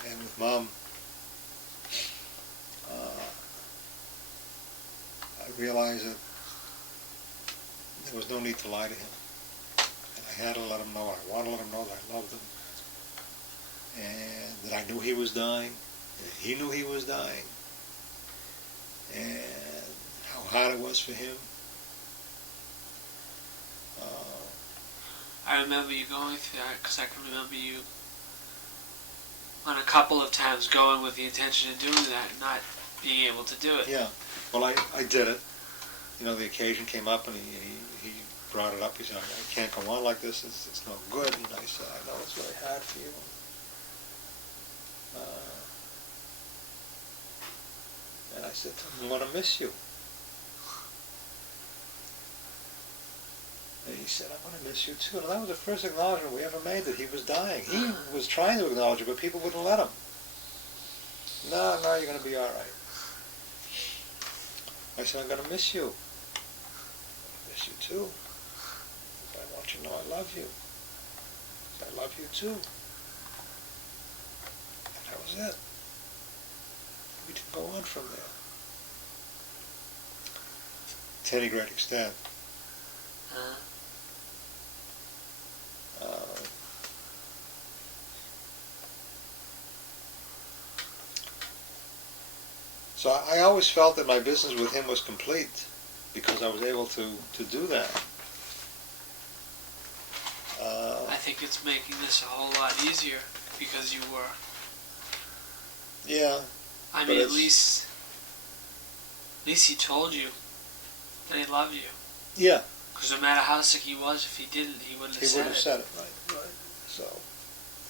and with Mom, I realized that there was no need to lie to him. And I had to let him know, I wanted to let him know that I loved him, and that I knew he was dying, and he knew he was dying, and how hard it was for him. I remember you going through that because I can remember you on a couple of times going with the intention of doing that and not being able to do it. Yeah. Well, I did it. The occasion came up and he brought it up. He said, I can't go on like this. It's no good. And I said, I know it's very hard for you. And I said to him, I'm going to miss you. And he said, I'm going to miss you too. And that was the first acknowledgement we ever made that he was dying. He was trying to acknowledge it, but people wouldn't let him. No, you're going to be all right. I said, I'm going to miss you. I miss you too. I want you to know I love you. I love you too. And that was it. We didn't go on from there. To any great extent. So I always felt that my business with him was complete because I was able to do that. I think it's making this a whole lot easier because you were. Yeah. I mean, at least he told you that he loved you. Yeah. Because no matter how sick he was, if he didn't, he wouldn't have said it. He wouldn't have said it, right. So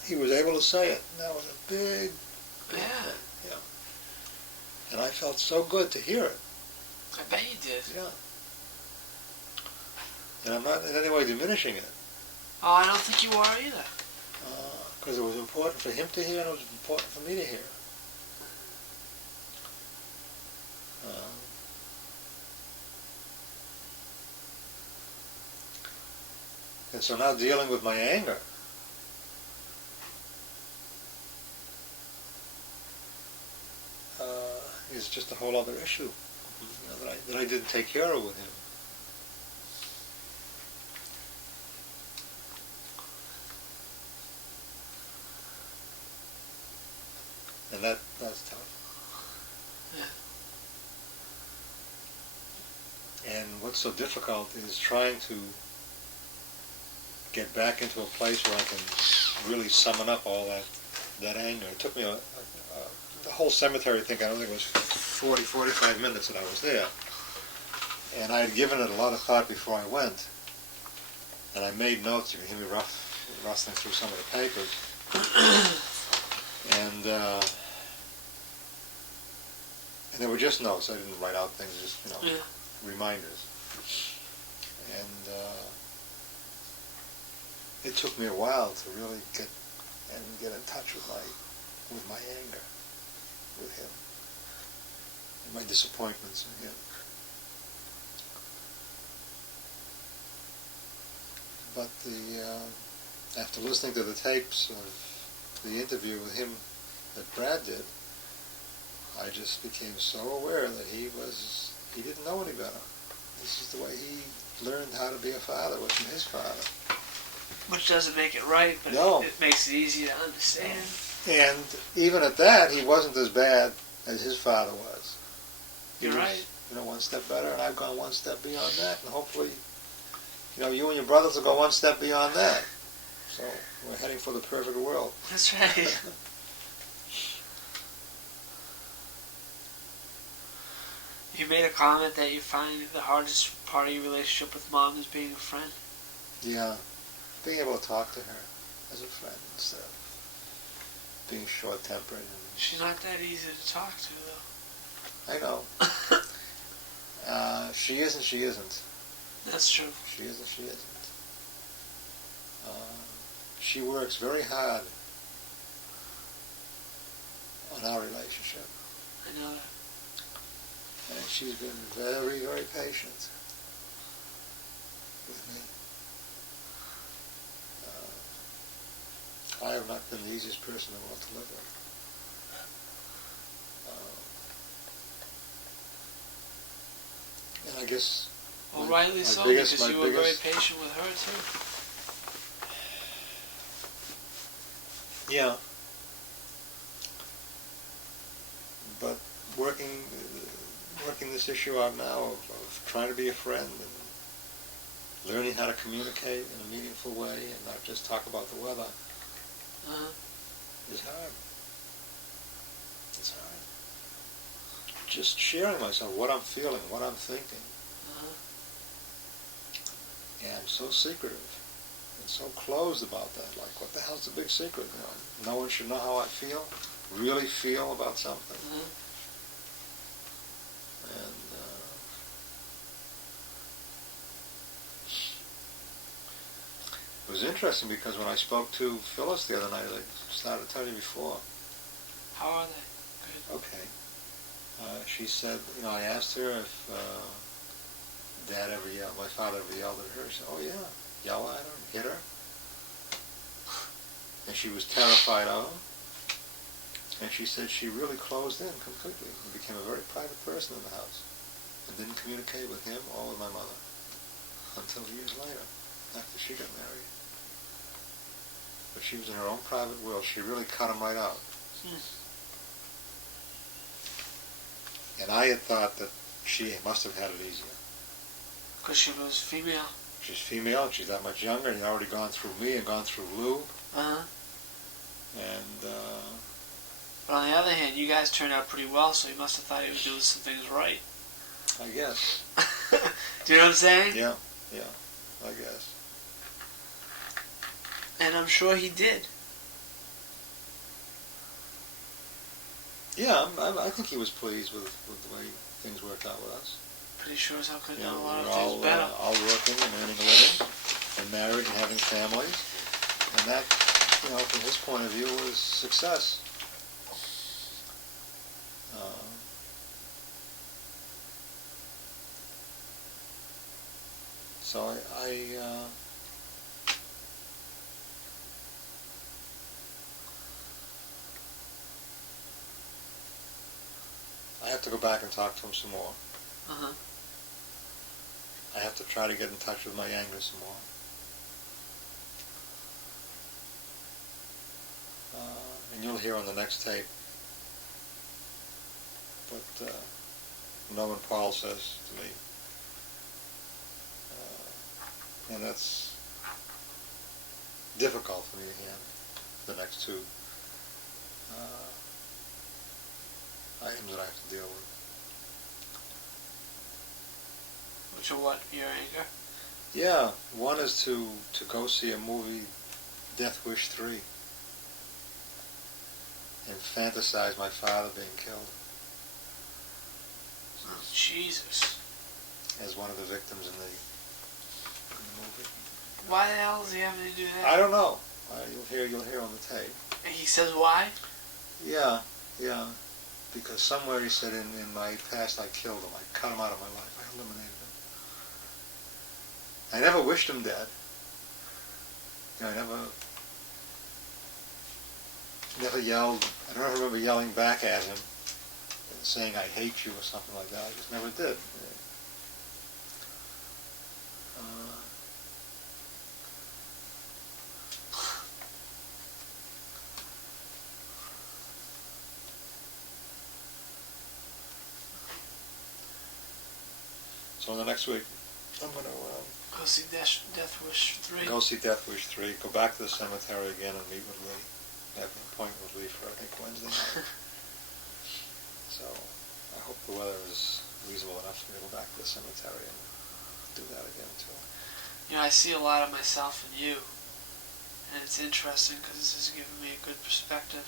he was able to say it, and that was a big Yeah. thing. Yeah. And I felt so good to hear it. I bet you did. Yeah. And I'm not in any way diminishing it. Oh, I don't think you are either. Because it was important for him to hear, and it was important for me to hear. And so now dealing with my anger, is just a whole other issue that I didn't take care of with him. And that's tough. Yeah. And what's so difficult is trying to get back into a place where I can really summon up all that anger. It took me the whole cemetery thing, I don't think it was 45 minutes that I was there. And I had given it a lot of thought before I went. And I made notes. You can hear me rustling through some of the papers. And they were just notes. I didn't write out things, just, reminders. And it took me a while to really get in touch with my anger with him, and my disappointments in him. But after listening to the tapes of the interview with him that Brad did, I just became so aware that he didn't know any better. This is the way he learned how to be a father, was from his father. Which doesn't make it right, but No. it makes it easy to understand. And even at that, he wasn't as bad as his father was. He You're was, right. one step better, and I've gone one step beyond that, and hopefully, you and your brothers will go one step beyond that. So we're heading for the perfect world. That's right. You made a comment that you find the hardest part of your relationship with Mom is being a friend. Yeah, being able to talk to her as a friend instead of being short-tempered. She's not that easy to talk to, though. I know. She is and she isn't. That's true. She is and she isn't. She works very hard on our relationship. I know that. And she's been very, very patient with me. I have not been the easiest person in the world to live with. And I guess... Well, rightly so, biggest- because my you were very biggest- patient with her, too. Yeah. But working this issue out now of trying to be a friend and learning how to communicate in a meaningful way and not just talk about the weather is hard. It's hard. Just sharing myself, what I'm feeling, what I'm thinking. And I'm so secretive and so closed about that. Like, what the hell's the big secret? No one should know how I feel, really feel about something. And it was interesting because when I spoke to Phyllis the other night, I started to tell you before. How are they? Good. Okay. She said, I asked her if Dad ever yelled, my father ever yelled at her. She said, oh yeah, yell at her, hit her. And she was terrified of him. And she said she really closed in completely and became a very private person in the house and didn't communicate with him or with my mother until years later, after she got married. But she was in her own private world. She really cut him right out. And I had thought that she must have had it easier. Because she was female. She's female, and she's that much younger, and he'd already gone through me and gone through Lou. And, But on the other hand, you guys turned out pretty well, so he must have thought he was doing some things right. I guess. Do you know what I'm saying? Yeah, I guess. And I'm sure he did. Yeah, I think he was pleased with the way things worked out with us. Pretty sure as hell could have Yeah, done a lot we of were things better. all working and earning a living, and married and having families, and that, from his point of view, was success. So I have to go back and talk to him some more. I have to try to get in touch with my anger some more. And you'll hear on the next tape what Norman Paul says to me. And that's difficult for me to handle, the next two items that I have to deal with. Which are what? Your anger? Yeah, one is to go see a movie, Death Wish 3, and fantasize my father being killed Oh, Jesus. as one of the victims in the movie. Why the hell is he having to do that? I don't know. You'll hear on the tape. And he says why? Yeah. Because somewhere he said in my past I killed him. I cut him out of my life. I eliminated him. I never wished him dead. I never yelled. I don't remember yelling back at him and saying I hate you or something like that. I just never did. So in the next week, I'm going to Go see Death Wish 3. go see Death Wish 3, go back to the cemetery again and meet with Lee. I have an appointment with Lee for, I think, Wednesday night. So I hope the weather is reasonable enough for me to go back to the cemetery and do that again, too. You know, I see a lot of myself in you. And it's interesting because this has given me a good perspective.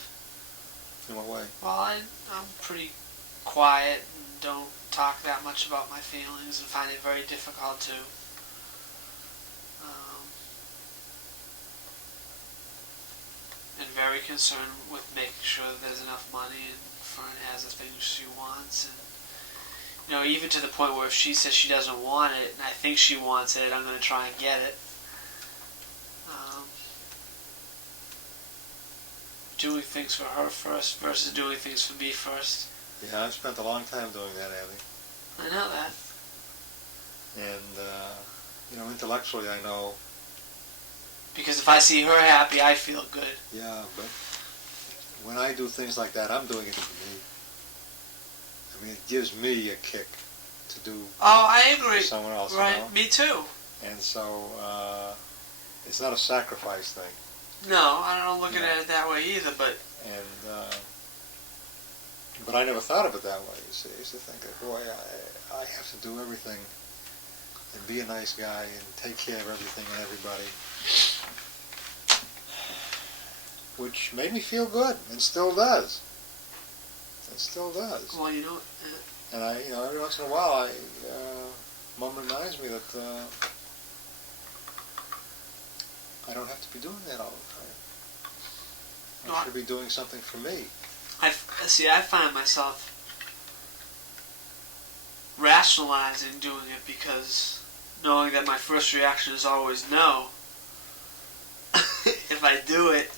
In what way? Well, I'm pretty quiet and don't talk that much about my feelings and find it very difficult to. And very concerned with making sure that there's enough money and Fern has the things she wants. And, you know, even to the point where if she says she doesn't want it and I think she wants it, I'm going to try and get it. Doing things for her first versus doing things for me first. Yeah, I've spent a long time doing that, Abby. I know that. And, intellectually I know. Because if I see her happy, I feel good. Yeah, but when I do things like that, I'm doing it for me. I mean, it gives me a kick to do I agree. for someone else. Right, You know? me too. And so it's not a sacrifice thing. No, I don't look at it that way either, but... But I never thought of it that way, you see. I used to think that, boy, I have to do everything and be a nice guy and take care of everything and everybody. Which made me feel good, and still does. It still does. Well, you know... And every once in a while, Mom reminds me that I don't have to be doing that all the time. I should be doing something for me. I find myself rationalizing doing it because knowing that my first reaction is always no. If I do it,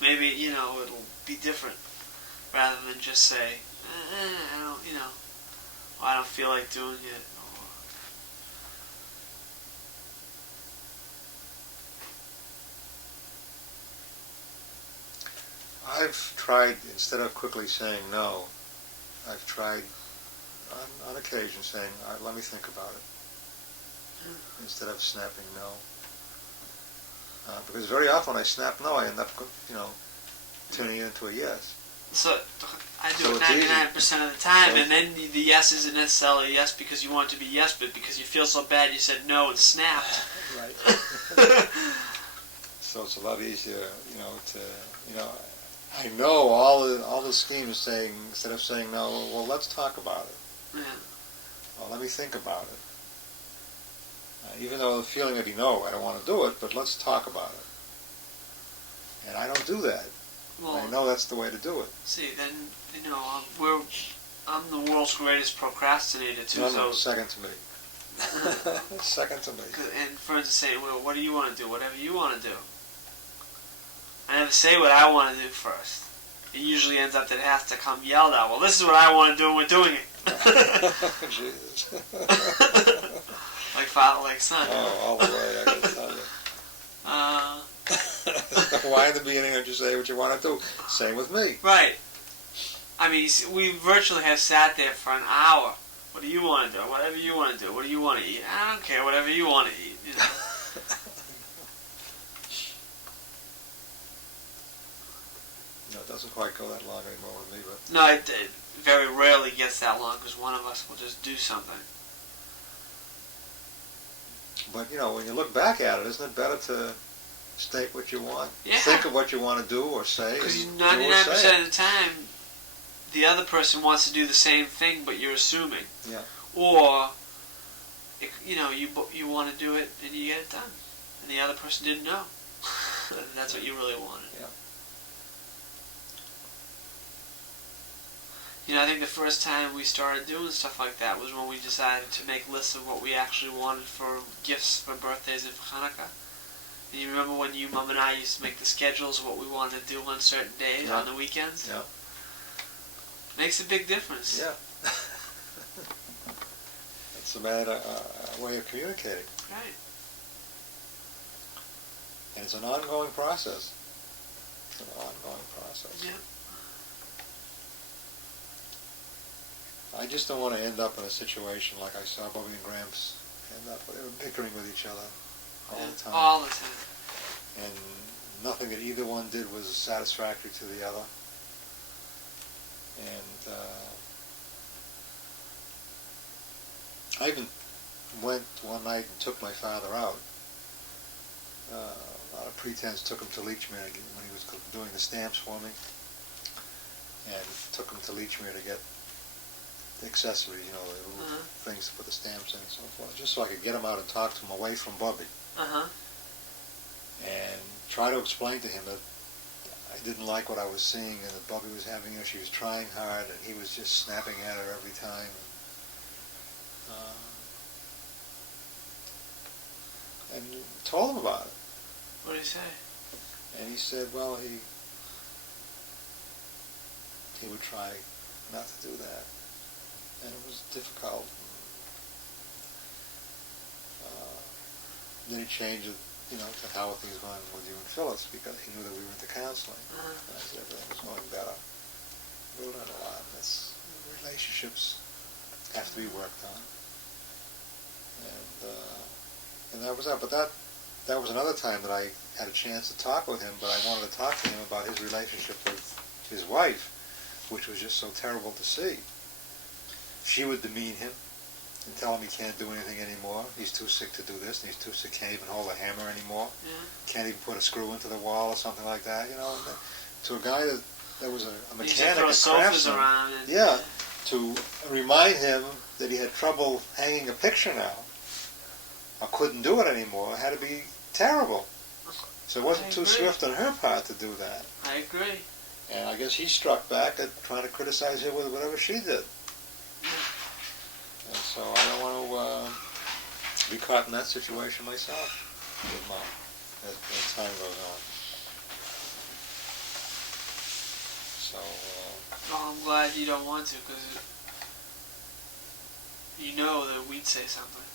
maybe, it'll be different rather than just say, I don't feel like doing it. I've tried, instead of quickly saying no, I've tried on occasion saying, let me think about it, instead of snapping no. Because very often when I snap no, I end up, turning it into a yes. So I do it 99% of the time, and then the yes isn't necessarily a yes because you want it to be yes, but because you feel so bad you said no and snapped. Right. So it's a lot easier, I know all the schemes saying, instead of saying no, well, let's talk about it. Yeah. Well, let me think about it. Even though the feeling that I don't want to do it, but let's talk about it. And I don't do that. Well, I know that's the way to do it. See, then, I'm the world's greatest procrastinator, too. No, second to me. Second to me. And friends are saying, well, what do you want to do? Whatever you want to do. I never say what I want to do first. It usually ends up that it has to come yelled out. Well, this is what I want to do, and we're doing it. Jesus. Like father, like son. Oh, all the way, I can tell you. Why in the beginning don't you say what you want to do? Same with me. Right. I mean, we virtually have sat there for an hour. What do you want to do? Whatever you want to do. What do you want to eat? I don't care. Whatever you want to eat. You know. No, it doesn't quite go that long anymore with me, but No, it very rarely gets that long because one of us will just do something. But when you look back at it, isn't it better to state what you want, Yeah. think of what you want to do or say, Because and do or say 99% it. of the time, the other person wants to do the same thing, but you're assuming. Yeah. Or, you want to do it and you get it done, and the other person didn't know. That's what you really wanted. Yeah. I think the first time we started doing stuff like that was when we decided to make lists of what we actually wanted for gifts for birthdays and for Hanukkah. And you remember when Mom, and I used to make the schedules of what we wanted to do on certain days, on the weekends? Yeah. Makes a big difference. Yeah. It's a way of communicating. Right. And it's an ongoing process. It's an ongoing process. Yeah. I just don't want to end up in a situation like I saw Bobby and Gramps end up. They were bickering with each other all the time. All the time. And nothing that either one did was satisfactory to the other. And I even went one night and took my father out. Out of pretense, took him to Lechmere when he was doing the stamps for me. And took him to Lechmere to get the accessories, the little things to put the stamps in and so forth, just so I could get him out and talk to him away from Bubby. And try to explain to him that I didn't like what I was seeing and that Bubby was having, she was trying hard and he was just snapping at her every time. And told him about it. What did he say? And he said, well, he would try not to do that. And it was difficult. Then he changed it, to how are things going with you and Phyllis, because he knew that we were into counseling. And I said everything was going better. We learned a lot. Relationships have to be worked on. And that was that. But that was another time that I had a chance to talk with him, but I wanted to talk to him about his relationship with his wife, which was just so terrible to see. She would demean him and tell him he can't do anything anymore. He's too sick to do this, and he's too sick, can't even hold a hammer anymore. Yeah. Can't even put a screw into the wall or something like that. To a guy that was a mechanic, throw a sofas craftsman. around. And Yeah, to remind him that he had trouble hanging a picture now, or couldn't do it anymore, had to be terrible. So it wasn't too swift on her part to do that. I agree. And I guess he struck back at trying to criticize her with whatever she did. And so I don't want to be caught in that situation myself with Mom as time goes on. So, Well, I'm glad you don't want to, because you know that we'd say something.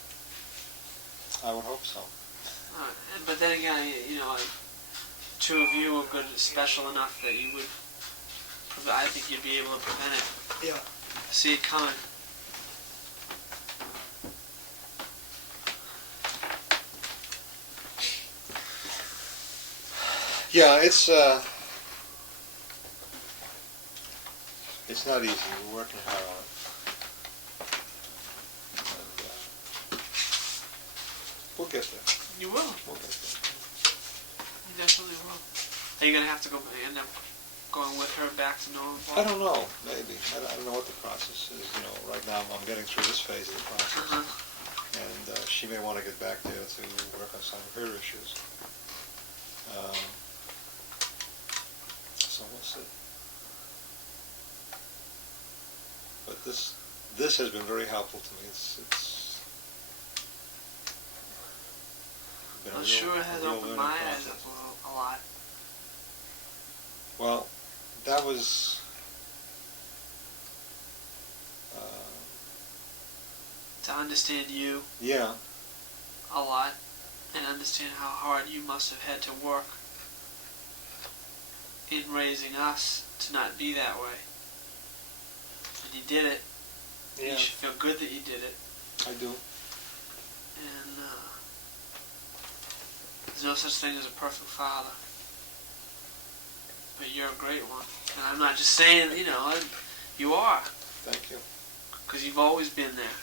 I would hope so. But then again, two of you are good, special enough that you would. I think you'd be able to prevent it. Yeah. See it coming. Yeah, it's not easy. We're working hard on it. And, we'll get there. You will. We'll get there. You definitely will. Are you going to have to end up going with her back to Norman Park? I don't know. Maybe. I don't know what the process is. Right now I'm getting through this phase of the process. And she may want to get back there to work on some of her issues. So we'll see. But this has been very helpful to me. It's been I'm sure it has real opened learning my eyes process. up a lot. Well, that was To understand you yeah. a lot, and understand how hard you must have had to work in raising us to not be that way. you did it. Yeah, You should feel good that you did it. I do. And there's no such thing as a perfect father. But you're a great one. And I'm not just saying, you are. Thank you. Because you've always been there.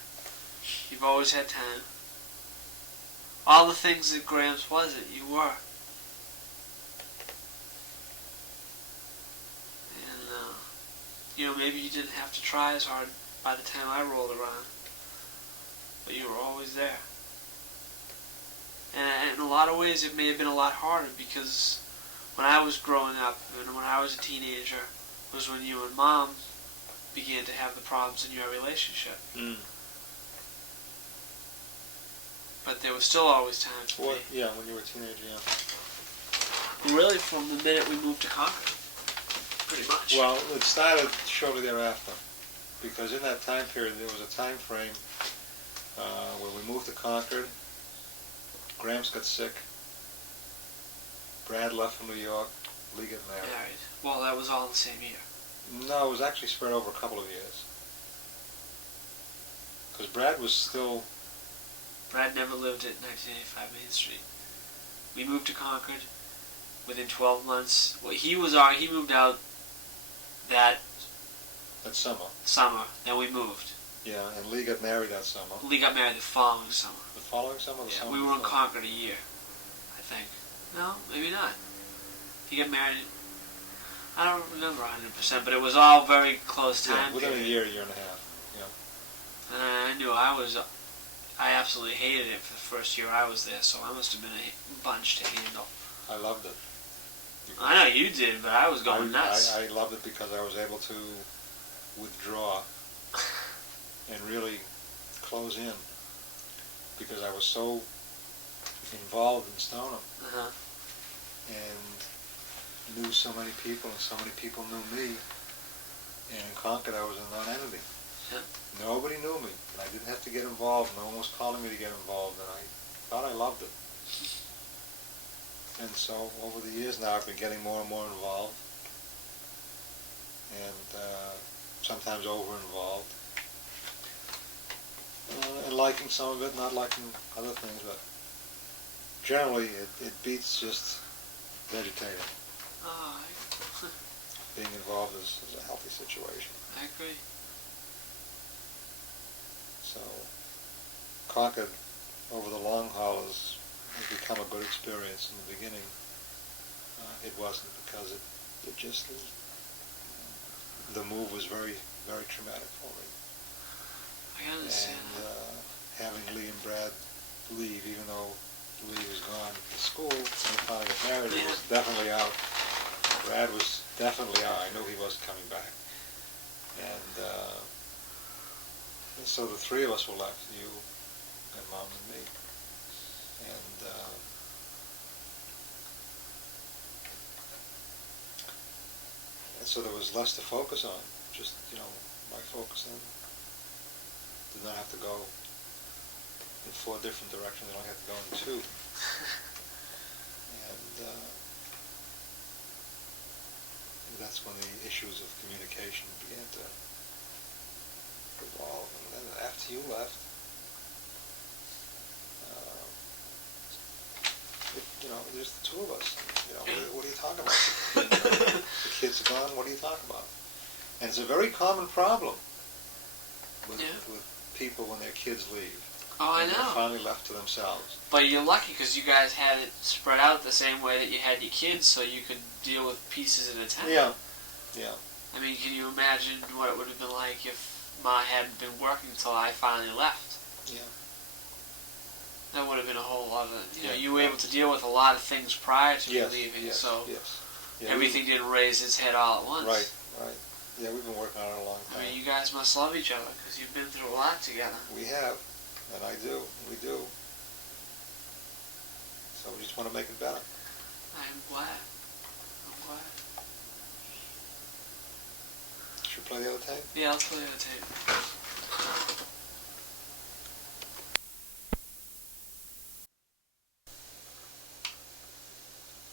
You've always had time. All the things that Gramps wasn't, you were. And, maybe you didn't have to try as hard by the time I rolled around. But you were always there. And in a lot of ways, it may have been a lot harder because when I was growing up and when I was a teenager was when you and Mom began to have the problems in your relationship. Mm. But there was still always time for me. Yeah, when you were a teenager, yeah. Really, from the minute we moved to Concord, pretty much. Well, it started shortly thereafter, because in that time period there was a time frame where we moved to Concord. Gramps got sick. Brad left from New York. Lee got married. Well, that was all the same year. No, it was actually spread over a couple of years. Because Brad was still... Brad never lived at 1985 Main Street. We moved to Concord within 12 months. Well, he moved out that summer. Then we moved. Yeah, and Lee got married that summer. Lee got married the following summer. The following summer? Yeah, we were in Concord a year, I think. No, maybe not. He got married... I don't remember 100%, but it was all very close time. Yeah, within a year and a half. Yeah. And I knew I absolutely hated it for the first year I was there, so I must have been a bunch to handle. I loved it. I know you did, but I was going nuts. I loved it because I was able to withdraw and really close in because I was so involved in Stoneham and knew so many people and so many people knew me, and in Concord I was a non-entity. Yeah. Nobody knew me, and I didn't have to get involved. No one was calling me to get involved, and I thought I loved it. And so over the years now I've been getting more and more involved, and sometimes over-involved, and liking some of it, not liking other things, but generally it beats just vegetating. Oh, Being involved is a healthy situation. I agree. So Concord, over the long haul, has become a good experience. In the beginning, it wasn't because it just, the move was very, very traumatic for me. I understand. And having Lee and Brad leave, even though Lee was gone to school, and they finally got married, he was definitely out. Brad was definitely out. I knew he wasn't coming back. And so the three of us were left, you and Mom and me. And so there was less to focus on. Just, my focus then did not have to go in 4 different directions. I only had to go in 2. And that's when the issues of communication began to evolve. And then after you left, there's the 2 of us. What are you talking about? The kids are gone. What are you talking about? And it's a very common problem with people when their kids leave. Oh, I know. They're finally left to themselves. But you're lucky because you guys had it spread out the same way that you had your kids, so you could deal with pieces at a time. Yeah. I mean, can you imagine what it would have been like if Ma hadn't been working until I finally left? Yeah. That would have been a whole lot of... you were able to deal with a lot of things prior to me leaving, so everything didn't raise its head all at once. Right. Yeah, we've been working on it a long time. I mean, you guys must love each other because you've been through a lot together. We have, and I do. We do. So we just want to make it better. I'm glad. Should we play the other tape? Yeah, let's play the other tape.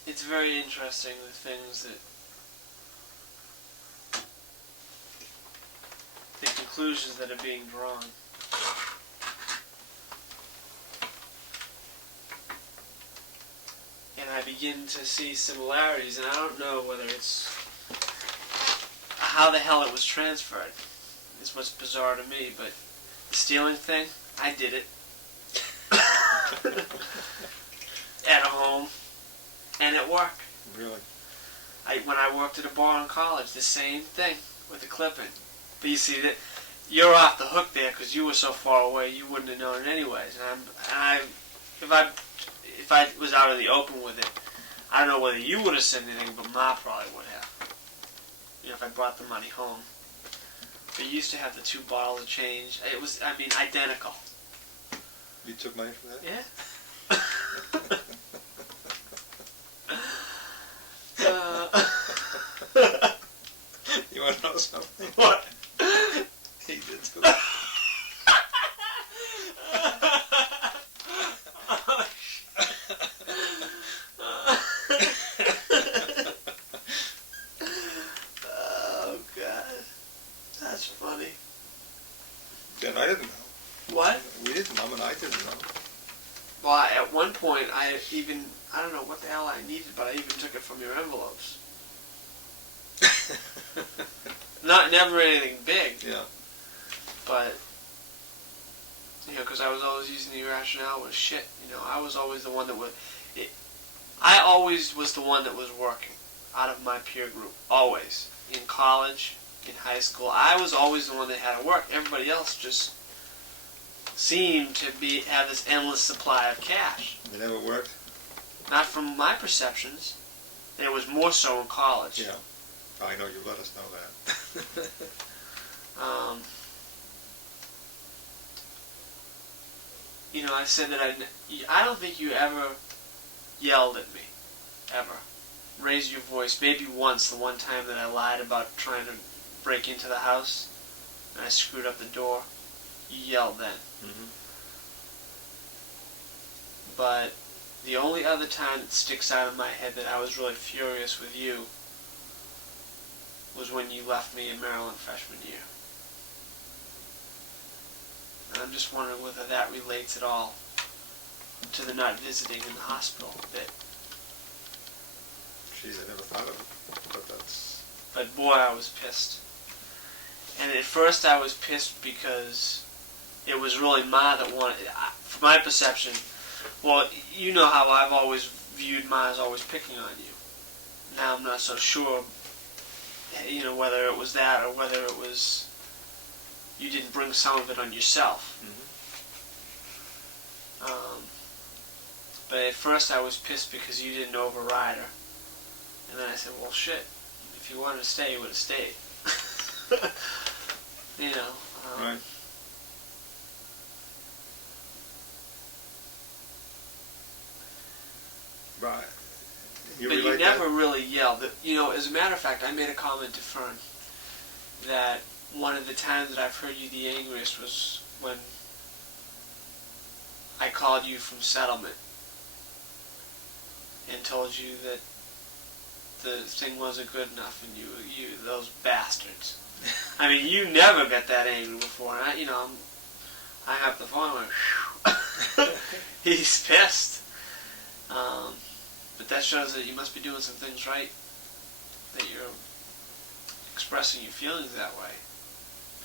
It's very interesting the things that the conclusions that are being drawn. And I begin to see similarities, and I don't know whether it's how the hell it was transferred. It's what's bizarre to me, but the stealing thing, I did it. At home, and at work. Really? When I worked at a bar in college, the same thing with the clipping. But you see that you're off the hook there because you were so far away, you wouldn't have known it anyways. If I was out in the open with it, I don't know whether you would have said anything, but Ma probably would have. You know, if I brought the money home. But you used to have the 2 bottles of change. It was, identical. You took money for that? Yeah. You want to know something? What? He did too. Oh, God. That's funny. Then I didn't know. What? We didn't know, and I didn't know. Well, at one point, I don't know what the hell I needed, but I even took it from your envelopes. Never anything big. Yeah. But, because I was always using the rationale was shit. I was always the one that would... I always was the one that was working out of my peer group. Always. In college, in high school. I was always the one that had to work. Everybody else just seemed to have this endless supply of cash. It never worked? Not from my perceptions. And it was more so in college. Yeah. I know, you let us know that. I said that I don't think you ever yelled at me. Ever. Raised your voice. Maybe once, the one time that I lied about trying to break into the house, and I screwed up the door. You yelled then. Mm-hmm. But the only other time that sticks out in my head that I was really furious with you was when you left me in Maryland freshman year. And I'm just wondering whether that relates at all to the not visiting in the hospital bit. Jeez, I never thought of it, but that's... But boy, I was pissed. And at first I was pissed because it was really Ma that wanted... From my perception, well, you know how I've always viewed Ma as always picking on you. Now I'm not so sure, whether it was that or whether it was you didn't bring some of it on yourself. Mm-hmm. But at first I was pissed because you didn't override her. And then I said, well, shit, if you wanted to stay, you would have stayed. Right. Right. But you never really yelled. As a matter of fact, I made a comment to Fern that one of the times that I've heard you the angriest was when I called you from settlement and told you that the thing wasn't good enough, and you those bastards. I mean, you never got that angry before. And I hung up the phone and went, whew. He's pissed. But that shows that you must be doing some things right, that you're expressing your feelings that way.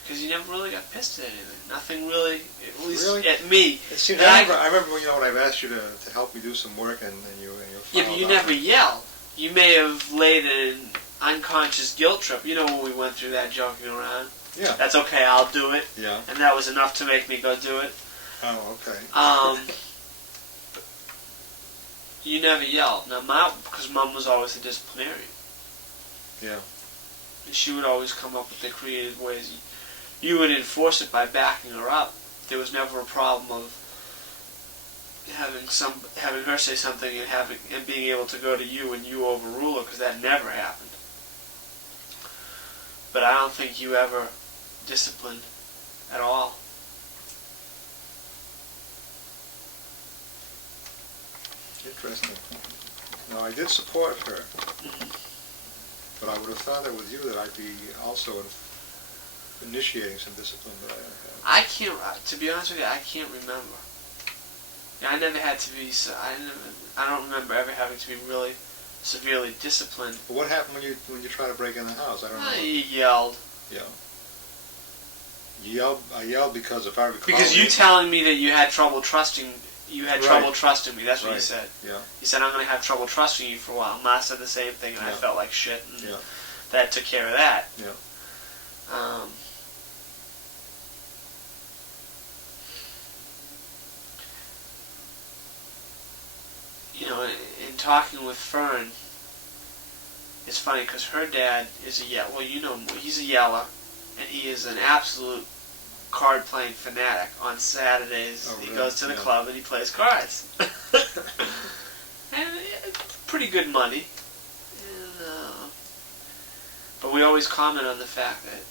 Because you never really got pissed at anything. Nothing really, at least really? At me. It seems, I remember when I've asked you to help me do some work and you yeah, but you never yelled. You may have laid an unconscious guilt trip. When we went through that joking around. Yeah. That's okay, I'll do it. Yeah. And that was enough to make me go do it. Oh, okay. You never yelled. Now, because Mom was always a disciplinarian. Yeah. And she would always come up with the creative ways. You would enforce it by backing her up. There was never a problem of having her say something and being able to go to you and you overrule her, because that never happened. But I don't think you ever disciplined at all. Interesting. Now, I did support her, but I would have thought that with you that I'd be also initiating some discipline, but I can't. To be honest with you, I can't remember. Yeah, I never had to be. I don't remember ever having to be really severely disciplined. But what happened when you try to break in the house? I don't know. You yelled. Yeah. I yelled because if I recall. Because you telling me that you had trouble trusting. You had trouble trusting me. That's what you said. Yeah. You said I'm going to have trouble trusting you for a while. Ma said the same thing, and I felt like shit. And that took care of that. Yeah. You know, in talking with Fern, it's funny because her dad is a yeller. Well, you know, he's a yeller, and he is an absolute card-playing fanatic. On Saturdays, he goes to the club and he plays cards. And it's pretty good money. And, but we always comment on the fact that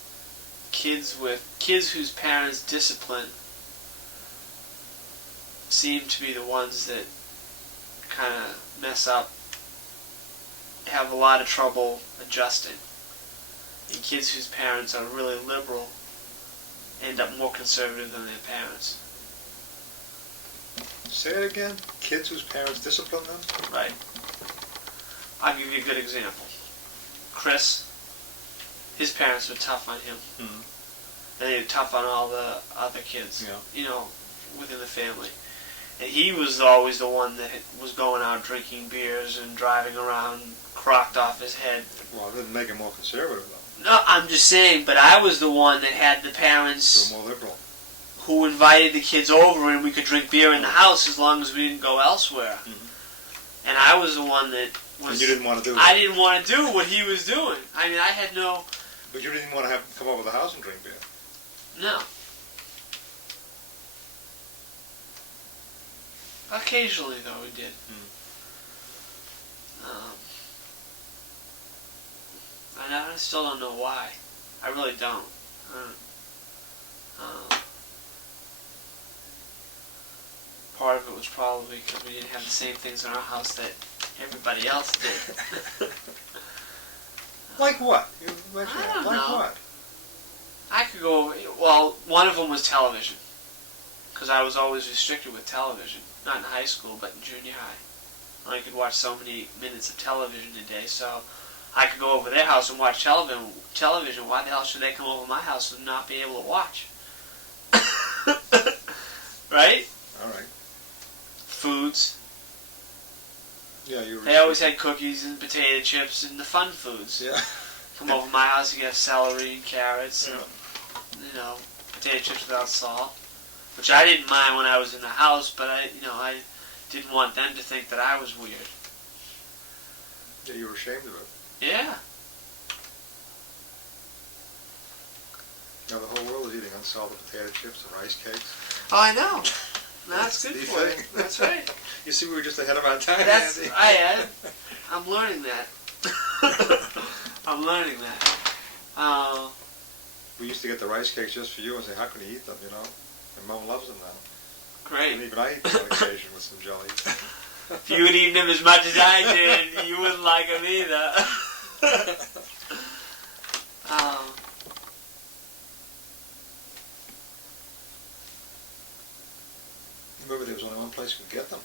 kids whose parents discipline seem to be the ones that kind of mess up, have a lot of trouble adjusting. And kids whose parents are really liberal end up more conservative than their parents. Say it again. Kids whose parents discipline them? Right. I'll give you a good example. Chris, his parents were tough on him. Mm-hmm. And they were tough on all the other kids, you know, within the family. And he was always the one that was going out drinking beers and driving around crocked off his head. Well, it didn't make him more conservative, though. No, I'm just saying, but I was the one that had the parents So more liberal. Who invited the kids over and we could drink beer in the house as long as we didn't go elsewhere. Mm-hmm. And I was the one that was... And you didn't want to do that? I didn't want to do what he was doing. I mean, I had no... But you didn't want to come over to the house and drink beer? No. Occasionally, though, we did. I still don't know why. I really don't. Part of it was probably because we didn't have the same things in our house that everybody else did. Like what? You mentioned I don't like know. What? I could go... Well, one of them was television. Because I was always restricted with television. Not in high school, but in junior high. I could watch so many minutes of television a day, so I could go over their house and watch television. Why the hell should they come over my house and not be able to watch? Right? All right. Foods. Yeah, you were... They always had cookies and potato chips and the fun foods. Yeah. Come over my house, you get celery and carrots and, you know, potato chips without salt. Which I didn't mind when I was in the house, but I didn't want them to think that I was weird. Yeah, you were ashamed of it. Yeah. Now the whole world is eating unsalted potato chips and rice cakes. Oh, I know. That's good the for thing. you. That's right. You see, we were just ahead of our time, That's Andy. I'm learning that. I'm learning that. We used to get the rice cakes just for you and say, how can you eat them, you know? And Mom loves them now. Great. And even I eat them on occasion with some jelly. If you would eat them as much as I did, you wouldn't like them either. Remember, there was only one place you could get them.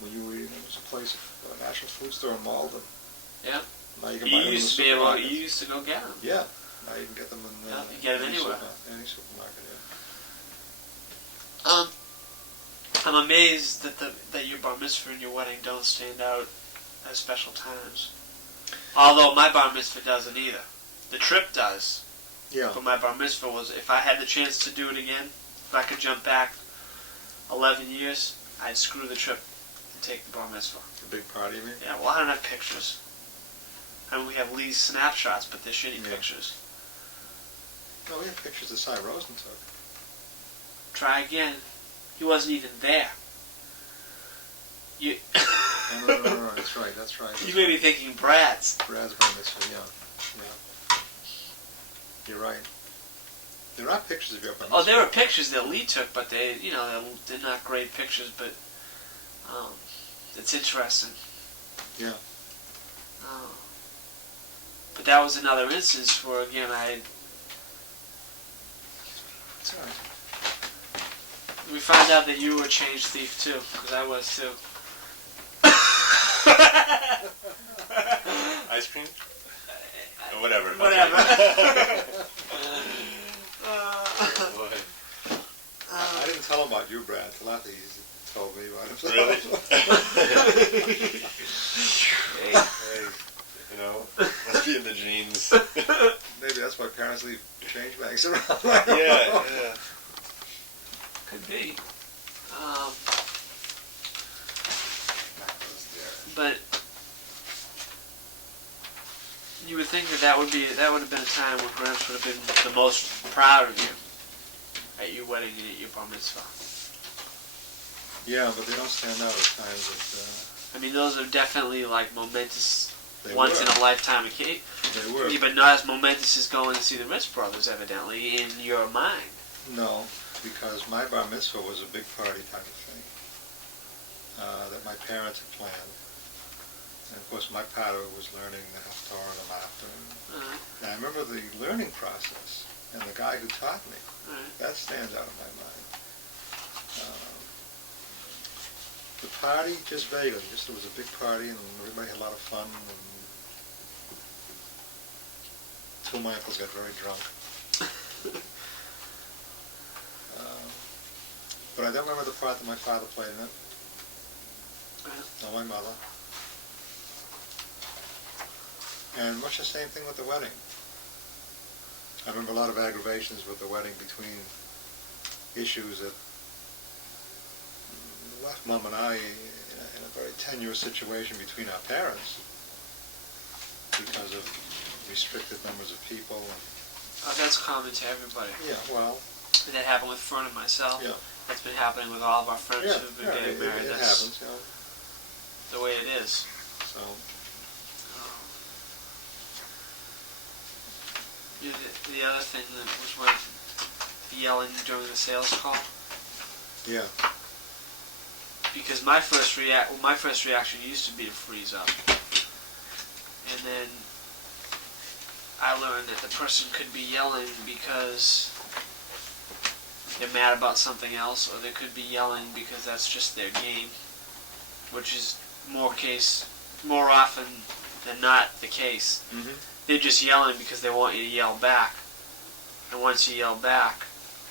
When you were eating, there was a place, a National Food Store in Malden. Yeah. Now you can buy them in the supermarket. You used to go get them. Yeah. Now you can get them in you can get them anywhere. Any supermarket, yeah. I'm amazed that your bar mitzvah and your wedding don't stand out as special times. Although my bar mitzvah doesn't either. The trip does. Yeah. But my bar mitzvah was, if I had the chance to do it again, if I could jump back 11 years, I'd screw the trip and take the bar mitzvah. A big party, you mean? Yeah, well, I don't have pictures. I mean, we have Lee's snapshots, but they're shitty pictures. No, we have pictures that Cy Rosen took. Try again. He wasn't even there. You. No, that's right. You may be thinking Brad's. Brad's bar mitzvah, yeah. You're right. There are pictures of your bar mitzvah. Oh, there were pictures that Lee took, but they're not great pictures, but it's interesting. Yeah. But that was another instance where, again, It's all right. We found out that you were a change thief too, because I was too. Ice cream? Or whatever. Whatever. Oh, boy. I didn't tell him about you, Brad, till after he told me about himself. Really? Hey. Hey, you know, must be in the genes. Maybe that's why parents leave change bags around. Yeah. Could be. But you would think that would have been a time when Gramps would have been the most proud of you at your wedding and at your bar mitzvah. Yeah, but they don't stand out at times that I mean, those are definitely like momentous, they once were. in a lifetime occasion. They were. Yeah, but not as momentous as going to see the Ritz Brothers, evidently, in your mind. No, because my bar mitzvah was a big party type of thing that my parents had planned. And of course, my part of it was learning the Haftarah and the Mafta. And I remember the learning process and the guy who taught me. That stands out in my mind. The party, just vaguely, just it was a big party and everybody had a lot of fun. And two of my uncles got very drunk. But I don't remember the part that my father played in it. Or my mother. And much the same thing with the wedding. I remember a lot of aggravations with the wedding between issues that left Mom and I in a very tenuous situation between our parents because of restricted numbers of people. And Oh, that's common to everybody. yeah, well, That happened with Fern and myself. yeah. That's been happening with all of our friends Yeah, who've been yeah, getting married. it That's happens, you know. the way it is. So, The other thing that was when yelling during the sales call, yeah. because my first reaction used to be to freeze up, and then I learned that the person could be yelling because they're mad about something else, or they could be yelling because that's just their game, which is more often than not the case. Mm-hmm. They're just yelling because they want you to yell back. And once you yell back,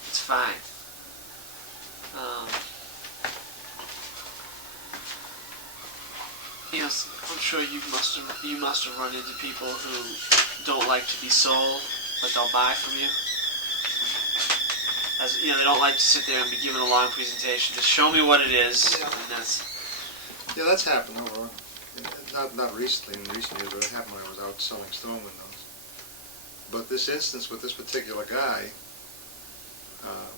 it's fine. Yes, I'm sure you must have run into people who don't like to be sold, but they'll buy from you. As you know, they don't like to sit there and be given a long presentation. Just show me what it is, Yeah. and that's. Yeah, that's happened over, not recently, in recent years, but it happened when I was out selling storm windows. But this instance with this particular guy,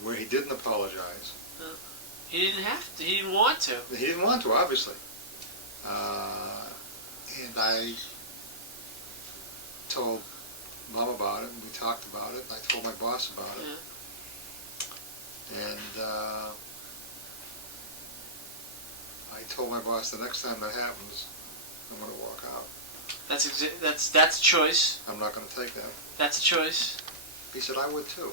where he didn't apologize. He didn't have to. He didn't want to. He didn't want to, obviously. And I told Mom about it, and we talked about it, and I told my boss about it. Yeah. And I told my boss the next time that happens, I'm going to walk out. That's a choice. I'm not going to take that. That's a choice. He said, I would too.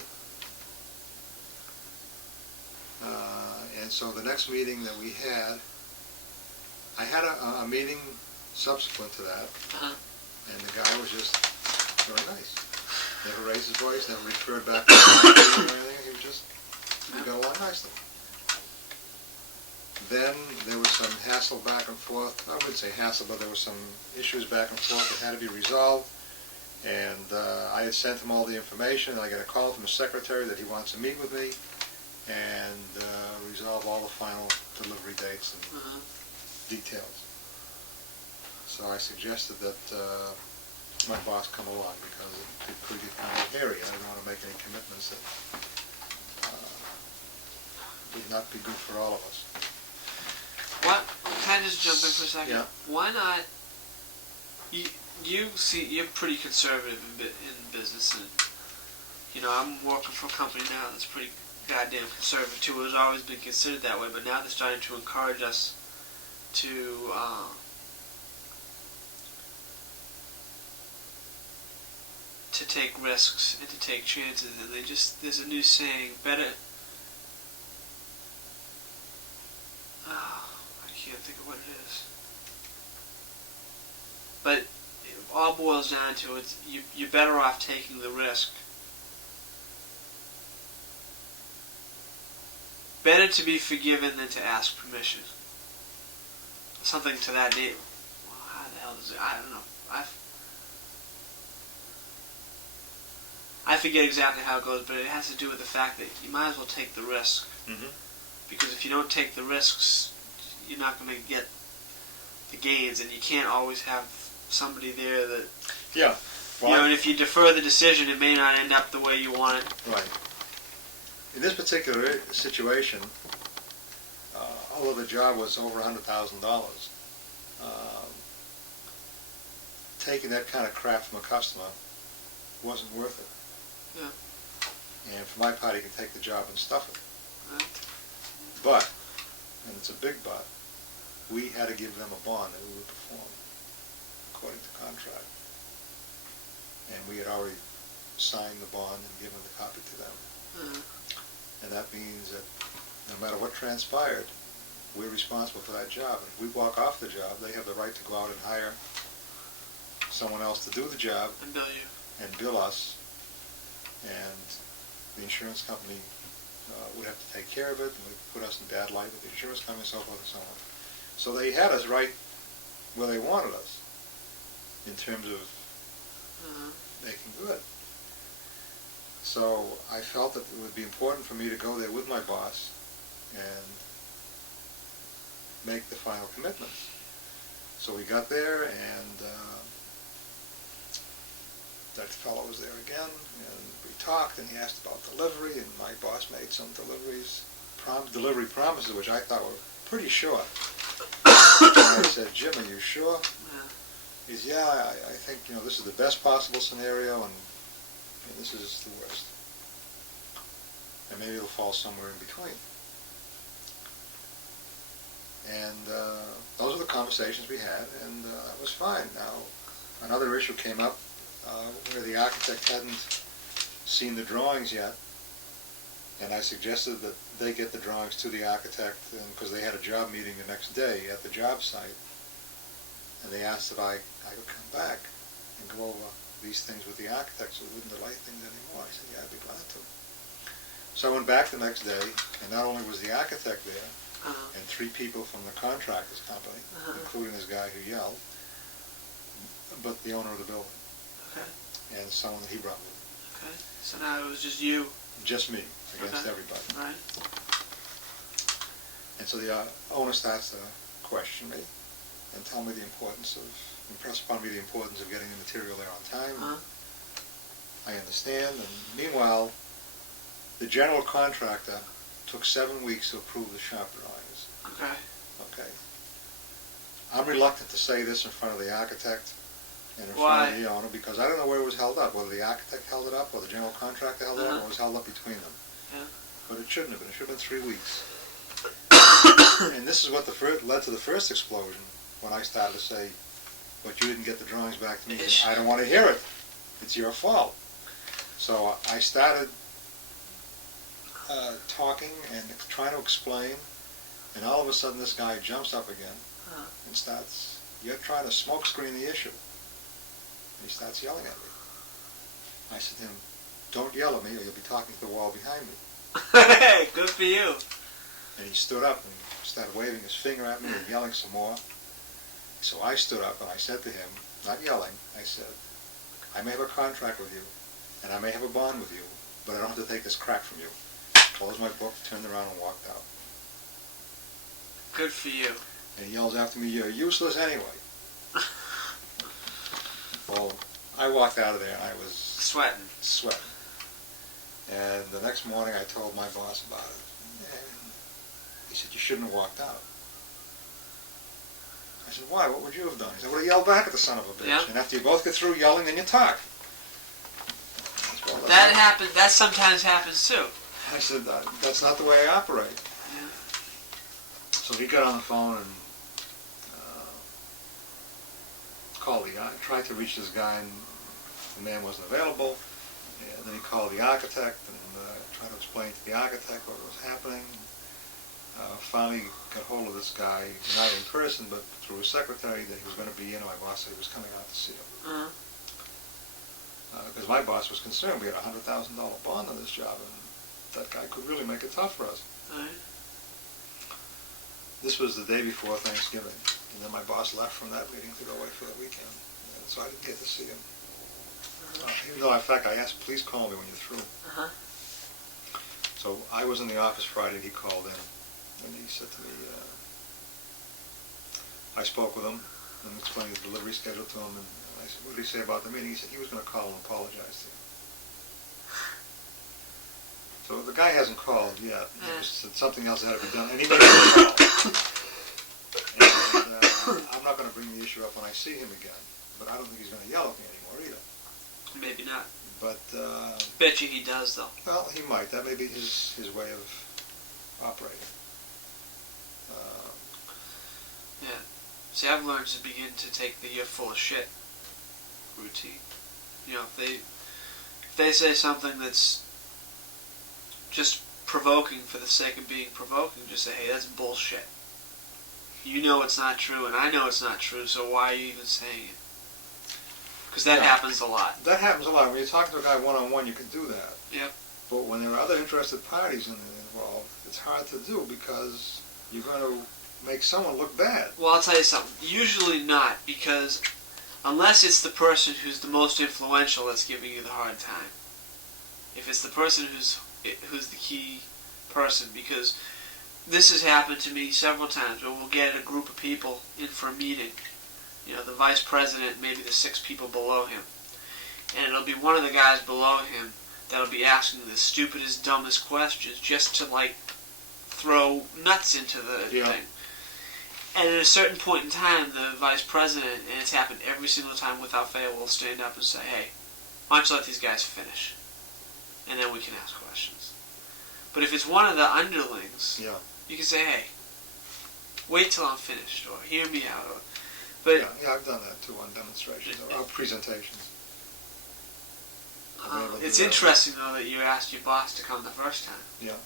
And so the next meeting that we had, I had a meeting subsequent to that, and the guy was just very nice. Never raised his voice, never referred back to or anything. He was just, we got along nicely. Then there was some hassle back and forth. I wouldn't say hassle, but there were some issues back and forth that had to be resolved. And I had sent him all the information. I got a call from the secretary that he wants to meet with me and resolve all the final delivery dates and details. So I suggested that my boss come along because it could get kind of hairy. I didn't want to make any commitments that would not be good for all of us. What? Can I just jump in for a second? Yeah. Why not? You see, you're pretty conservative in business, and you know I'm working for a company now that's pretty goddamn conservative too. It's always been considered that way, but now they're starting to encourage us to to take risks and to take chances, and there's a new saying, better. Oh, I can't think of what it is. But it all boils down to you're better off taking the risk. Better to be forgiven than to ask permission. Something to that date. Well, how the hell is it? I don't know. I forget exactly how it goes, but it has to do with the fact that you might as well take the risk. Mm-hmm. Because if you don't take the risks, you're not going to get the gains, and you can't always have somebody there that... Yeah. Well, and if you defer the decision, it may not end up the way you want it. Right. In this particular situation, although the job was over $100,000, taking that kind of crap from a customer wasn't worth it. Yeah. And for my part, he can take the job and stuff it. Right. But, and it's a big but, we had to give them a bond that we would perform according to contract. And we had already signed the bond and given the copy to them. And that means that no matter what transpired, we're responsible for that job. And if we walk off the job, they have the right to go out and hire someone else to do the job. And bill you. And bill us. And the insurance company would have to take care of it and would put us in bad light with the insurance company and so forth and so on. So they had us right where they wanted us in terms of making good. So I felt that it would be important for me to go there with my boss and make the final commitments. So we got there, and that fellow was there again, and we talked, and he asked about delivery, and my boss made some delivery promises, which I thought were pretty short. And I said, Jim, are you sure? Yeah. He said, yeah, I think, this is the best possible scenario, and this is the worst. And maybe it'll fall somewhere in between. And those are the conversations we had, and that was fine. Now, another issue came up where the architect hadn't seen the drawings yet, and I suggested that they get the drawings to the architect, because they had a job meeting the next day at the job site, and they asked if I could come back and go over these things with the architect so we wouldn't delay things anymore. I said, yeah, I'd be glad to. So I went back the next day, and not only was the architect there, and 3 people from the contractor's company, including this guy who yelled, but the owner of the building. Okay. And someone that he brought with him. Okay. So now it was just you. Just me, against everybody. Right. And so the owner starts to question me and tell me impress upon me the importance of getting the material there on time. I understand, and meanwhile, the general contractor took 7 weeks to approve the shop drawings. Okay. Okay. I'm reluctant to say this in front of the architect and in Why? front of the owner, because I don't know where it was held up, whether the architect held it up or the general contractor held it up, or it was held up between them. Yeah. But it shouldn't have been. It should have been 3 weeks. And this is what led to the first explosion, when I started to say, but you didn't get the drawings back to me. I don't want to hear it. It's your fault. So I started talking and trying to explain, and all of a sudden this guy jumps up again and starts, you're trying to smoke screen the issue. And he starts yelling at me. I said to him, don't yell at me or you'll be talking to the wall behind me. Hey, good for you. And he stood up and started waving his finger at me and yelling some more. So I stood up and I said to him, not yelling, I said, I may have a contract with you and I may have a bond with you, but I don't have to take this crap from you. Closed my book, turned around and walked out. Good for you. And he yells after me, you're useless anyway. Well, I walked out of there and I was Sweating. And the next morning I told my boss about it. And he said, you shouldn't have walked out. I said, why? What would you have done? He said, well, yell back at the son of a bitch. Yeah. And after you both get through yelling, then you talk. That happens. That sometimes happens too. I said, that's not the way I operate. Yeah. So he got on the phone and called the guy, tried to reach this guy in the man wasn't available. And then he called the architect and tried to explain to the architect what was happening. Finally got hold of this guy, not in person, but through his secretary, that he was going to be in. My boss said he was coming out to see him. Because my boss was concerned. We had a $100,000 bond on this job, and that guy could really make it tough for us. This was the day before Thanksgiving, and then my boss left from that meeting to go away for the weekend, and so I didn't get to see him. Even though, in fact, I asked, please call me when you're through. So I was in the office Friday, and he called in, and he said to me, I spoke with him and explained the delivery schedule to him, and I said, what did he say about the meeting? He said he was going to call and apologize to you. So the guy hasn't called yet. He just said something else had to be done, and he made a call. And I'm not going to bring the issue up when I see him again, but I don't think he's going to yell at me anymore either. Maybe not. But bet you he does, though. Well, he might. That may be his way of operating. Yeah. See, I've learned to begin to take the "you're full of shit" routine. You know, if they say something that's just provoking for the sake of being provoking, just say, hey, that's bullshit. You know it's not true, and I know it's not true, so why are you even saying it? Because that happens a lot. That happens a lot. When you're talking to a guy one-on-one, you can do that. Yep. But when there are other interested parties involved, it's hard to do because you're going to make someone look bad. Well, I'll tell you something. Usually not, because unless it's the person who's the most influential that's giving you the hard time. If it's the person who's the key person, because this has happened to me several times where we'll get a group of people in for a meeting. You know, the vice president, maybe the 6 people below him. And it'll be one of the guys below him that'll be asking the stupidest, dumbest questions just to, like, throw nuts into the thing. And at a certain point in time, the vice president, and it's happened every single time without fail, will stand up and say, hey, why don't you let these guys finish? And then we can ask questions. But if it's one of the underlings, you can say, hey, wait till I'm finished, or hear me out. But yeah, I've done that too on demonstrations or presentations. It's interesting, though, that you asked your boss to come the first time. Yeah.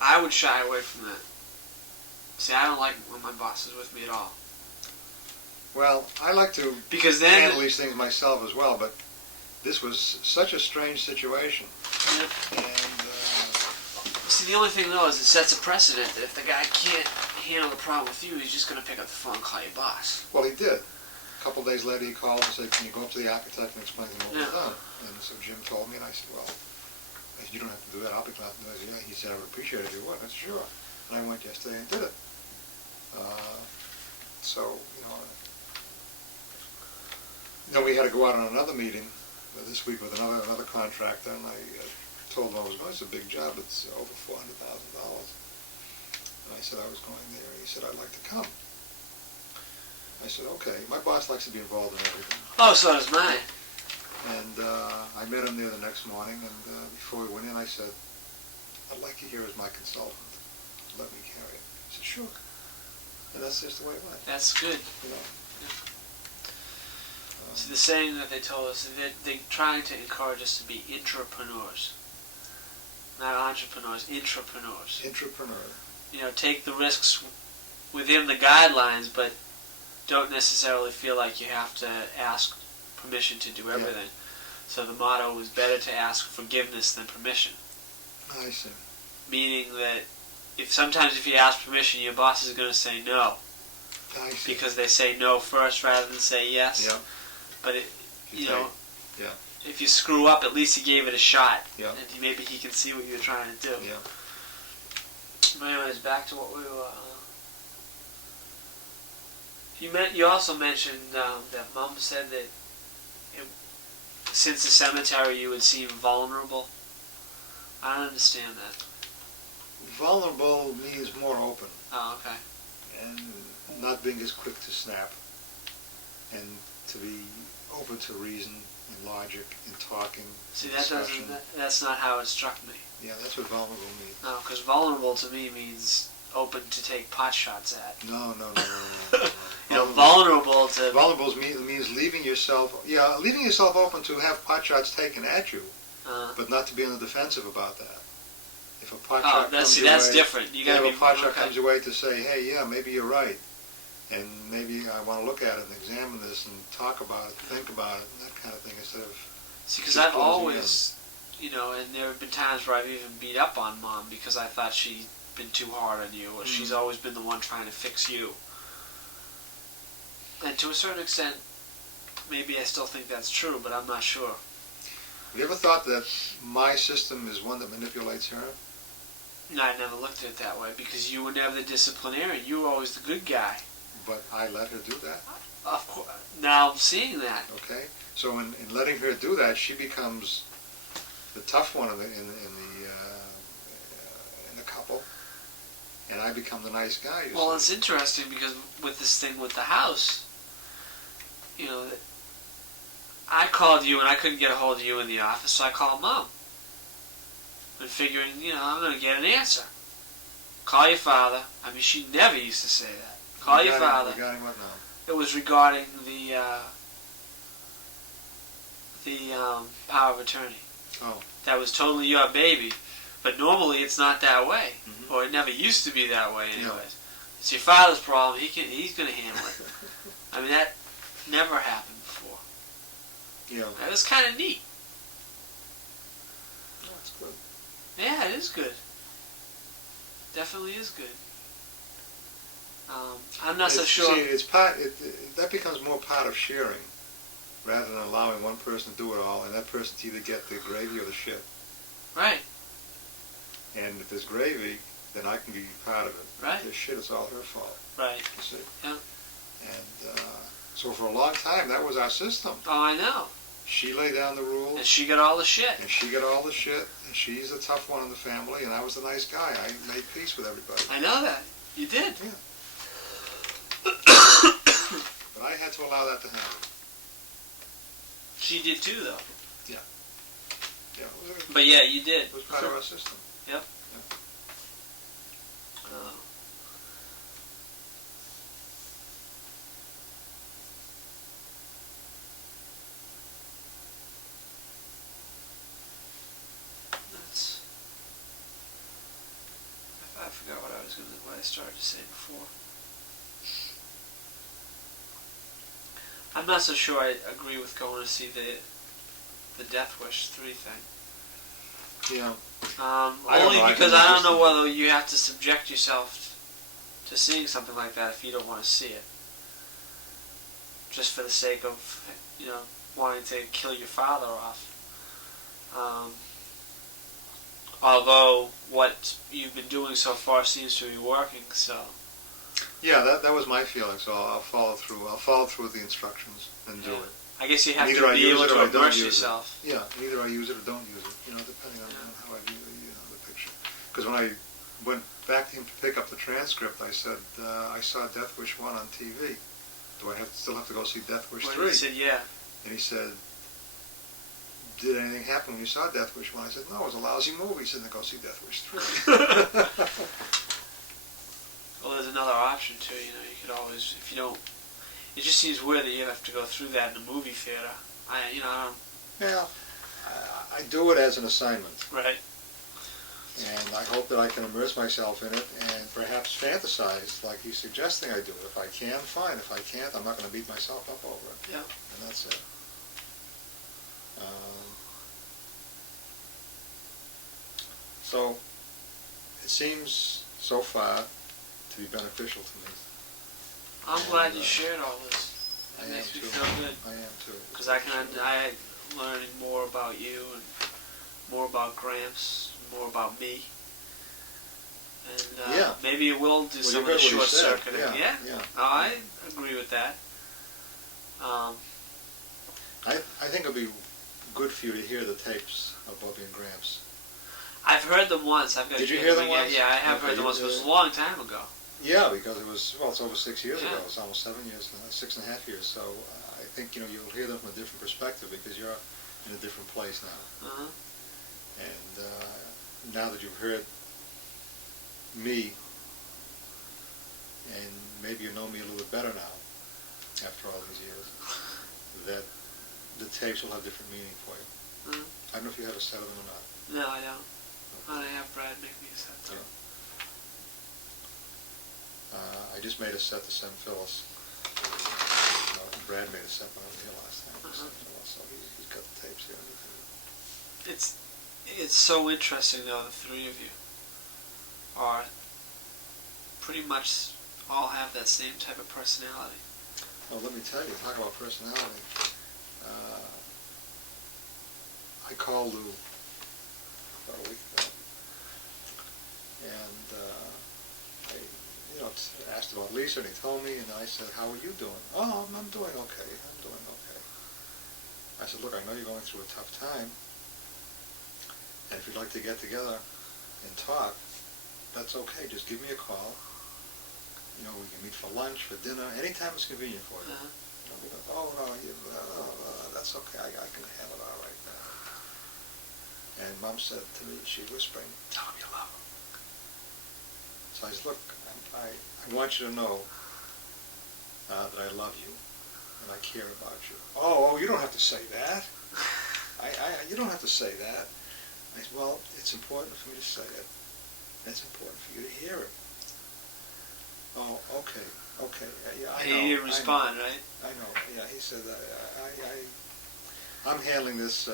I would shy away from that. See, I don't like when my boss is with me at all. Well, I like to handle these things myself as well, but this was such a strange situation. Yep. And see, the only thing, though, is it sets a precedent that if the guy can't handle the problem with you, he's just going to pick up the phone and call your boss. Well, he did. A couple of days later, he called and said, can you go up to the architect and explain to him what was done? And so Jim told me, and I said, well, you don't have to do that. I'll be glad to do it. He said, I would appreciate it if you would. I said, sure. And I went yesterday and did it. So, then we had to go out on another meeting this week with another contractor, and I told him I was going. It's a big job. It's over $400,000. And I said I was going there, and he said, I'd like to come. I said, okay. My boss likes to be involved in everything. Oh, so does mine. And I met him there the next morning, and before we went in, I said, I'd like you here as my consultant. Let me carry it. He said, sure. And that's just the way it went. That's good. Yeah. See, the saying that they told us, they're trying to encourage us to be intrapreneurs. Not entrepreneurs, intrapreneurs. Intrapreneur. Take the risks within the guidelines, but don't necessarily feel like you have to ask permission to do everything. Yeah. So the motto is better to ask forgiveness than permission. I see. Meaning that sometimes if you ask permission, your boss is going to say no. I see. Because they say no first rather than say yes. Yeah. But yeah. If you screw up, at least you gave it a shot. Yeah. And maybe he can see what you're trying to do. Yeah. But anyways, back to what we were. You also mentioned that Mom said that since the cemetery you would seem vulnerable. I don't understand that. Vulnerable means more open. Oh, okay. And not being as quick to snap. And to be open to reason and logic and talking. See, that's not how it struck me. Yeah, that's what vulnerable means. No, because vulnerable to me means open to take pot shots at. No. vulnerable to... Vulnerable means leaving yourself open to have pot shots taken at you, but not to be on the defensive about that. If a pot shot comes your way, different. You gotta be, if a pot shot comes your way to say, hey, yeah, maybe you're right, and maybe I want to look at it and examine this and talk about it, think about it, and that kind of thing, instead of... See, because I've always, and there have been times where I've even beat up on Mom because I thought she'd been too hard on you, or she's always been the one trying to fix you. And to a certain extent, maybe I still think that's true, but I'm not sure. Have you ever thought that my system is one that manipulates her? No, I never looked at it that way, because you were never the disciplinarian. You were always the good guy. But I let her do that? Of course. Now I'm seeing that. Okay. So in letting her do that, she becomes the tough one in the couple, and I become the nice guy. Well, it's interesting because with this thing with the house, I called you and I couldn't get a hold of you in the office, so I called Mom. And figuring, I'm going to get an answer. Call your father. I mean, she never used to say that. Call your father. Regarding what now? It was regarding the power of attorney. Oh. That was totally your baby. But normally it's not that way. Mm-hmm. Or it never used to be that way anyways. No. It's your father's problem. He's going to handle it. I mean, that never happened before. Yeah. That was kind of neat. That's good. Yeah, it is good. Definitely is good. I'm not so sure. See, that becomes more part of sharing, rather than allowing one person to do it all, and that person to either get the gravy or the shit. Right. And if there's gravy, then I can be part of it. Right. If there's shit, it's all her fault. Right. You see? Yeah. And so for a long time, that was our system. Oh, I know. She laid down the rules. And she got all the shit. And she got all the shit. And she's the tough one in the family, and I was the nice guy. I made peace with everybody. I know that. You did. Yeah. But I had to allow that to happen. She did too, though. Yeah. Yeah. But yeah, you did. It was part of our system. Yep. Yeah. I forgot what I started to say before. I'm not so sure I agree with going to see the Death Wish 3 thing. Yeah. Only because I don't know whether you have to subject yourself to seeing something like that if you don't want to see it. Just for the sake of, wanting to kill your father off. Although what you've been doing so far seems to be working, so... Yeah, that was my feeling, so I'll follow through. I'll follow through with the instructions and do it. I guess you have to be able to immerse yourself. Yeah, either I use it or don't use it, depending on how I view the picture. Because when I went back to him to pick up the transcript, I said, I saw Death Wish 1 on TV. Do I still have to go see Death Wish 3? He said, yeah. And he said, did anything happen when you saw Death Wish 1? I said, no, it was a lousy movie. He said, then go see Death Wish 3. Well, there's another option too. You could always, if you don't. It just seems weird that you have to go through that in a movie theater. I don't. Yeah, I do it as an assignment. Right. And I hope that I can immerse myself in it and perhaps fantasize like he's suggesting I do it. If I can, fine. If I can't, I'm not going to beat myself up over it. Yeah. And that's it. So it seems so far to be beneficial to me. I'm glad you shared all this. It I makes me am too. feel good. I am too. Because I learning more about you and more about Gramps, more about me. And maybe it will do some of the short circuiting. Yeah. No, I agree with that. I think it'll be good for you to hear the tapes of Bobby and Gramps. I've heard them once. Did you hear them once? Yeah, I have heard them once. It was a long time ago. Yeah, because it's over 6 years ago. It's almost 7 years now, 6.5 years. So I think you'll hear them from a different perspective because you're in a different place now. Uh-huh. And now that you've heard me, and maybe you know me a little bit better now, after all these years, that the tapes will have different meaning for you. Mm-hmm. I don't know if you have a set of them or not. No, I don't. I have Brad make me a set too. I just made a set to send Phyllis. Brad made a set when I was here last time. So he's got the tapes here. It's so interesting though. The three of you are pretty much all have that same type of personality. Well, let me tell you, talk about personality. I called Lou about a week ago, and I asked about Lisa, and he told me, and I said, "How are you doing?" "Oh, I'm doing okay. I'm doing okay." I said, "Look, I know you're going through a tough time, and if you'd like to get together and talk, that's okay. Just give me a call. We can meet for lunch, for dinner, anytime it's convenient for you." "Oh, no, that's okay. I can handle it all right now." And Mom said to me, she whispering, "Tell him you love him." So I said, "Look, I want you to know that I love you and I care about you." "Oh, you don't have to say that. You don't have to say that." I said, "Well, it's important for me to say it. It's important for you to hear it." "Oh, okay. Yeah, I know." He didn't respond, right? I know. Yeah, he said, "I'm handling this."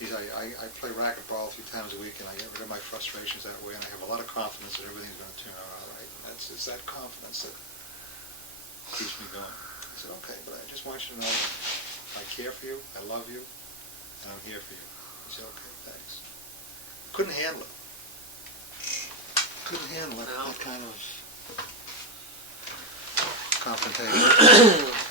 He said, I play racquetball 3 times a week, and I get rid of my frustrations that way, and I have a lot of confidence that everything's going to turn out all right. And it's that confidence that keeps me going. I said, "Okay, but I just want you to know I care for you, I love you, and I'm here for you." He said, "Okay, thanks." Couldn't handle it. Couldn't handle it, No. that kind of confrontation.